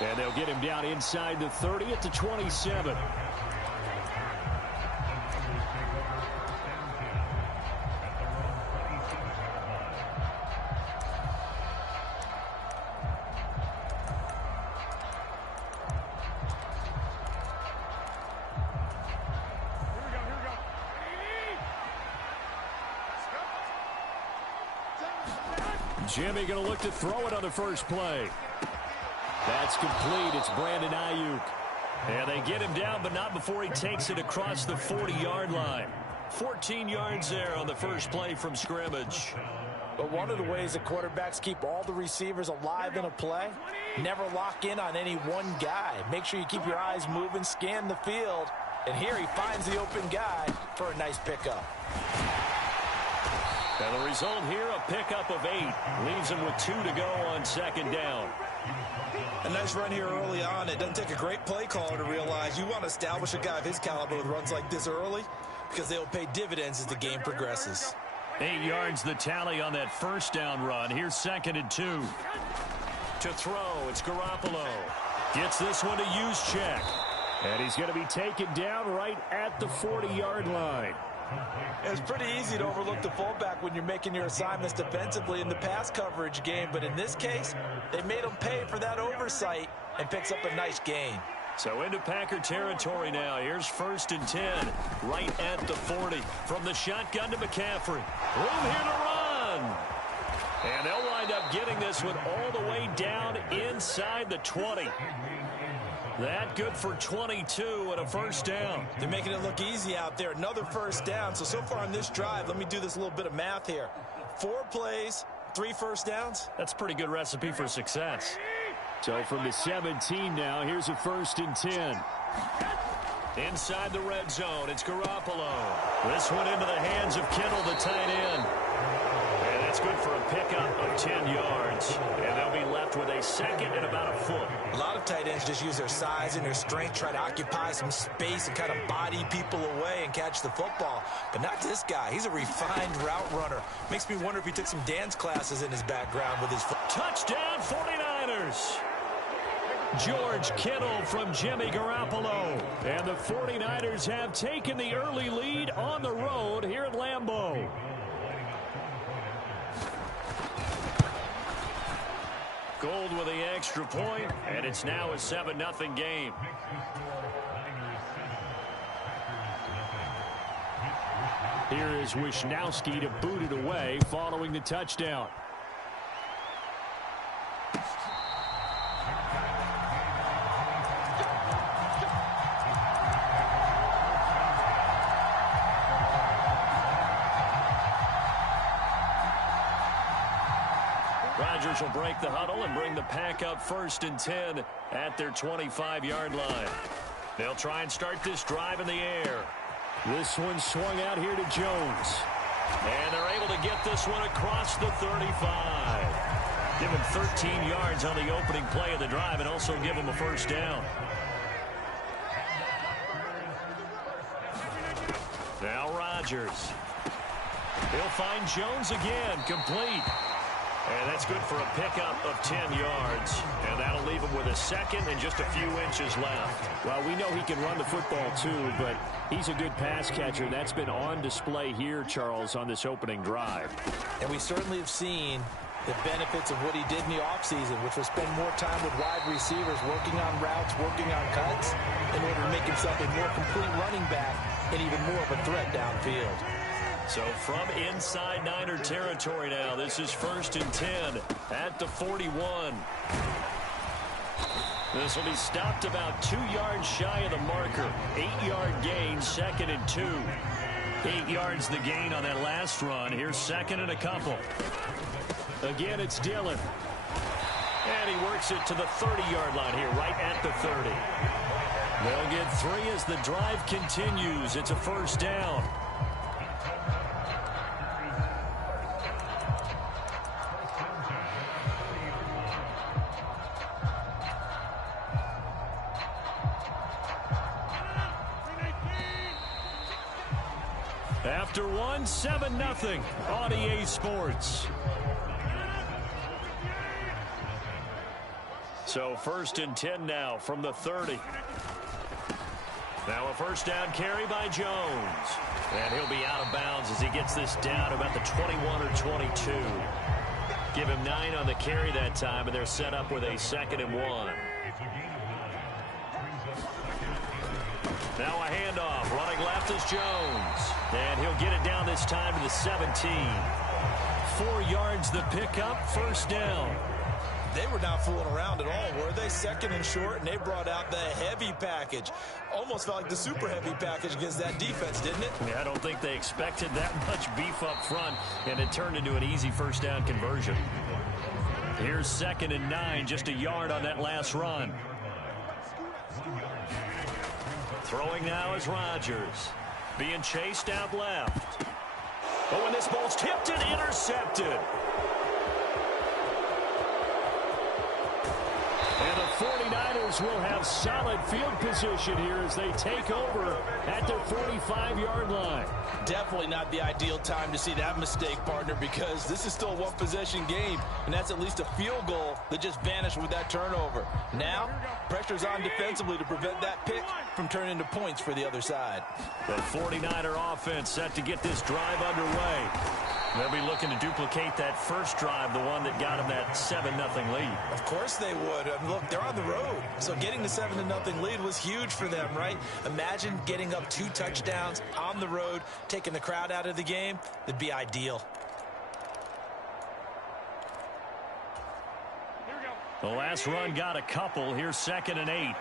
And they'll get him down inside the 30 at the 27. Jimmy going to look to throw it on the first play. That's complete. It's Brandon Ayuk. And they get him down, but not before he takes it across the 40-yard line. 14 yards there on the first play from scrimmage. But one of the ways that quarterbacks keep all the receivers alive in a play, never lock in on any one guy. Make sure you keep your eyes moving, scan the field. And here he finds the open guy for a nice pickup. And the result here, a pickup of 8. Leaves him with 2 to go on second down. A nice run here early on. It doesn't take a great play caller to realize you want to establish a guy of his caliber with runs like this early because they'll pay dividends as the game progresses. 8 yards the tally on that first down run. Here's 2nd and 2. To throw, it's Garoppolo. Gets this one to Juszczyk. And he's going to be taken down right at the 40-yard line. It's pretty easy to overlook the fullback when you're making your assignments defensively in the pass coverage game, but in this case, they made him pay for that oversight and picks up a nice gain. So into Packer territory now. Here's 1st and 10, right at the 40. From the shotgun to McCaffrey. Room here to run. And they'll wind up getting this one all the way down inside the 20. That good for 22 and a first down. They're making it look easy out there. Another first down. So far on this drive, let me do this little bit of math here. 4 plays, 3 first downs. That's a pretty good recipe for success. So from the 17 now, here's a 1st and 10. Inside the red zone, it's Garoppolo. This one into the hands of Kittle, the tight end. And that's good for a pickup of 10 yards. And they'll be left with a 2nd and about a foot. A lot of tight ends just use their size and their strength, try to occupy some space and kind of body people away and catch the football. But not this guy. He's a refined route runner. Makes me wonder if he took some dance classes in his background with his foot. Touchdown 49ers. George Kittle from Jimmy Garoppolo. And the 49ers have taken the early lead on the road here at Lambeau. Gold with the extra point, and it's now a 7-0 game. Here is Wisnowski to boot it away following the touchdown. Rodgers will break the huddle and bring the pack up 1st and 10 at their 25-yard line. They'll try and start this drive in the air. This one swung out here to Jones. And they're able to get this one across the 35. Give him 13 yards on the opening play of the drive and also give him a first down. Now Rodgers. He'll find Jones again, complete. And that's good for a pickup of 10 yards. And that'll leave him with a 2nd and just a few inches left. Well, we know he can run the football too, but he's a good pass catcher. That's been on display here, Charles, on this opening drive. And we certainly have seen the benefits of what he did in the offseason, which was spend more time with wide receivers, working on routes, working on cuts, in order to make himself a more complete running back and even more of a threat downfield. So from inside Niner territory now, this is 1st and 10 at the 41. This will be stopped about 2 yards shy of the marker. 8-yard gain, 2nd and 2. 8 yards the gain on that last run. Here's 2nd and a couple. Again, it's Dillon. And he works it to the 30-yard line here, right at the 30. They'll get 3 as the drive continues. It's a first down. After 1, 7-0 on EA Sports. So 1st and 10 now from the 30. Now a first down carry by Jones. And he'll be out of bounds as he gets this down about the 21 or 22. Give him 9 on the carry that time, and they're set up with a 2nd and 1. Now a handoff. Running left is Jones. And he'll get it down this time to the 17. 4 yards the pickup, first down. They were not fooling around at all, were they? 2nd and short, and they brought out the heavy package. Almost felt like the super heavy package against that defense, didn't it? Yeah, I don't think they expected that much beef up front, and it turned into an easy first down conversion. Here's 2nd and 9, just a yard on that last run. Throwing now is Rodgers. Being chased out left. But when this ball's tipped and intercepted. And the 49ers will have solid field position here as they take over at their 45-yard line. Definitely not the ideal time to see that mistake, partner, because this is still a one-possession game, and that's at least a field goal that just vanished with that turnover. Now, pressure's on defensively to prevent that pick from turning into points for the other side. The 49er offense set to get this drive underway. They'll be looking to duplicate that first drive, the one that got them that 7-0 lead. Of course they would. I mean, look, they're on the road. So getting the 7-0 lead was huge for them, right? Imagine getting up 2 touchdowns on the road, taking the crowd out of the game. That'd be ideal. The last run got a couple. Here's 2nd and 8.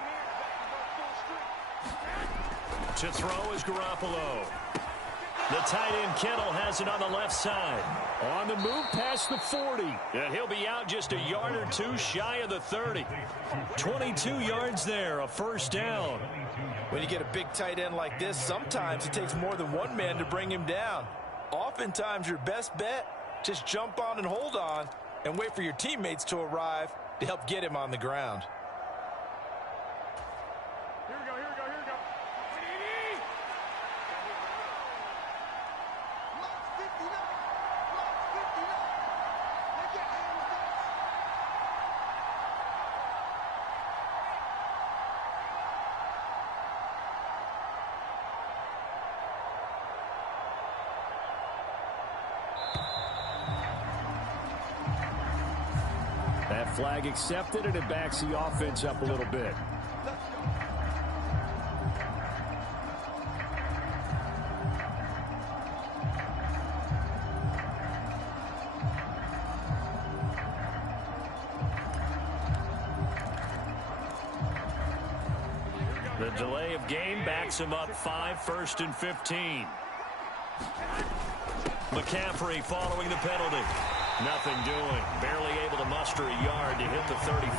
To throw is Garoppolo. The tight end Kittle has it on the left side. On the move past the 40. And he'll be out just a yard or 2 shy of the 30. 22 yards there, a first down. When you get a big tight end like this, sometimes it takes more than one man to bring him down. Oftentimes your best bet, just jump on and hold on and wait for your teammates to arrive to help get him on the ground. That flag accepted, and it backs the offense up a little bit. The delay of game backs him up 5, 1st and 15. McCaffrey following the penalty. Nothing doing. Barely able to muster a yard to hit the 35.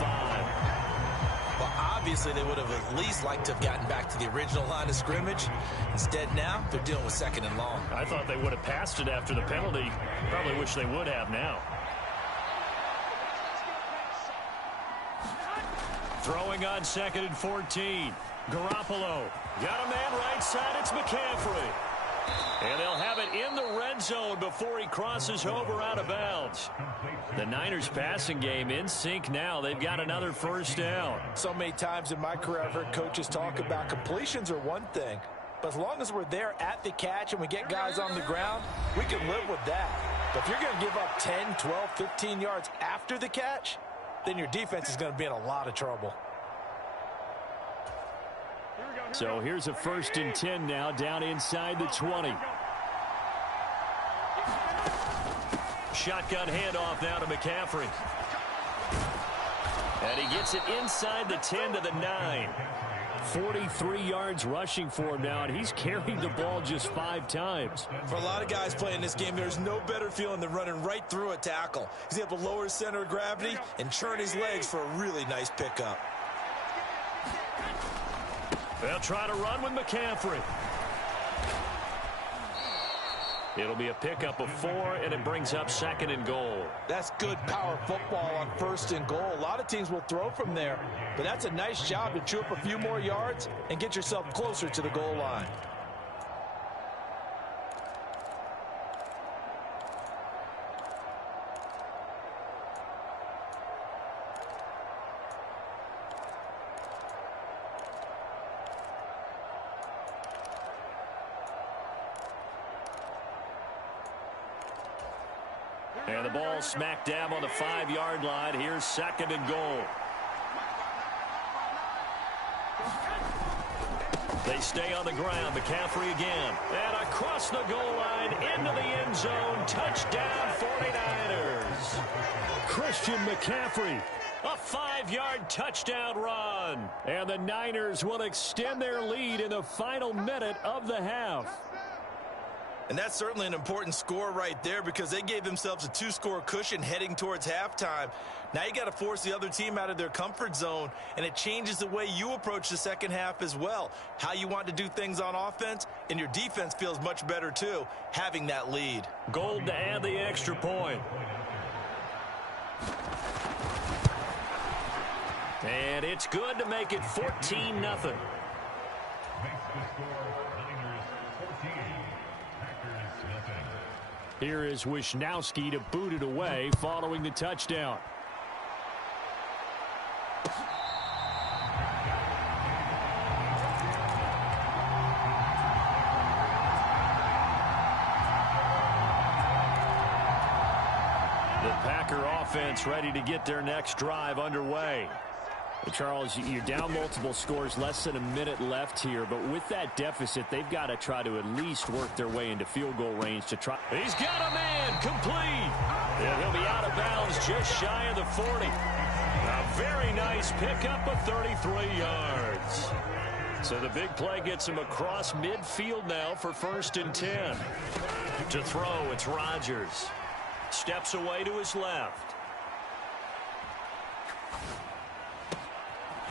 Well, obviously they would have at least liked to have gotten back to the original line of scrimmage. Instead now, they're dealing with 2nd and long. I thought they would have passed it after the penalty. Probably wish they would have now. Throwing on 2nd and 14. Garoppolo. Got a man right side. It's McCaffrey. And they'll have it in the red zone before he crosses over out of bounds. The Niners passing game in sync now. They've got another first down. So many times in my career I've heard coaches talk about completions are one thing, but as long as we're there at the catch and we get guys on the ground, we can live with that. But if you're going to give up 10, 12, 15 yards after the catch, then your defense is going to be in a lot of trouble. So here's a 1st and 10 now, down inside the 20. Shotgun handoff now to McCaffrey. And he gets it inside the 10 to the 9. 43 yards rushing for him now, and he's carried the ball just 5 times. For a lot of guys playing this game, there's no better feeling than running right through a tackle. He's able to lower his center of gravity and churn his legs for a really nice pickup. They'll try to run with McCaffrey. It'll be a pickup of 4, and it brings up 2nd and goal. That's good power football on 1st and goal. A lot of teams will throw from there, but that's a nice job to chew up a few more yards and get yourself closer to the goal line. And the ball smack dab on the 5-yard line. Here's 2nd and goal. They stay on the ground. McCaffrey again. And across the goal line into the end zone. Touchdown 49ers. Christian McCaffrey. A 5-yard touchdown run. And the Niners will extend their lead in the final minute of the half. And that's certainly an important score right there because they gave themselves a 2-score cushion heading towards halftime. Now you got to force the other team out of their comfort zone, and it changes the way you approach the second half as well. How you want to do things on offense, and your defense feels much better too, having that lead. Gold to add the extra point. And it's good to make it 14-0. Here is Wisnowski to boot it away following the touchdown. The Packer offense ready to get their next drive underway. Charles, you're down multiple scores, less than a minute left here, but with that deficit, they've got to try to at least work their way into field goal range to try. He's got a man, complete. And he'll be out of bounds just shy of the 40. A very nice pickup of 33 yards. So the big play gets him across midfield now for 1st and 10. To throw, it's Rodgers. Steps away to his left.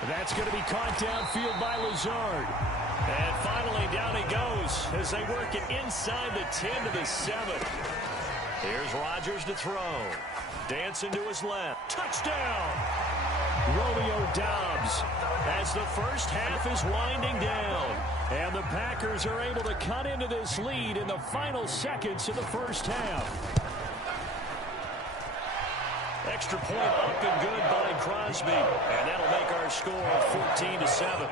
That's going to be caught downfield by Lazard. And finally down he goes as they work it inside the 10 to the 7. Here's Rodgers to throw. Dancing to his left. Touchdown! Romeo Doubs as the first half is winding down. And the Packers are able to cut into this lead in the final seconds of the first half. Extra point up and good by Crosby. And that'll make our score 14-7.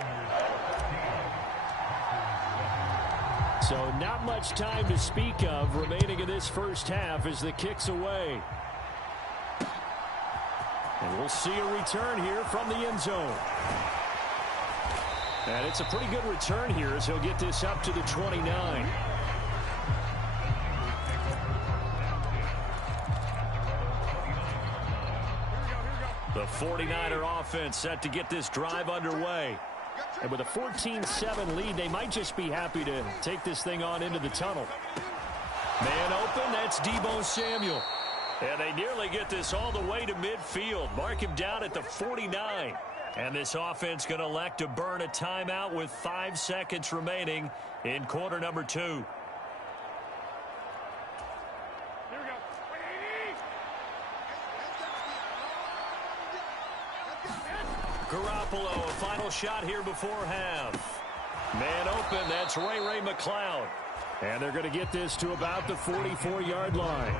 So not much time to speak of remaining in this first half as the kick's away. And we'll see a return here from the end zone. And it's a pretty good return here as he'll get this up to the 29. The 49er offense set to get this drive underway. And with a 14-7 lead, they might just be happy to take this thing on into the tunnel. Man open, that's Deebo Samuel. And they nearly get this all the way to midfield. Mark him down at the 49. And this offense going to elect to burn a timeout with 5 seconds remaining in quarter number 2. Garoppolo, a final shot here before half. Man open, that's Ray McLeod. And they're going to get this to about the 44-yard line.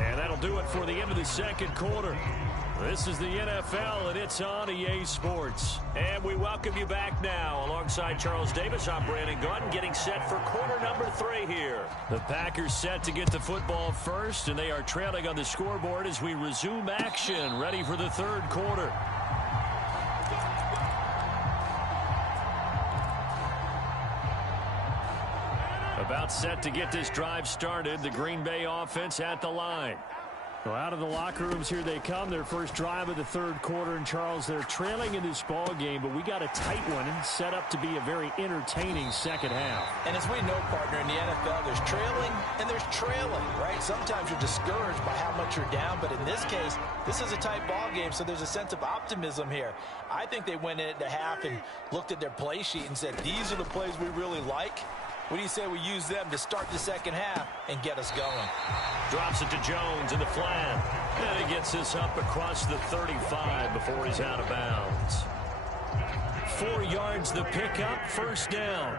And that'll do it for the end of the second quarter. This is the NFL, and it's on EA Sports. And we welcome you back now. Alongside Charles Davis, I'm Brandon Gaudin, getting set for quarter number 3 here. The Packers set to get the football first, and they are trailing on the scoreboard as we resume action, ready for the third quarter. About set to get this drive started. The Green Bay offense at the line. Well, out of the locker rooms, here they come. Their first drive of the third quarter. And, Charles, they're trailing in this ball game, but we got a tight one set up to be a very entertaining second half. And as we know, partner, in the NFL, there's trailing and there's trailing, right? Sometimes you're discouraged by how much you're down, but in this case, this is a tight ball game, so there's a sense of optimism here. I think they went into half and looked at their play sheet and said, these are the plays we really like. What do you say we use them to start the second half and get us going? Drops it to Jones in the flat. And he gets this up across the 35 before he's out of bounds. 4 yards the pickup, first down.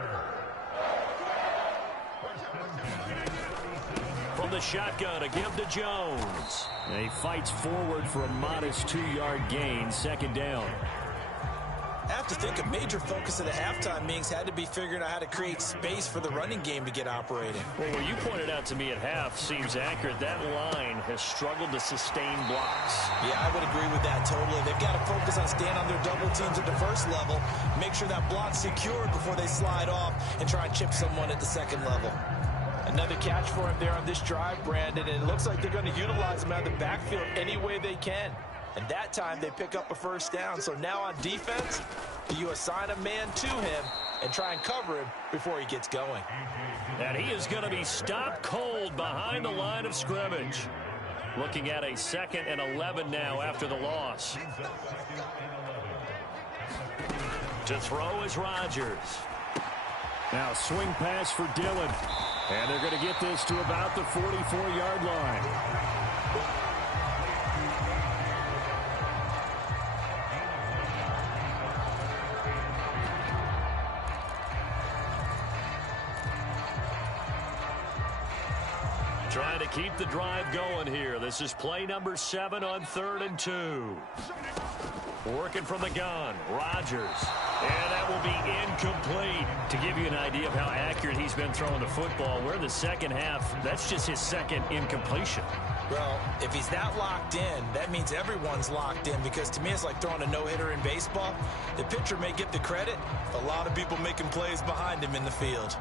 From the shotgun, a give to Jones. And he fights forward for a modest 2-yard gain, second down. I have to think a major focus of the halftime meetings had to be figuring out how to create space for the running game to get operating. Well, what you pointed out to me at half seems accurate. That line has struggled to sustain blocks. Yeah, I would agree with that totally. They've got to focus on staying on their double teams at the first level, make sure that block's secured before they slide off and try and chip someone at the second level. Another catch for him there on this drive, Brandon, and it looks like they're going to utilize him out of the backfield any way they can. And that time they pick up a first down. So now on defense, you assign a man to him and try and cover him before he gets going. And he is going to be stopped cold behind the line of scrimmage. Looking at a 2nd and 11 now after the loss. To throw is Rodgers. Now swing pass for Dillon. And they're going to get this to about the 44-yard line. Trying to keep the drive going here. This is play number 7 on 3rd and 2. Working from the gun, Rodgers. And that will be incomplete. To give you an idea of how accurate he's been throwing the football, we're in the second half. That's just his second incompletion. Well, if he's that locked in, that means everyone's locked in, because to me it's like throwing a no-hitter in baseball. The pitcher may get the credit, a lot of people making plays behind him in the field.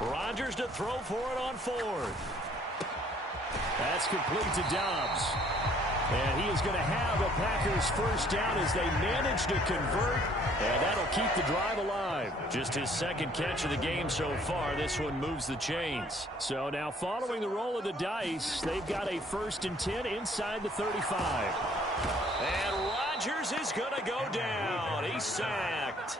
Rodgers to throw for it on 4th. That's complete to Dobbs. And he is going to have a Packers first down as they manage to convert. And that'll keep the drive alive. Just his 2nd catch of the game so far. This one moves the chains. So now following the roll of the dice, they've got a 1st and 10 inside the 35. And Rodgers is going to go down. He's sacked.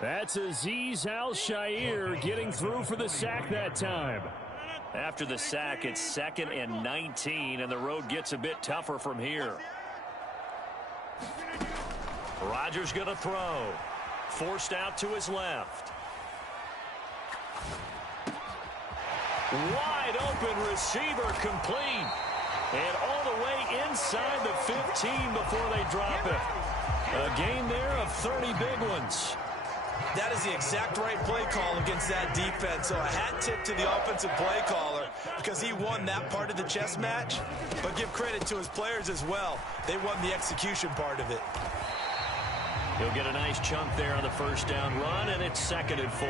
That's Azeez Al-Shaair getting through for the sack that time. After the sack, it's 2nd and 19, and the road gets a bit tougher from here. Rodgers going to throw. Forced out to his left. Wide open receiver complete. And all the way inside the 15 before they drop it. A gain there of 30 big ones. That is the exact right play call against that defense. So a hat tip to the offensive play caller, because he won that part of the chess match. But give credit to his players as well. They won the execution part of it. He'll get a nice chunk there on the first down run, and it's 2nd and 4.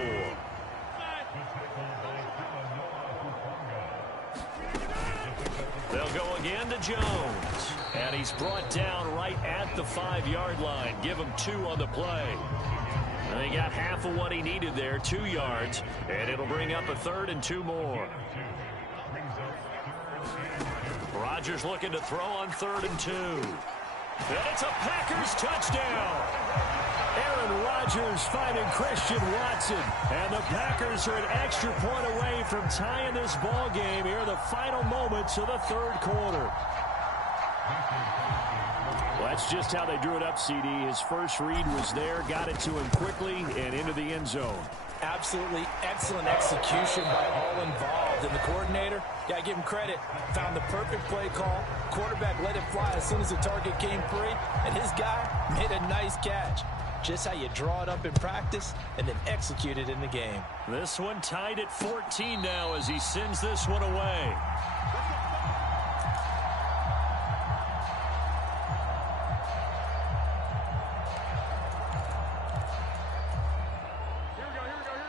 They'll go again to Jones. And he's brought down right at the 5-yard line. Give him 2 on the play. And he got half of what he needed there, 2 yards. And it'll bring up a 3rd and 2 more. Rodgers looking to throw on 3rd and 2. And it's a Packers touchdown. Aaron Rodgers finding Christian Watson. And the Packers are an extra point away from tying this ball game here in the final moments of the third quarter. Well, that's just how they drew it up, CD. His first read was there, got it to him quickly, and into the end zone. Absolutely excellent execution by all involved. And the coordinator, I give him credit, found the perfect play call. Quarterback let it fly as soon as the target came free, and his guy made a nice catch. Just how you draw it up in practice and then execute it in the game. This one tied at 14 now as he sends this one away.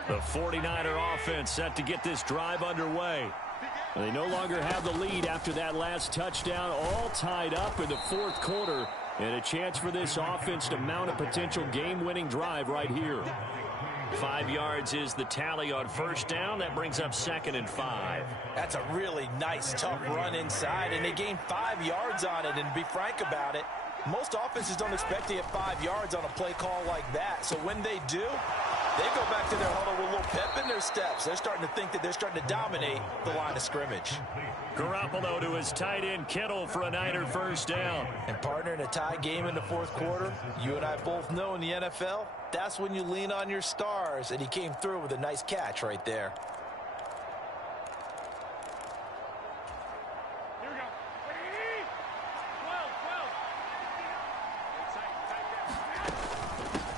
The 49er offense set to get this drive underway. They no longer have the lead after that last touchdown, all tied up in the fourth quarter, and a chance for this offense to mount a potential game-winning drive right here. 5 yards is the tally on first down. That brings up 2nd and 5. That's a really nice, tough run inside, and they gained 5 yards on it. And to be frank about it, most offenses don't expect to get 5 yards on a play call like that. So when they do, they go back to their huddle with a little pep in their steps. They're starting to think that they're starting to dominate the line of scrimmage. Garoppolo to his tight end Kittle for a Niner first down. And partner, in a tie game in the fourth quarter, you and I both know in the NFL, that's when you lean on your stars, and he came through with a nice catch right there.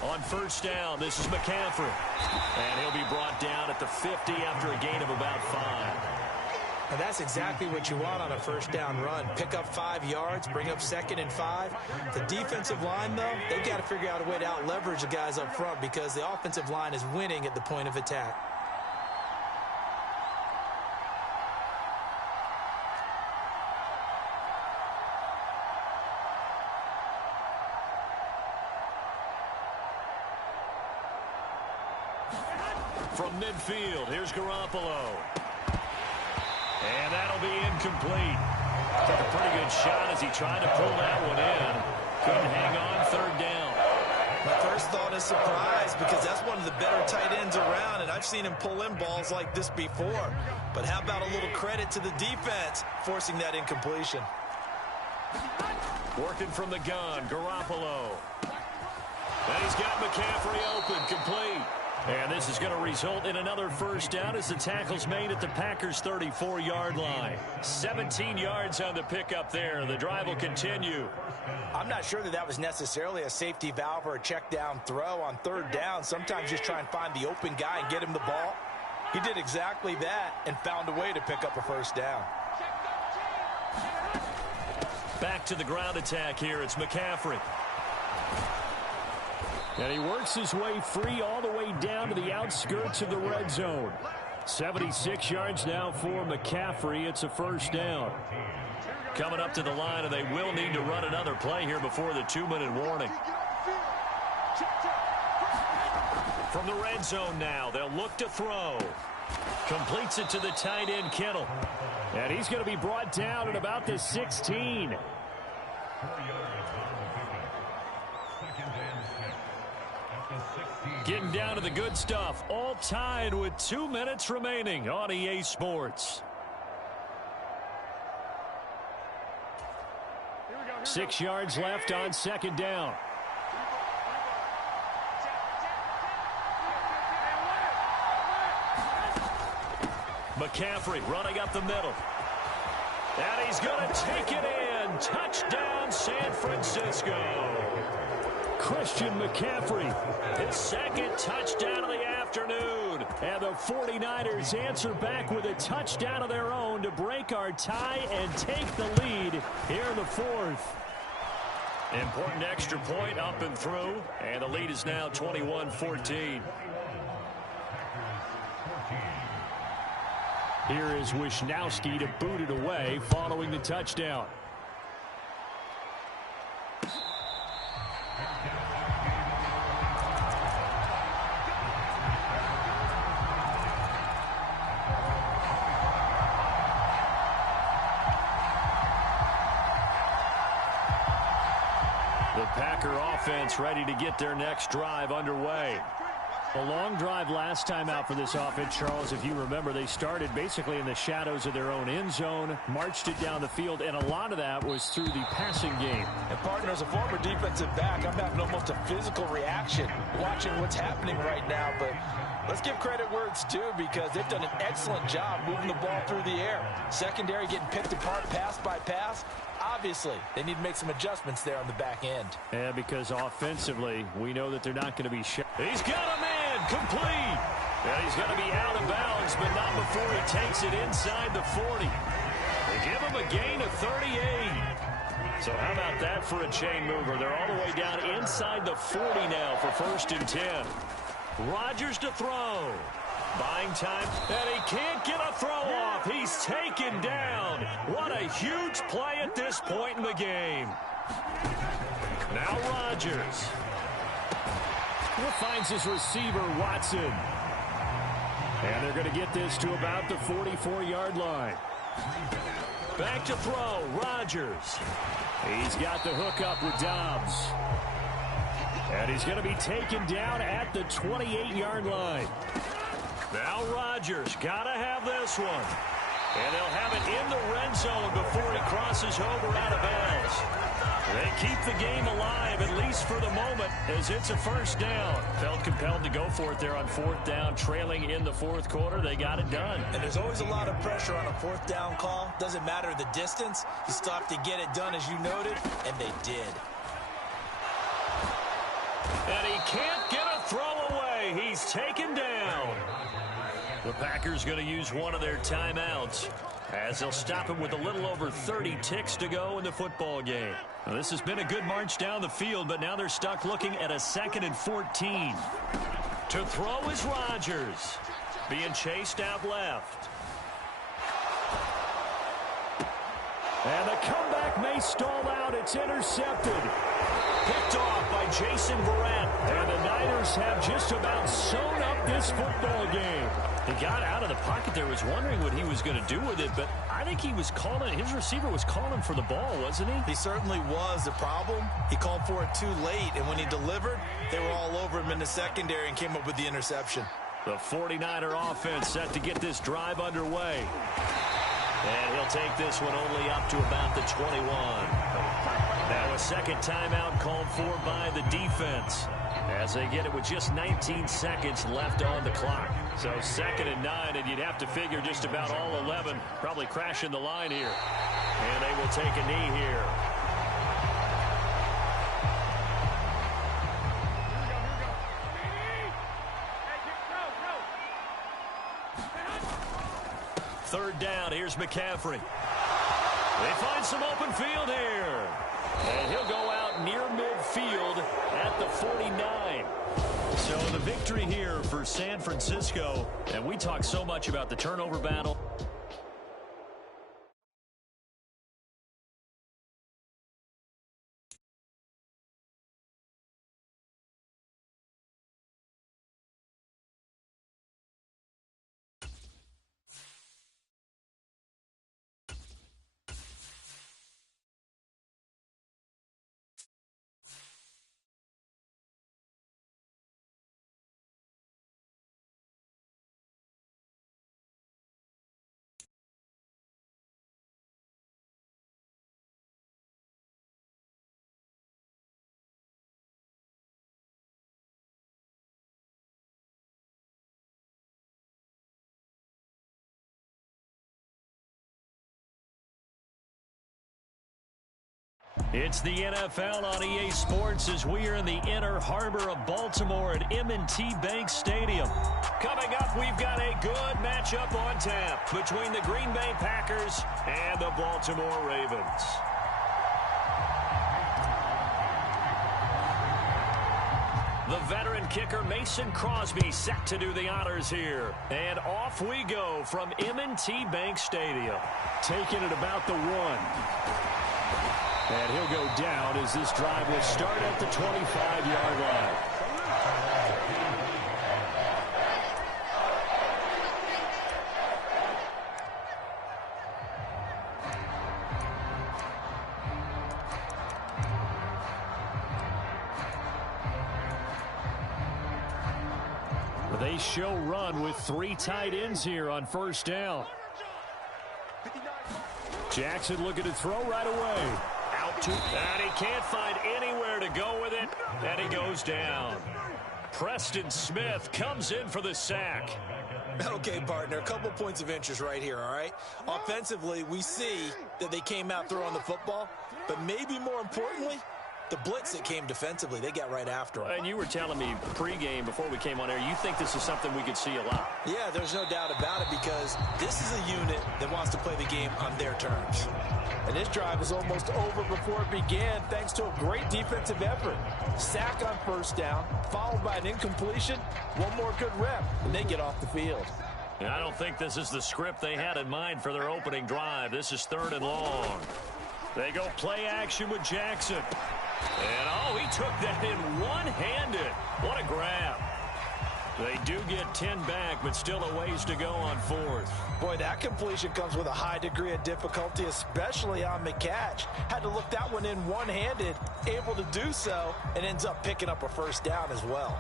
On first down, this is McCaffrey. And he'll be brought down at the 50 after a gain of about 5. And that's exactly what you want on a first down run. Pick up 5 yards, bring up 2nd and 5. The defensive line, though, they've got to figure out a way to out-leverage the guys up front because the offensive line is winning at the point of attack. From midfield, here's Garoppolo. And that'll be incomplete. Took a pretty good shot as he tried to pull that one in. Couldn't hang on, 3rd down. My first thought is surprise because that's one of the better tight ends around, and I've seen him pull in balls like this before. But how about a little credit to the defense forcing that incompletion? Working from the gun, Garoppolo. And he's got McCaffrey open, complete. And this is going to result in another first down as the tackle's made at the Packers' 34-yard line. 17 yards on the pickup there. The drive will continue. I'm not sure that was necessarily a safety valve or a check down throw on 3rd down. Sometimes just try and find the open guy and get him the ball. He did exactly that and found a way to pick up a first down. Back to the ground attack here. It's McCaffrey. And he works his way free all the way down to the outskirts of the red zone. 76 yards now for McCaffrey. It's a first down. Coming up to the line, and they will need to run another play here before the 2-minute warning. From the red zone now, they'll look to throw. Completes it to the tight end, Kittle. And he's going to be brought down at about the 16. Getting down to the good stuff. All tied with 2 minutes remaining on EA Sports. 6 yards left on 2nd down. McCaffrey running up the middle. And he's going to take it in. Touchdown, San Francisco. Christian McCaffrey, his 2nd touchdown of the afternoon. And the 49ers answer back with a touchdown of their own to break our tie and take the lead here in the 4th. Important extra point up and through, and the lead is now 21-14. Here is Wisnowski to boot it away following the touchdown. The Packer offense ready to get their next drive underway. A long drive last time out for this offense, Charles. If you remember, they started basically in the shadows of their own end zone, marched it down the field, and a lot of that was through the passing game. And partner, as a former defensive back, I'm having almost a physical reaction watching what's happening right now. But let's give credit where it's due because they've done an excellent job moving the ball through the air. Secondary getting picked apart pass by pass. Obviously, they need to make some adjustments there on the back end. Yeah, because offensively, we know that they're not going to be He's got a man complete. And he's going to be out of bounds, but not before he takes it inside the 40. They give him a gain of 38. So how about that for a chain mover? They're all the way down inside the 40 now for 1st and 10. Rodgers to throw. Buying time, and he can't get a throw off. He's taken down. What a huge play at this point in the game. Now Rodgers. Finds his receiver, Watson. And they're going to get this to about the 44-yard line. Back to throw, Rodgers. He's got the hook up with Dobbs. And he's going to be taken down at the 28-yard line. Now Rodgers, got to have this one. And they'll have it in the red zone before he crosses over out of bounds. They keep the game alive, at least for the moment, as it's a first down. Felt compelled to go for it there on fourth down, trailing in the fourth quarter. They got it done. And there's always a lot of pressure on a fourth down call. Doesn't matter the distance. You still have to get it done, as you noted, and they did. And he can't get a throw away. He's taken down. The Packers going to use one of their timeouts as they'll stop him with a little over 30 ticks to go in the football game. Now, this has been a good march down the field, but now they're stuck looking at a 2nd and 14. To throw is Rodgers, being chased out left. And the comeback may stall out. It's intercepted. Picked off by Jason Verrett. And the Niners have just about sewn up this football game. He got out of the pocket there, was wondering what he was going to do with it, but I think he was calling, his receiver was calling for the ball, wasn't he? He certainly was. The problem, he called for it too late, and when he delivered, they were all over him in the secondary and came up with the interception. The 49er offense set to get this drive underway. And he'll take this one only up to about the 21. Now a second timeout called for by the defense, as they get it with just 19 seconds left on the clock. So 2nd and 9, and you'd have to figure just about all 11 probably crashing the line here. And they will take a knee here. Third down, here's McCaffrey. They find some open field here. And he'll go out near midfield at the 49. So the victory here for San Francisco. And we talk so much about the turnover battle. It's the NFL on EA Sports as we are in the inner harbor of Baltimore at M&T Bank Stadium. Coming up, we've got a good matchup on tap between the Green Bay Packers and the Baltimore Ravens. The veteran kicker Mason Crosby set to do the honors here. And off we go from M&T Bank Stadium. Taking it about the 1. And he'll go down as this drive will start at the 25-yard line. They show run with 3 tight ends here on first down. Jackson looking to throw right away. And he can't find anywhere to go with it, and he goes down. Preston Smith comes in for the sack. Okay, partner, a couple points of interest right here, all right? Offensively, we see that they came out throwing the football, but maybe more importantly, The blitz that came defensively, they got right after him. And you were telling me pregame before we came on air, you think this is something we could see a lot. Yeah, there's no doubt about it because this is a unit that wants to play the game on their terms. And this drive is almost over before it began thanks to a great defensive effort. Sack on first down, followed by an incompletion. One more good rep, and they get off the field. And I don't think this is the script they had in mind for their opening drive. This is 3rd and long. They go play action with Jackson. And, oh, he took that in one-handed. What a grab. They do get 10 back, but still a ways to go on 4th. Boy, that completion comes with a high degree of difficulty, especially on the catch. Had to look that one in one-handed, able to do so, and ends up picking up a first down as well.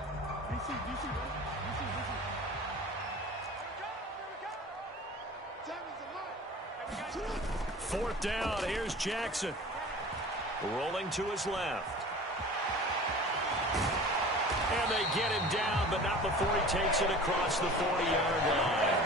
4th down, here's Jackson. Rolling to his left. And they get him down, but not before he takes it across the 40-yard line.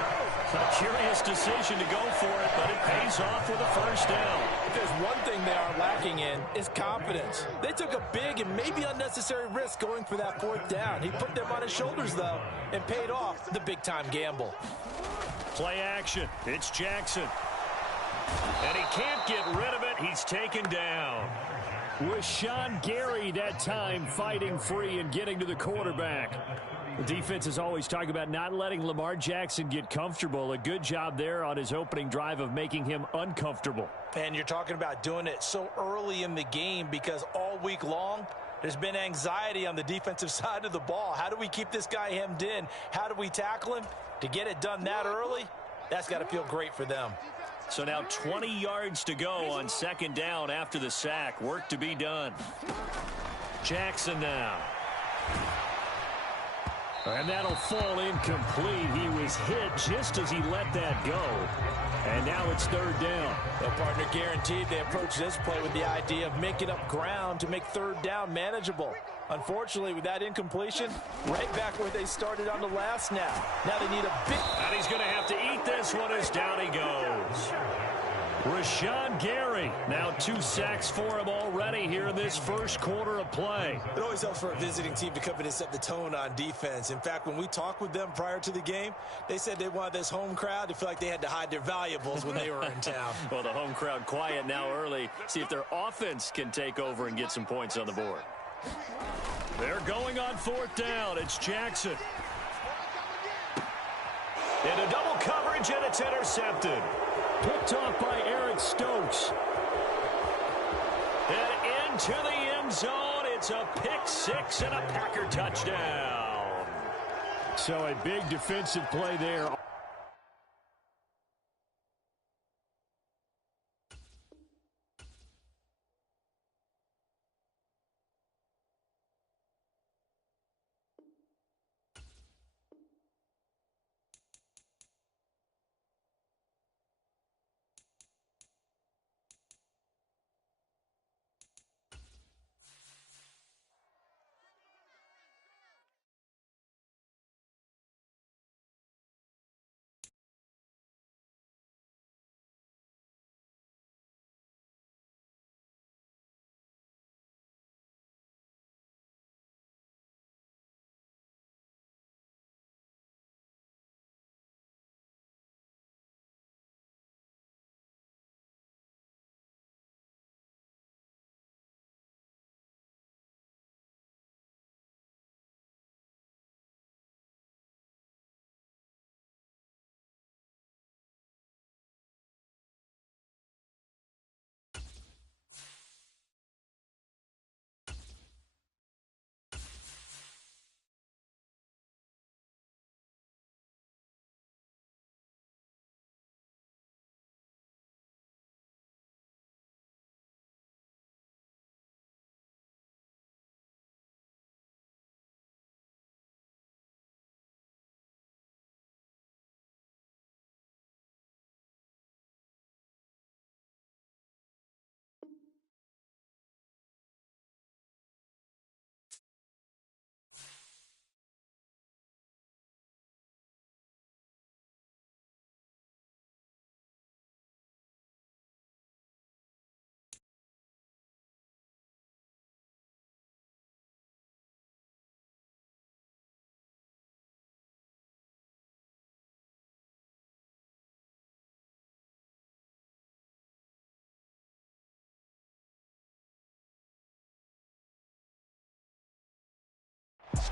A curious decision to go for it, but it pays off with a first down. If there's one thing they are lacking in, it's confidence. They took a big and maybe unnecessary risk going for that 4th down. He put them on his shoulders, though, and paid off the big-time gamble. Play action. It's Jackson. And he can't get rid of it. He's taken down. Rashawn Gary that time fighting free and getting to the quarterback. The defense is always talking about not letting Lamar Jackson get comfortable. A good job there on his opening drive of making him uncomfortable. And you're talking about doing it so early in the game because all week long, there's been anxiety on the defensive side of the ball. How do we keep this guy hemmed in? How do we tackle him? To get it done that early, that's got to feel great for them. So now 20 yards to go on 2nd down after the sack. Work to be done. Jackson now. And that'll fall incomplete. He was hit just as he let that go. And now it's 3rd down. The partner guaranteed they approach this play with the idea of making up ground to make 3rd down manageable. Unfortunately, with that incompletion, right back where they started on the last snap. Now they need a big... And he's going to have to eat this one as down he goes. Rashawn Gary, now 2 sacks for him already here in this first quarter of play. It always helps for a visiting team to come in and set the tone on defense. In fact, when we talked with them prior to the game, they said they wanted this home crowd to feel like they had to hide their valuables when they were in town. Well, the home crowd quiet now early. See if their offense can take over and get some points on the board. They're going on 4th down. It's Jackson. Into double coverage, and it's intercepted. Picked off by Eric Stokes. And into the end zone. It's a pick 6 and a Packer touchdown. So a big defensive play there.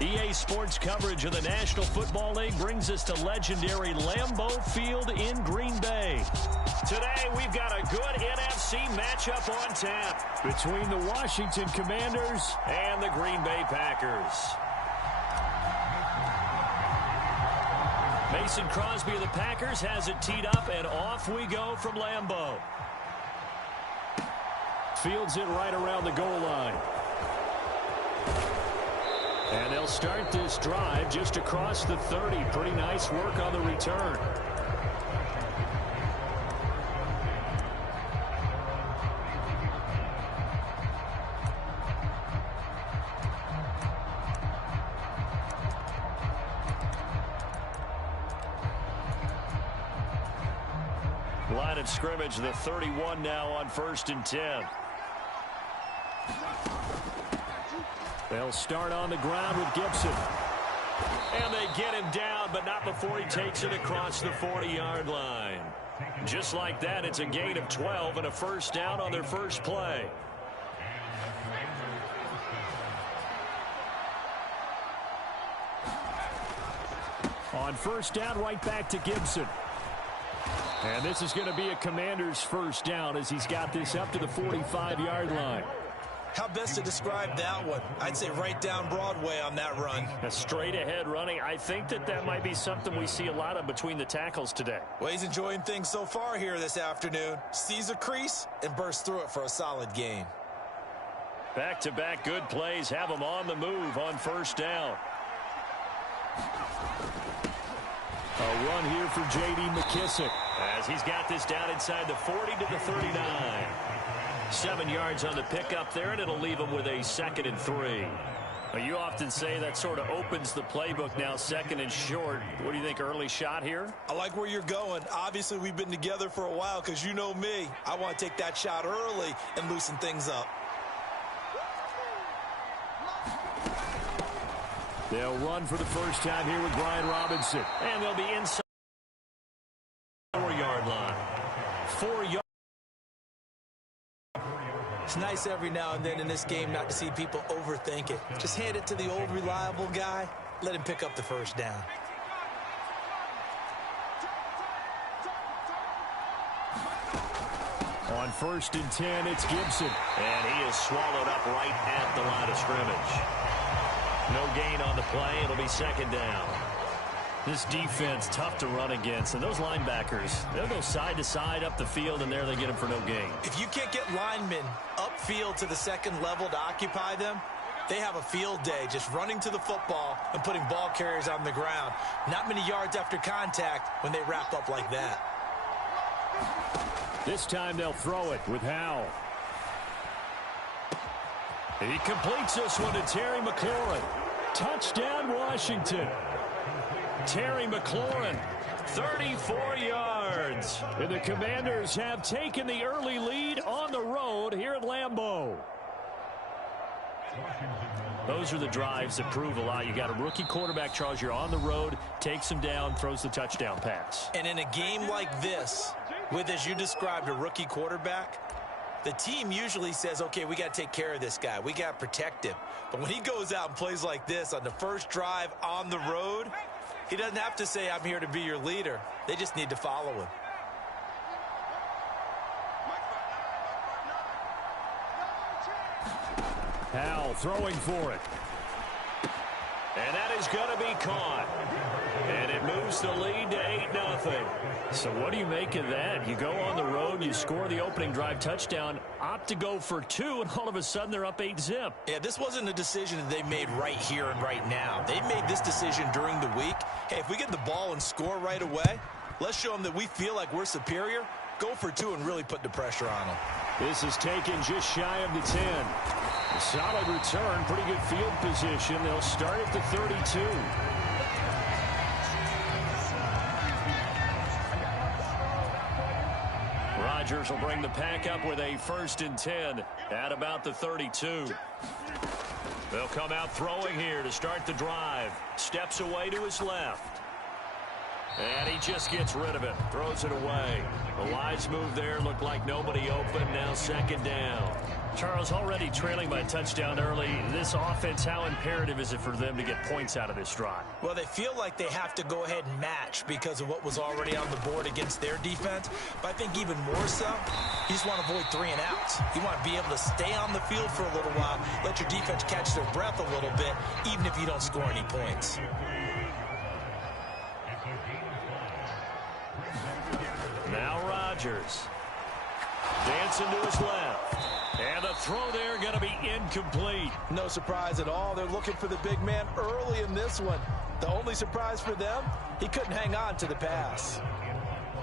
EA Sports coverage of the National Football League brings us to legendary Lambeau Field in Green Bay. Today, we've got a good NFC matchup on tap between the Washington Commanders and the Green Bay Packers. Mason Crosby of the Packers has it teed up, and off we go from Lambeau. Fields it right around the goal line. And they'll start this drive just across the 30. Pretty nice work on the return. Line of scrimmage, the 31 now on 1st and 10. They'll start on the ground with Gibson. And they get him down, but not before he takes it across the 40-yard line. Just like that, it's a gain of 12 and a first down on their first play. On first down, right back to Gibson. And this is going to be a Commander's first down as he's got this up to the 45-yard line. How best to describe that one? I'd say right down Broadway on that run. A straight-ahead running. I think that might be something we see a lot of between the tackles today. Well, he's enjoying things so far here this afternoon. Sees a crease and bursts through it for a solid gain. Back-to-back good plays have him on the move on first down. A run here for J.D. McKissick as he's got this down inside the 40 to the 39. 7 yards on the pickup there, and it'll leave him with a 2nd and 3. Well, you often say that sort of opens the playbook now, 2nd and short. What do you think, early shot here? I like where you're going. Obviously, we've been together for a while because you know me. I want to take that shot early and loosen things up. They'll run for the first time here with Brian Robinson. And they'll be inside the 4-yard line. 4 yards. It's nice every now and then in this game not to see people overthink it. Just hand it to the old reliable guy. Let him pick up the first down. On 1st and 10, it's Gibson. And he is swallowed up right at the line of scrimmage. No gain on the play. It'll be 2nd down. This defense, tough to run against. And those linebackers, they'll go side to side up the field, and there they get them for no gain. If you can't get linemen upfield to the 2nd level to occupy them, they have a field day just running to the football and putting ball carriers on the ground. Not many yards after contact when they wrap up like that. This time they'll throw it with Howell. He completes this one to Terry McLaurin. Touchdown, Washington. Terry McLaurin, 34 yards. And the Commanders have taken the early lead on the road here at Lambeau. Those are the drives that prove a lot. You got a rookie quarterback, Charles. You're on the road, takes him down, throws the touchdown pass. And in a game like this, with, as you described, a rookie quarterback, the team usually says, okay, we got to take care of this guy. We got to protect him. But when he goes out and plays like this on the first drive on the road, he doesn't have to say, I'm here to be your leader. They just need to follow him. Howell throwing for it. And that is going to be caught. And it moves the lead to 8-0. So what do you make of that? You go on the road, you score the opening drive touchdown, opt to go for 2, and all of a sudden they're up 8-zip. Yeah, this wasn't a decision that they made right here and right now. They made this decision during the week. Hey, if we get the ball and score right away, let's show them that we feel like we're superior. Go for 2 and really put the pressure on them. This is taken just shy of the 10. A solid return, pretty good field position. They'll start at the 32. Rodgers will bring the pack up with a 1st and 10 at about the 32. They'll come out throwing here to start the drive. Steps away to his left. And he just gets rid of it, throws it away. The wise move there, looked like nobody open, now second down. Charles, already trailing by a touchdown early. This offense, how imperative is it for them to get points out of this drive? Well, they feel like they have to go ahead and match because of what was already on the board against their defense. But I think even more so, you just want to avoid 3 and outs. You want to be able to stay on the field for a little while, let your defense catch their breath a little bit, even if you don't score any points. Now Rodgers. Dancing to his left. And the throw there going to be incomplete. No surprise at all. They're looking for the big man early in this one. The only surprise for them, he couldn't hang on to the pass.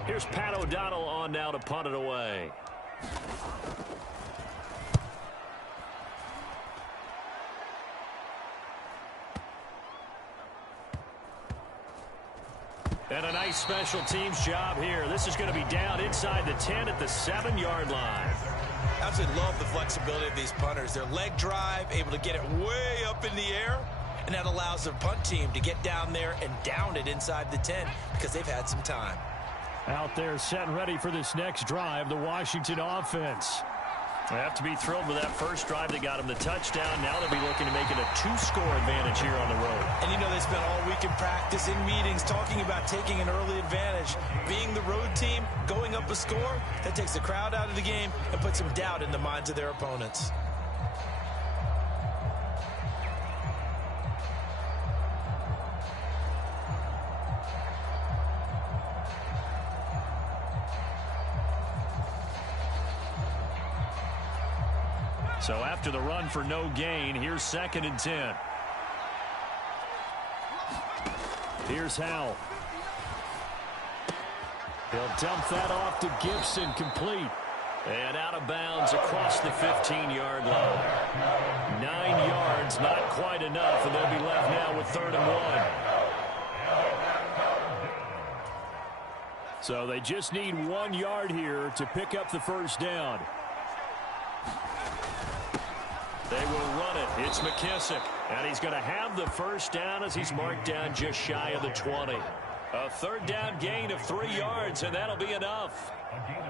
Here's Pat O'Donnell on now to punt it away. And a nice special teams job here. This is going to be down inside the 10 at the 7-yard line. Absolutely love the flexibility of these punters. Their leg drive, able to get it way up in the air, and that allows their punt team to get down there and down it inside the 10 because they've had some time. Out there set and ready for this next drive, the Washington offense. They have to be thrilled with that first drive that got them the touchdown. Now they'll be looking to make it a 2-score advantage here on the road. And you know they spent all week in practice, in meetings, talking about taking an early advantage. Being the road team, going up a score, that takes the crowd out of the game and puts some doubt in the minds of their opponents. So after the run for no gain, here's 2nd and 10. Here's Howell. He'll dump that off to Gibson, complete. And out of bounds across the 15-yard line. 9 yards, not quite enough, and they'll be left now with 3rd and 1. So they just need 1 yard here to pick up the first down. They will run it. It's McKissick. And he's going to have the first down as he's marked down just shy of the 20. A 3rd down gain of 3 yards, and that'll be enough.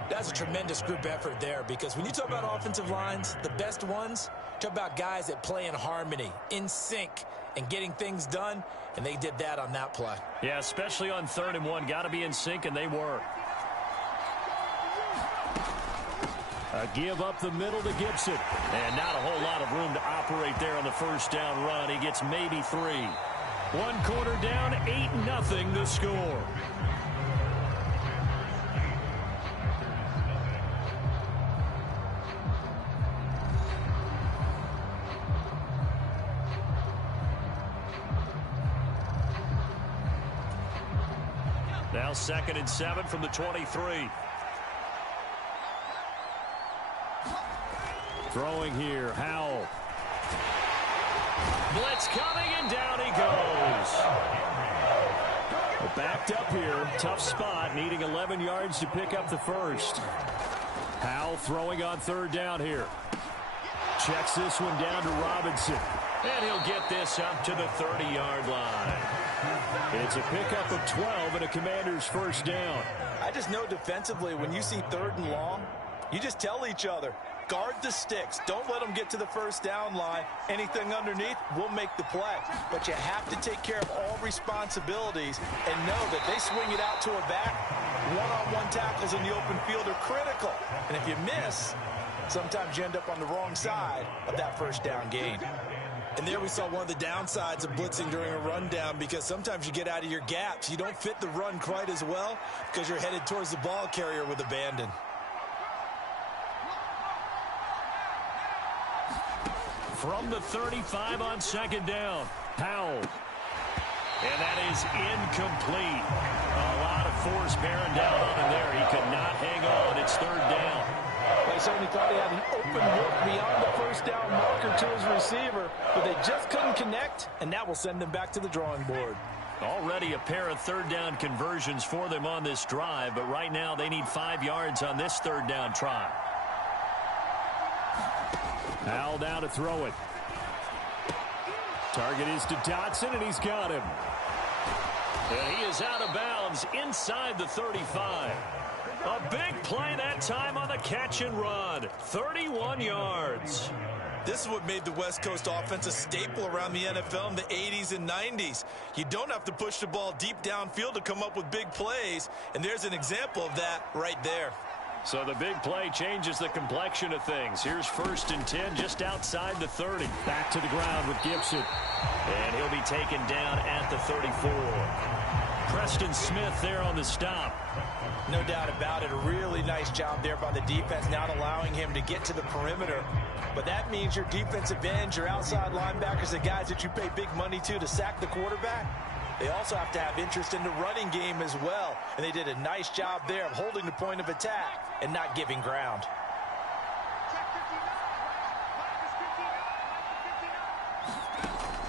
That's a tremendous group effort there because when you talk about offensive lines, the best ones, talk about guys that play in harmony, in sync, and getting things done, and they did that on that play. Yeah, especially on 3rd and 1. Got to be in sync, and they were. A give up the middle to Gibson. And not a whole lot of room to operate there on the first down run. He gets maybe 3. 1 quarter down, 8-0 the score. Now 2nd and 7 from the 23. Throwing here, Howell. Blitz coming, and down he goes. Backed up here, tough spot, needing 11 yards to pick up the first. Howell throwing on 3rd down here. Checks this one down to Robinson. And he'll get this up to the 30-yard line. It's a pickup of 12 and a Commander's first down. I just know defensively, when you see 3rd and long, you just tell each other, guard the sticks. Don't let them get to the first down line. Anything underneath will make the play. But you have to take care of all responsibilities and know that they swing it out to a back. One-on-one tackles in the open field are critical. And if you miss, sometimes you end up on the wrong side of that first down gain. And there we saw one of the downsides of blitzing during a rundown because sometimes you get out of your gaps. You don't fit the run quite as well because you're headed towards the ball carrier with abandon. From the 35 on 2nd down, Howell. And that is incomplete. A lot of force bearing down on him there. He could not hang on. It's 3rd down. They certainly thought he had an open look beyond the first down marker to his receiver, but they just couldn't connect, and that will send them back to the drawing board. Already a pair of 3rd down conversions for them on this drive, but right now they need 5 yards on this 3rd down try. Howell now to throw it. Target is to Dotson, and he's got him. And he is out of bounds inside the 35. A big play that time on the catch and run. 31 yards. This is what made the West Coast offense a staple around the NFL in the 80s and 90s. You don't have to push the ball deep downfield to come up with big plays, and there's an example of that right there. So the big play changes the complexion of things. Here's 1st and 10 just outside the 30. Back to the ground with Gibson. And he'll be taken down at the 34. Preston Smith there on the stop. No doubt about it. A really nice job there by the defense, not allowing him to get to the perimeter. But that means your defensive ends, your outside linebackers, the guys that you pay big money to sack the quarterback, they also have to have interest in the running game as well. And they did a nice job there of holding the point of attack and not giving ground.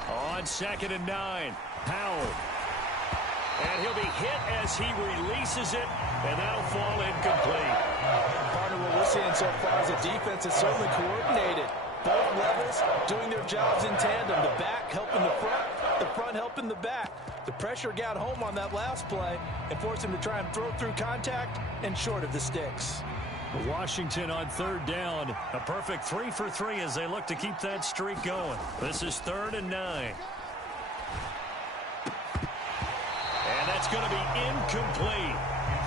On 2nd and 9, Powell. And he'll be hit as he releases it, and that'll fall incomplete. Partner, what we're seeing so far is the defense is certainly coordinated. Both levels doing their jobs in tandem. The back helping the front helping the back. The pressure got home on that last play and forced him to try and throw through contact and short of the sticks. Washington on 3rd down. A perfect 3 for 3 as they look to keep that streak going. This is 3rd and 9. And that's going to be incomplete.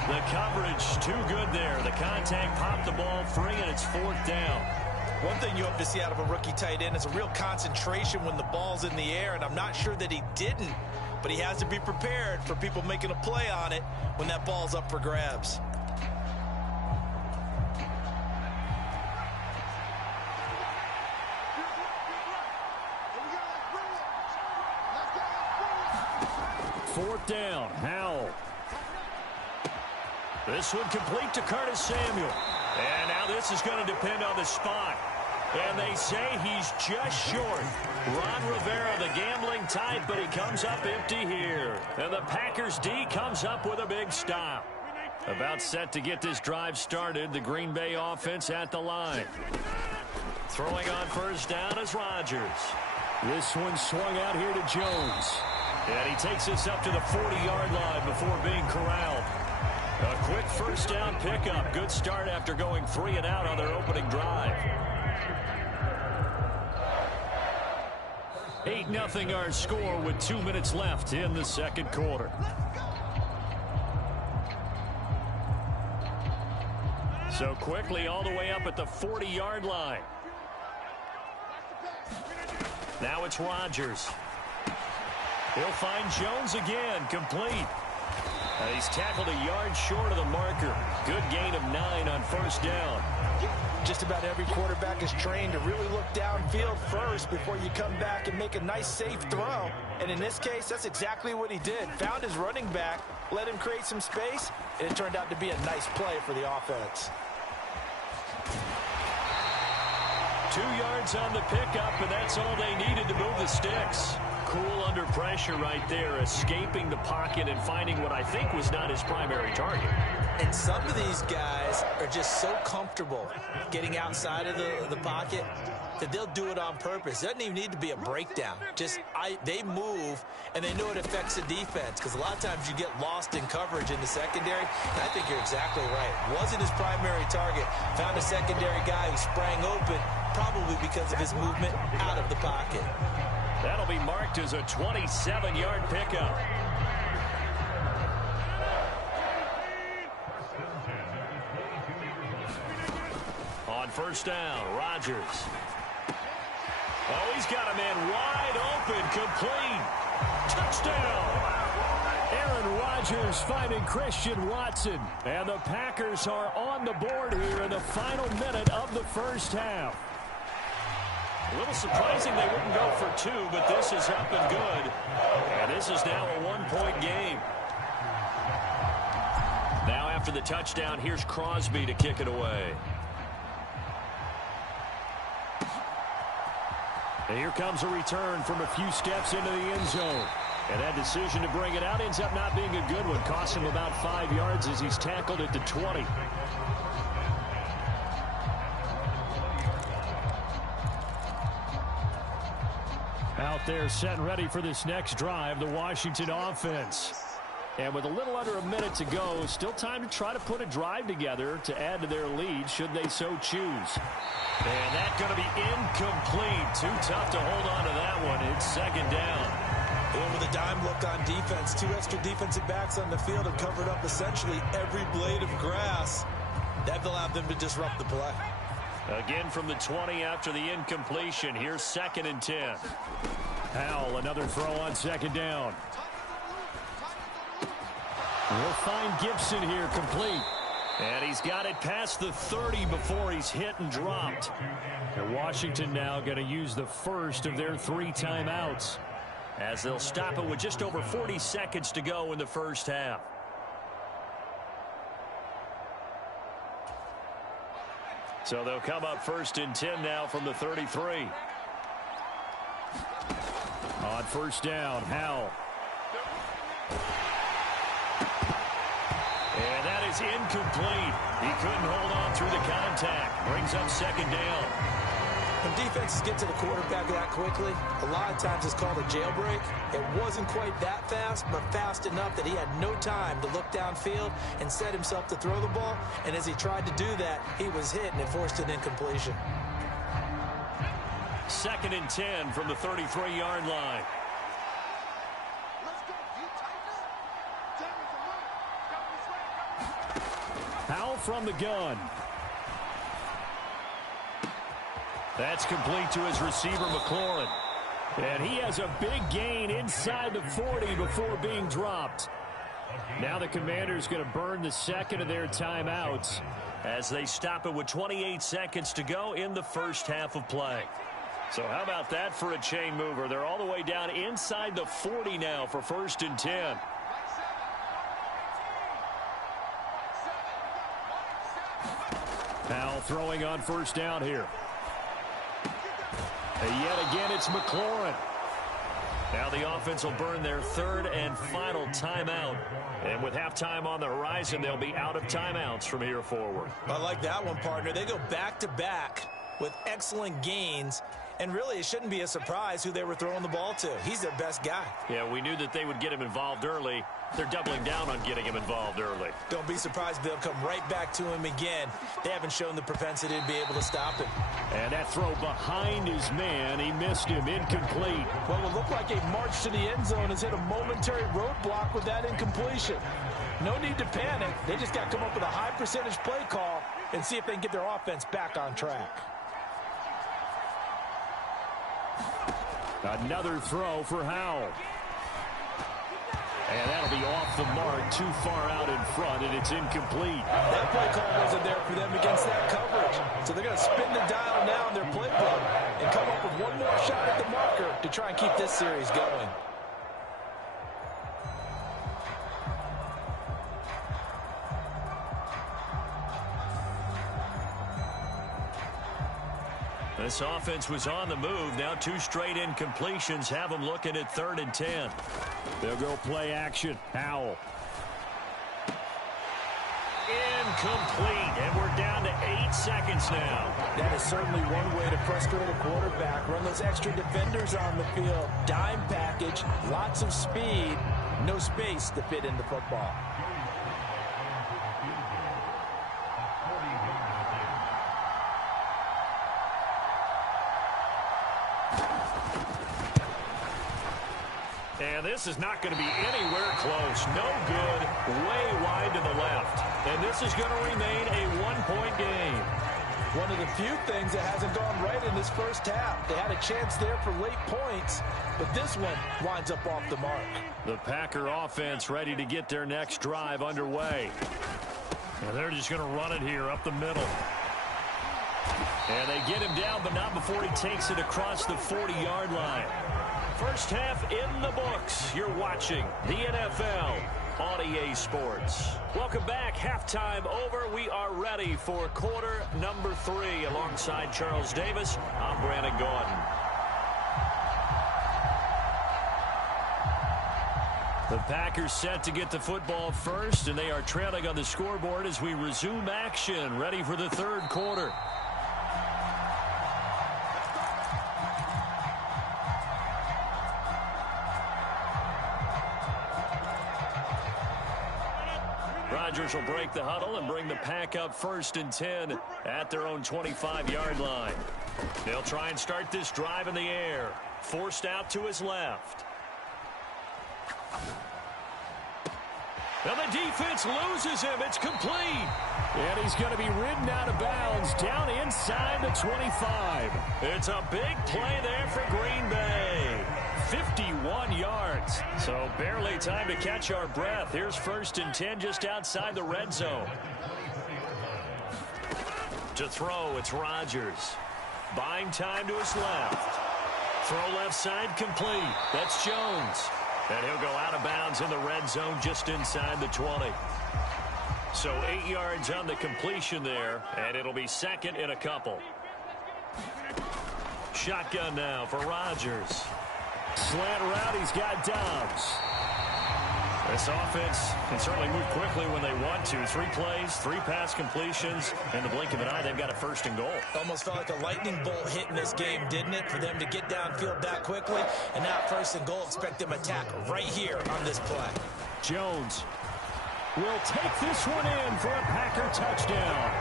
The coverage too good there. The contact popped the ball free, and it's 4th down. One thing you hope to see out of a rookie tight end is a real concentration when the ball's in the air, and I'm not sure that he didn't, but he has to be prepared for people making a play on it when that ball's up for grabs. Fourth down, Howell. This one complete to Curtis Samuel. And now this is going to depend on the spot. And they say he's just short. Ron Rivera, the gambling type, but he comes up empty here. And the Packers D comes up with a big stop. About set to get this drive started, the Green Bay offense at the line. Throwing on 1st down is Rodgers. This one swung out here to Jones. And he takes this up to the 40-yard line before being corralled. A quick 1st down pickup. Good start after going 3 and out on their opening drive. 8-0 our score with 2 minutes left in the 2nd quarter. So quickly all the way up at the 40-yard line. Now it's Rodgers. He'll find Jones again, complete. He's tackled a yard short of the marker. Good gain of 9 on 1st down. Just about every quarterback is trained to really look downfield first before you come back and make a nice, safe throw. And in this case, that's exactly what he did. Found his running back, let him create some space, and it turned out to be a nice play for the offense. 2 yards on the pickup, and that's all they needed to move the sticks. Cool under pressure right there, escaping the pocket and finding what I think was not his primary target. And some of these guys are just so comfortable getting outside of the pocket that they'll do it on purpose. It doesn't even need to be a breakdown. They move, and they know it affects the defense, because a lot of times you get lost in coverage in the secondary. And I think you're exactly right. Wasn't his primary target. Found a secondary guy who sprang open, probably because of his movement out of the pocket. That'll be marked as a 27-yard pickup. On 1st down, Rodgers. Oh, he's got a man wide open, complete. Touchdown! Aaron Rodgers finding Christian Watson. And the Packers are on the board here in the final minute of the 1st half. A little surprising they wouldn't go for 2, but this is up and good. And this is now a 1-point game. Now after the touchdown, here's Crosby to kick it away. And here comes a return from a few steps into the end zone. And that decision to bring it out ends up not being a good one. Cost him about 5 yards as he's tackled at the 20. Out there set and ready for this next drive, the Washington offense. And with a little under a minute to go, still time to try to put a drive together to add to their lead should they so choose. And that's going to be incomplete. Too tough to hold on to that one. It's second down. And with a dime look on defense, 2 extra defensive backs on the field have covered up essentially every blade of grass. That allowed them to disrupt the play. Again from the 20 after the incompletion. Here's 2nd and 10. Howell, another throw on second down. We'll find Gibson here, complete. And he's got it past the 30 before he's hit and dropped. And Washington now going to use the first of their 3 timeouts, as they'll stop it with just over 40 seconds to go in the first half. So they'll come up 1st and 10 now from the 33. On first down, Howell. And that is incomplete. He couldn't hold on through the contact. Brings up 2nd down. When defenses get to the quarterback that quickly, a lot of times it's called a jailbreak. It wasn't quite that fast, but fast enough that he had no time to look downfield and set himself to throw the ball. And as he tried to do that, he was hit, and it forced an incompletion. 2nd and 10 from the 33-yard line. Howell from the gun. That's complete to his receiver, McLaurin. And he has a big gain inside the 40 before being dropped. Now the Commanders going to burn the 2nd of their timeouts as they stop it with 28 seconds to go in the first half of play. So how about that for a chain mover? They're all the way down inside the 40 now for 1st and 10. Howell throwing on first down here. And yet again, it's McLaurin. Now the offense will burn their 3rd and final timeout. And with halftime on the horizon, they'll be out of timeouts from here forward. I like that one, partner. They go back-to-back with excellent gains. And really, it shouldn't be a surprise who they were throwing the ball to. He's their best guy. Yeah, we knew that they would get him involved early. They're doubling down on getting him involved early. Don't be surprised if they'll come right back to him again. They haven't shown the propensity to be able to stop him. And that throw behind his man, he missed him, incomplete. Well, it looked like a march to the end zone has hit a momentary roadblock with that incompletion. No need to panic. They just got to come up with a high percentage play call and see if they can get their offense back on track. Another throw for Howell. And that'll be off the mark, too far out in front, and it's incomplete. That play call wasn't there for them against that coverage. So they're going to spin the dial now in their playbook and come up with one more shot at the marker to try and keep this series going. This offense was on the move. Now 2 straight incompletions have them looking at 3rd and 10. They'll go play action. Howell. Incomplete, and we're down to 8 seconds now. That is certainly one way to frustrate a quarterback. Run those extra defenders on the field. Dime package, lots of speed, no space to fit in the football. And this is not going to be anywhere close. No good, way wide to the left. And this is going to remain a 1-point game. One of the few things that hasn't gone right in this first half. They had a chance there for late points, but this one winds up off the mark. The Packer offense ready to get their next drive underway. And they're just going to run it here up the middle. And they get him down, but not before he takes it across the 40-yard line. First half in the books. You're watching the NFL on EA Sports. Welcome back. Halftime over. We are ready for quarter number 3. Alongside Charles Davis, I'm Brandon Gordon. The Packers set to get the football first, and they are trailing on the scoreboard as we resume action. Ready for the 3rd quarter. Chargers will break the huddle and bring the pack up 1st and 10 at their own 25-yard line. They'll try and start this drive in the air. Forced out to his left. And the defense loses him. It's complete. And he's going to be ridden out of bounds down inside the 25. It's a big play there for Green Bay. 51 yards. So barely time to catch our breath. Here's 1st and 10 just outside the red zone. To throw, it's Rodgers. Buying time to his left. Throw left side complete. That's Jones. And he'll go out of bounds in the red zone just inside the 20. So 8 yards on the completion there, and it'll be 2nd and a couple. Shotgun now for Rodgers. Slant route, he's got Dobbs. This offense can certainly move quickly when they want to. 3 plays, 3 pass completions. In the blink of an eye, they've got a 1st and goal. Almost felt like a lightning bolt hit in this game, didn't it? For them to get downfield that quickly. And now 1st and goal, expect them to attack right here on this play. Jones will take this one in for a Packer touchdown.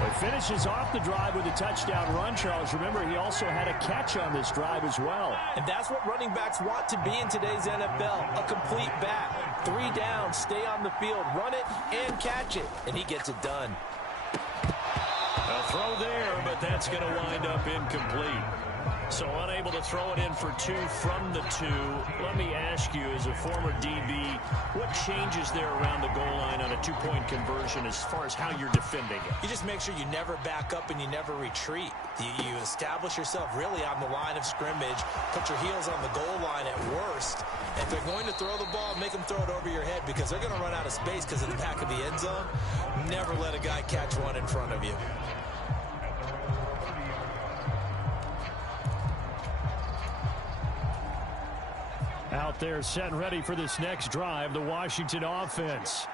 He finishes off the drive with a touchdown run, Charles. Remember, he also had a catch on this drive as well. And that's what running backs want to be in today's NFL, a complete back. 3 downs, stay on the field, run it, and catch it. And he gets it done. A throw there, but that's going to wind up incomplete. So unable to throw it in for 2 from the 2. Let me ask you, as a former DB, what changes there around the goal line on a 2-point conversion as far as how you're defending it? You just make sure you never back up and you never retreat. You establish yourself really on the line of scrimmage, put your heels on the goal line at worst. And if they're going to throw the ball, make them throw it over your head because they're going to run out of space because of the back of the end zone. Never let a guy catch one in front of you. Out there set and ready for this next drive, the Washington offense.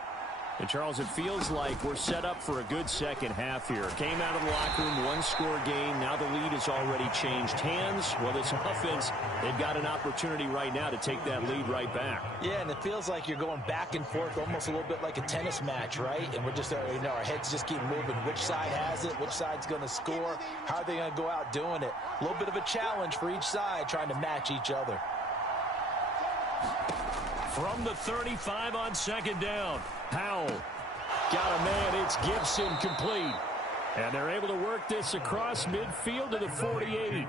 And, Charles, it feels like we're set up for a good second half here. Came out of the locker room, 1-score game. Now the lead has already changed hands. Well, this offense, they've got an opportunity right now to take that lead right back. Yeah, and it feels like you're going back and forth almost a little bit like a tennis match, right? And we're just, our heads just keep moving. Which side has it? Which side's going to score? How are they going to go out doing it? A little bit of a challenge for each side trying to match each other. From the 35 on 2nd down. Powell got a man. It's Gibson complete. And they're able to work this across midfield to the 48.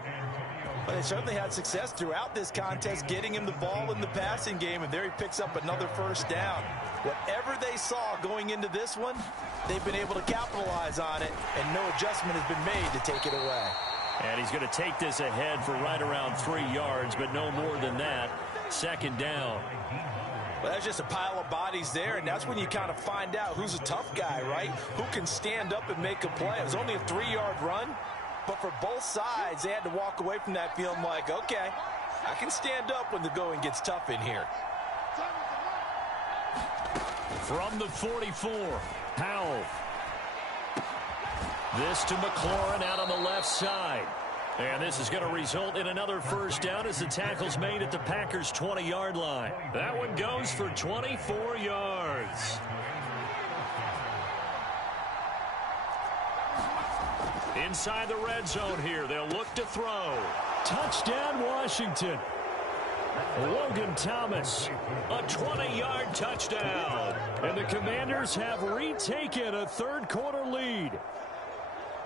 But they certainly had success throughout this contest, getting him the ball in the passing game, and there he picks up another 1st down. Whatever they saw going into this one, they've been able to capitalize on it, and no adjustment has been made to take it away. And he's going to take this ahead for right around 3 yards, but no more than that. 2nd down. Well, that's just a pile of bodies there, and that's when you kind of find out who's a tough guy, right? Who can stand up and make a play. It was only a 3-yard run, but for both sides, they had to walk away from that feeling like, okay, I can stand up when the going gets tough in here. From the 44, Powell. This to McLaurin out on the left side. And this is going to result in another 1st down as the tackle's made at the Packers' 20-yard line. That one goes for 24 yards. Inside the red zone here, they'll look to throw. Touchdown, Washington. Logan Thomas, a 20-yard touchdown. And the Commanders have retaken a 3rd-quarter lead.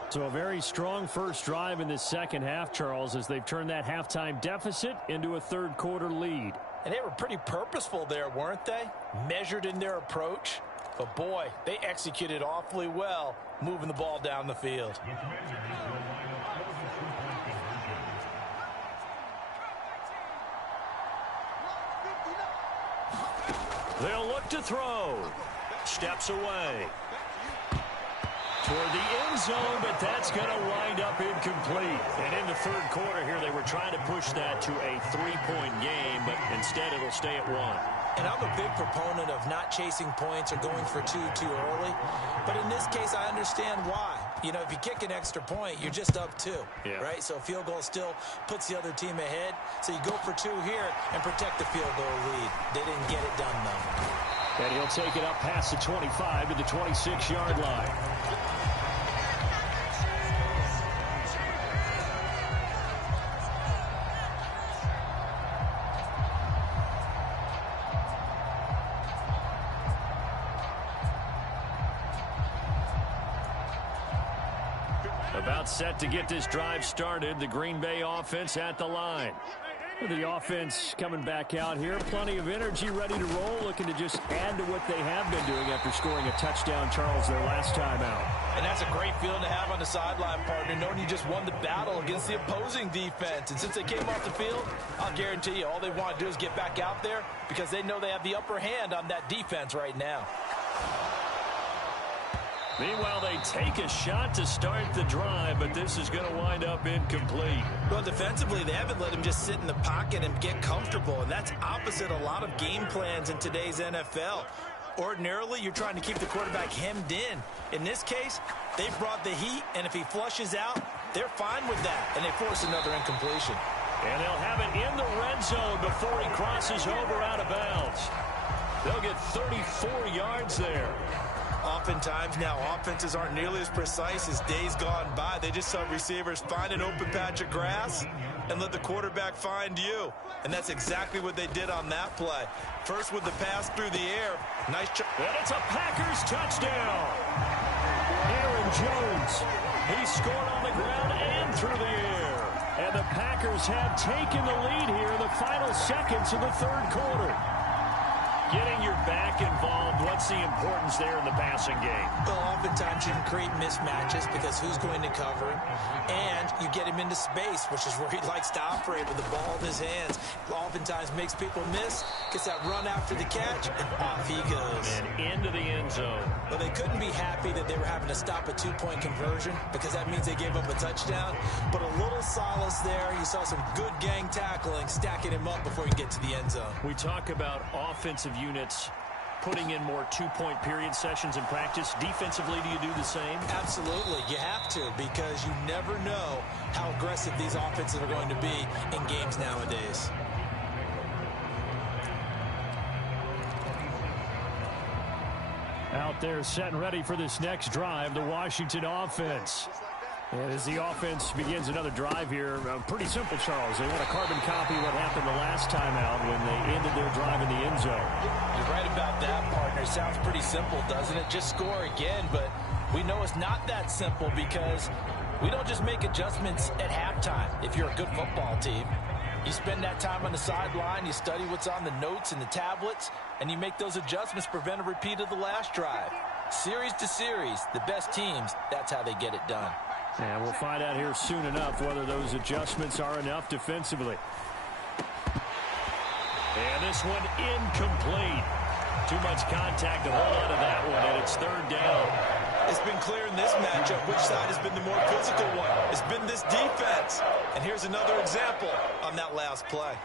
So a very strong first drive in this second half, Charles, as they've turned that halftime deficit into a 3rd-quarter lead. And they were pretty purposeful there, weren't they? Measured in their approach. But, boy, they executed awfully well moving the ball down the field. They'll look to throw. Steps away. Toward the end zone, but that's going to wind up incomplete. And in the 3rd quarter here, they were trying to push that to a 3-point game, but instead it'll stay at 1. And I'm a big proponent of not chasing points or going for 2 too early. But in this case, I understand why. You know, if you kick an extra point, you're just up 2, right? So a field goal still puts the other team ahead. So you go for 2 here and protect the field goal lead. They didn't get it done, though. And he'll take it up past the 25 to the 26-yard line. About set to get this drive started. The Green Bay offense at the line. The offense coming back out here. Plenty of energy, ready to roll, looking to just add to what they have been doing after scoring a touchdown, Charles, their last time out. And that's a great feeling to have on the sideline, partner, knowing you just won the battle against the opposing defense. And since they came off the field, I'll guarantee you all they want to do is get back out there because they know they have the upper hand on that defense right now. Meanwhile, they take a shot to start the drive, but this is going to wind up incomplete. Well, defensively, they haven't let him just sit in the pocket and get comfortable, and that's opposite a lot of game plans in today's NFL. Ordinarily, you're trying to keep the quarterback hemmed in. In this case, they brought the heat, and if he flushes out, they're fine with that, and they force another incompletion. And they'll have it in the red zone before he crosses over out of bounds. They'll get 34 yards there. Oftentimes now, offenses aren't nearly as precise as days gone by. They just saw receivers find an open patch of grass and let the quarterback find you. And that's exactly what they did on that play. First with the pass through the air. Nice job. And it's a Packers touchdown. Aaron Jones. He scored on the ground and through the air. And the Packers have taken the lead here in the final seconds of the third quarter. Getting your back involved, what's the importance there in the passing game? Well, oftentimes you can create mismatches because who's going to cover him, and you get him into space, which is where he likes to operate with the ball in his hands. Oftentimes makes people miss, gets that run after the catch, and off he goes. And into the end zone. Well, they couldn't be happy that they were having to stop a two-point conversion because that means they gave up a touchdown. But a little solace there. You saw some good gang tackling, stacking him up before you get to the end zone. We talk about offensive units putting in more two-point period sessions in practice. Defensively, do you do the same? Absolutely. You have to because you never know how aggressive these offenses are going to be in games nowadays. Out there set and ready for this next drive, the Washington offense. And as the offense begins another drive here, pretty simple, Charles. They want to carbon copy what happened the last time out when they ended their drive in the end zone. You're right about that, partner. Sounds pretty simple, doesn't it? Just score again, but we know it's not that simple because we don't just make adjustments at halftime if you're a good football team. You spend that time on the sideline, you study what's on the notes and the tablets, and you make those adjustments to prevent a repeat of the last drive. Series to series, the best teams, that's how they get it done. And we'll find out here soon enough whether those adjustments are enough defensively. And this one incomplete. Too much contact to hold on to that one, and it's third down. It's been clear in this matchup which side has been the more physical one. It's been this defense. And here's another example on that last play.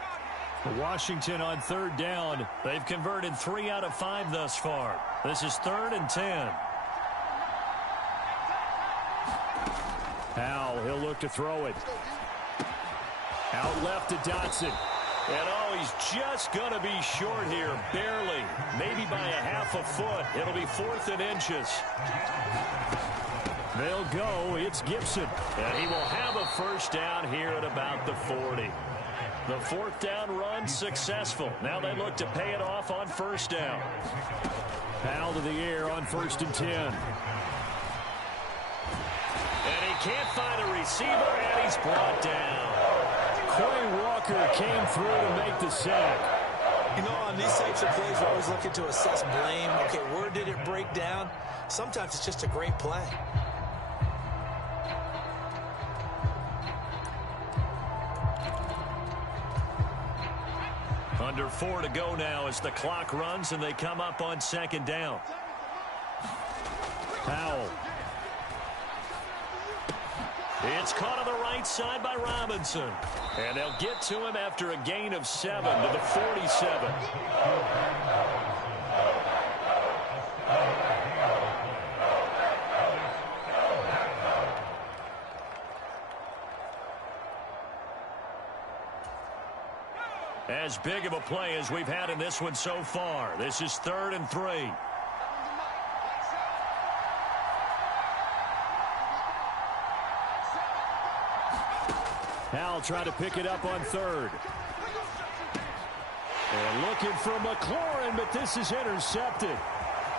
Washington on third down. They've converted 3 out of 5 thus far. This is 3rd and 10. Howell, he'll look to throw it. Out left to Dotson. And he's just going to be short here, barely. Maybe by a half a foot. It'll be 4th and inches. They'll go. It's Gibson. And he will have a first down here at about the 40. The 4th down run successful. Now they look to pay it off on first down. Howell to the air on 1st and 10. And he can't find a receiver, and he's brought down. Quay Walker came through to make the sack. You know, on these types of plays, we're always looking to assess blame. Okay, where did it break down? Sometimes it's just a great play. Under 4 to go now as the clock runs and they come up on 2nd down. Howell. It's caught on the right side by Robinson. And they'll get to him after a gain of 7 to the 47. as big of a play as we've had in this one so far. This is 3rd and 3. Howell trying to pick it up on 3rd. And looking for McLaurin, but this is intercepted.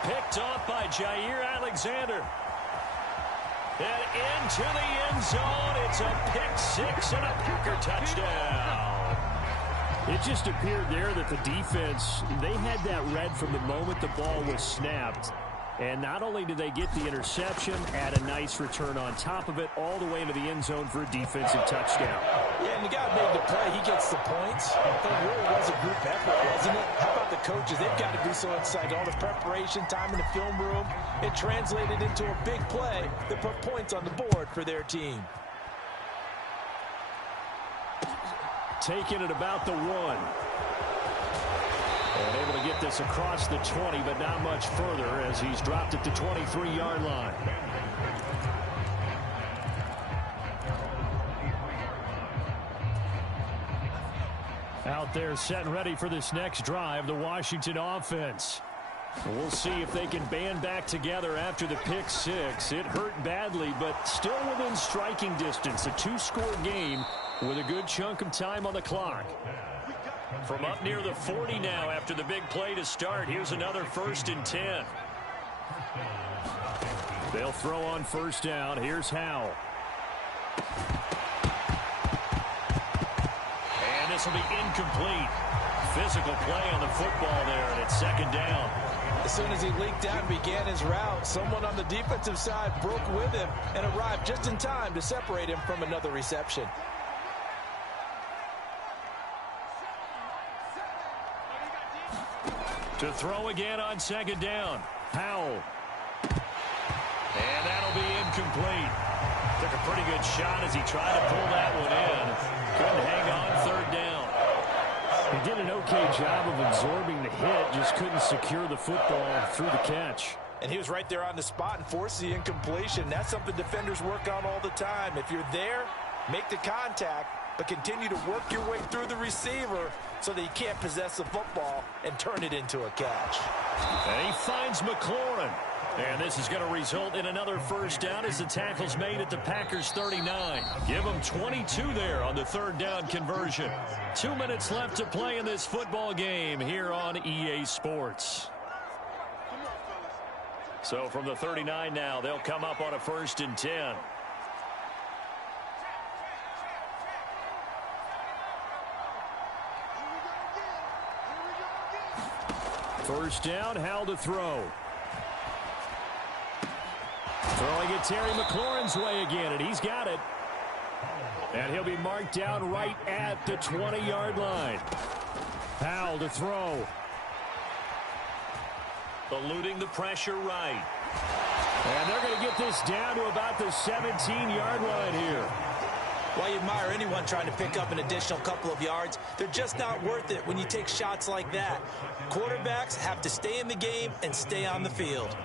Picked off by Jair Alexander. And into the end zone. It's a pick 6 and a Packer touchdown. It just appeared there that the defense, they had that read from the moment the ball was snapped. And not only did they get the interception, add a nice return on top of it, all the way into the end zone for a defensive touchdown. Yeah, and the guy made the play. He gets the points. It really was a group effort, wasn't it? How about the coaches? They've got to do so inside all the preparation, time in the film room. It translated into a big play that put points on the board for their team. Taking it about the 1. And able to get this across the 20, but not much further as he's dropped at the 23-yard line. Out there set and ready for this next drive, the Washington offense. We'll see if they can band back together after the pick 6. It hurt badly, but still within striking distance. A 2-score game with a good chunk of time on the clock. From up near the 40 now after the big play to start. Here's another 1st and 10. They'll throw on 1st down. Here's Howell. And this will be incomplete. Physical play on the football there, and it's 2nd down. As soon as he leaked out and began his route, someone on the defensive side broke with him and arrived just in time to separate him from another reception. To throw again on 2nd down. Howell. And that'll be incomplete. Took a pretty good shot as he tried to pull that one in. Couldn't hang on 3rd down. He did an okay job of absorbing the hit, just couldn't secure the football through the catch. And he was right there on the spot and forced the incompletion. That's something defenders work on all the time. If you're there, make the contact, but continue to work your way through the receiver so that he can't possess the football and turn it into a catch. And he finds McLaurin. And this is going to result in another 1st down as the tackle's made at the Packers 39. Give them 22 there on the 3rd down conversion. 2 minutes left to play in this football game here on EA Sports. So from the 39 now, they'll come up on a 1st and 10. First down, Howell to throw. Throwing it Terry McLaurin's way again, and he's got it. And he'll be marked down right at the 20-yard line. Howell to throw. Eluding the pressure right. And they're going to get this down to about the 17-yard line here. While you admire anyone trying to pick up an additional couple of yards, they're just not worth it when you take shots like that. Quarterbacks have to stay in the game and stay on the field.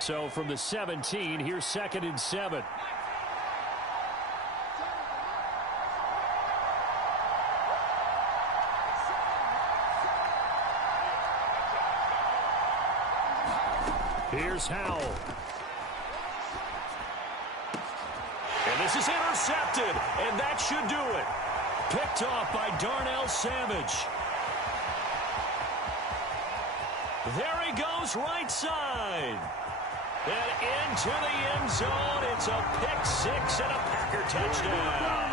So from the 17, here's 2nd and 7. Here's Howell. And this is intercepted, and that should do it. Picked off by Darnell Savage. There he goes, right side. And into the end zone. It's a pick 6 and a Packer touchdown.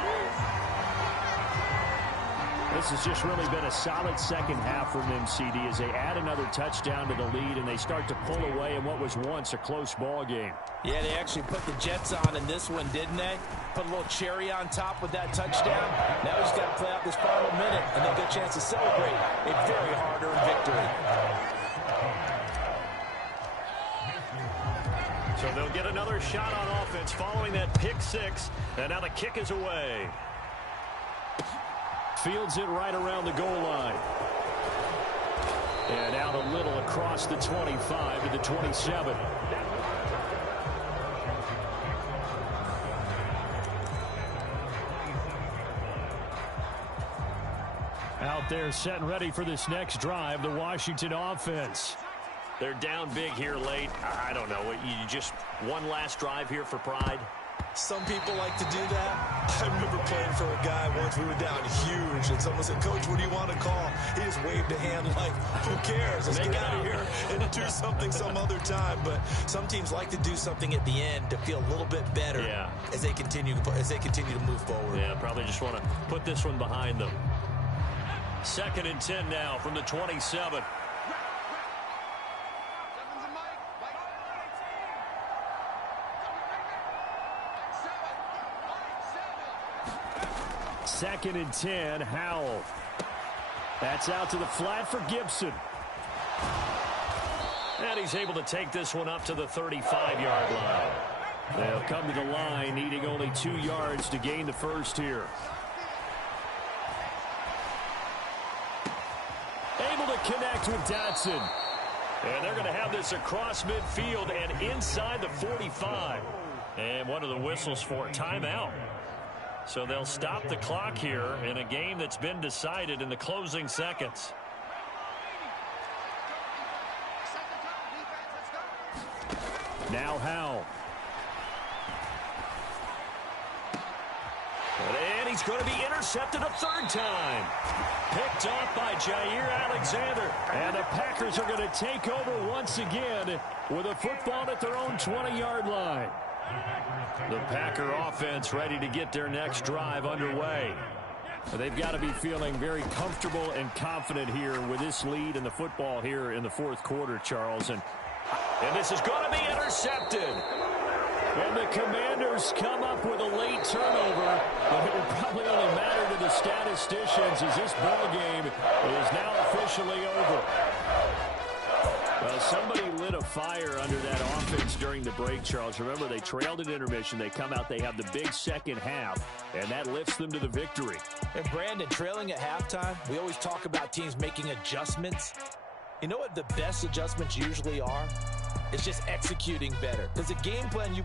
This has just really been a solid second half from them, CD, as they add another touchdown to the lead and they start to pull away in what was once a close ball game. Yeah, they actually put the Jets on in this one, didn't they? Put a little cherry on top with that touchdown. Now he's got to play out this final minute and then get a chance to celebrate a very hard-earned victory. So they'll get another shot on offense following that pick 6. And now the kick is away. Fields it right around the goal line. And out a little across the 25 to the 27. Out there set and ready for this next drive, the Washington offense. They're down big here late. I don't know. You just one last drive here for pride? Some people like to do that. I remember playing for a guy once. We were down huge, and someone said, "Coach, what do you want to call?" He just waved a hand like, "Who cares? Let's get out of here and do something some other time." But some teams like to do something at the end to feel a little bit better as they continue to move forward. Yeah, probably just want to put this one behind them. 2nd and 10 now from the 27. Second and 10, Howell. That's out to the flat for Gibson. And he's able to take this one up to the 35-yard line. They'll come to the line, needing only 2 yards to gain the first here. Able to connect with Dotson. And they're going to have this across midfield and inside the 45. And one of the whistles for timeout. So they'll stop the clock here in a game that's been decided in the closing seconds. Now Howell. And he's going to be intercepted a third time. Picked off by Jair Alexander. And the Packers are going to take over once again with a football at their own 20-yard line. The Packer offense ready to get their next drive underway. They've got to be feeling very comfortable and confident here with this lead in the football here in the fourth quarter, Charles. And this is going to be intercepted. And the Commanders come up with a late turnover, but it will probably only matter to the statisticians as this ball game is now officially over. Well, somebody lit a fire under that offense during the break, Charles. Remember, they trailed at intermission. They come out, they have the big second half, and that lifts them to the victory. And Brandon, trailing at halftime, we always talk about teams making adjustments. You know what the best adjustments usually are? It's just executing better. Because the game plan you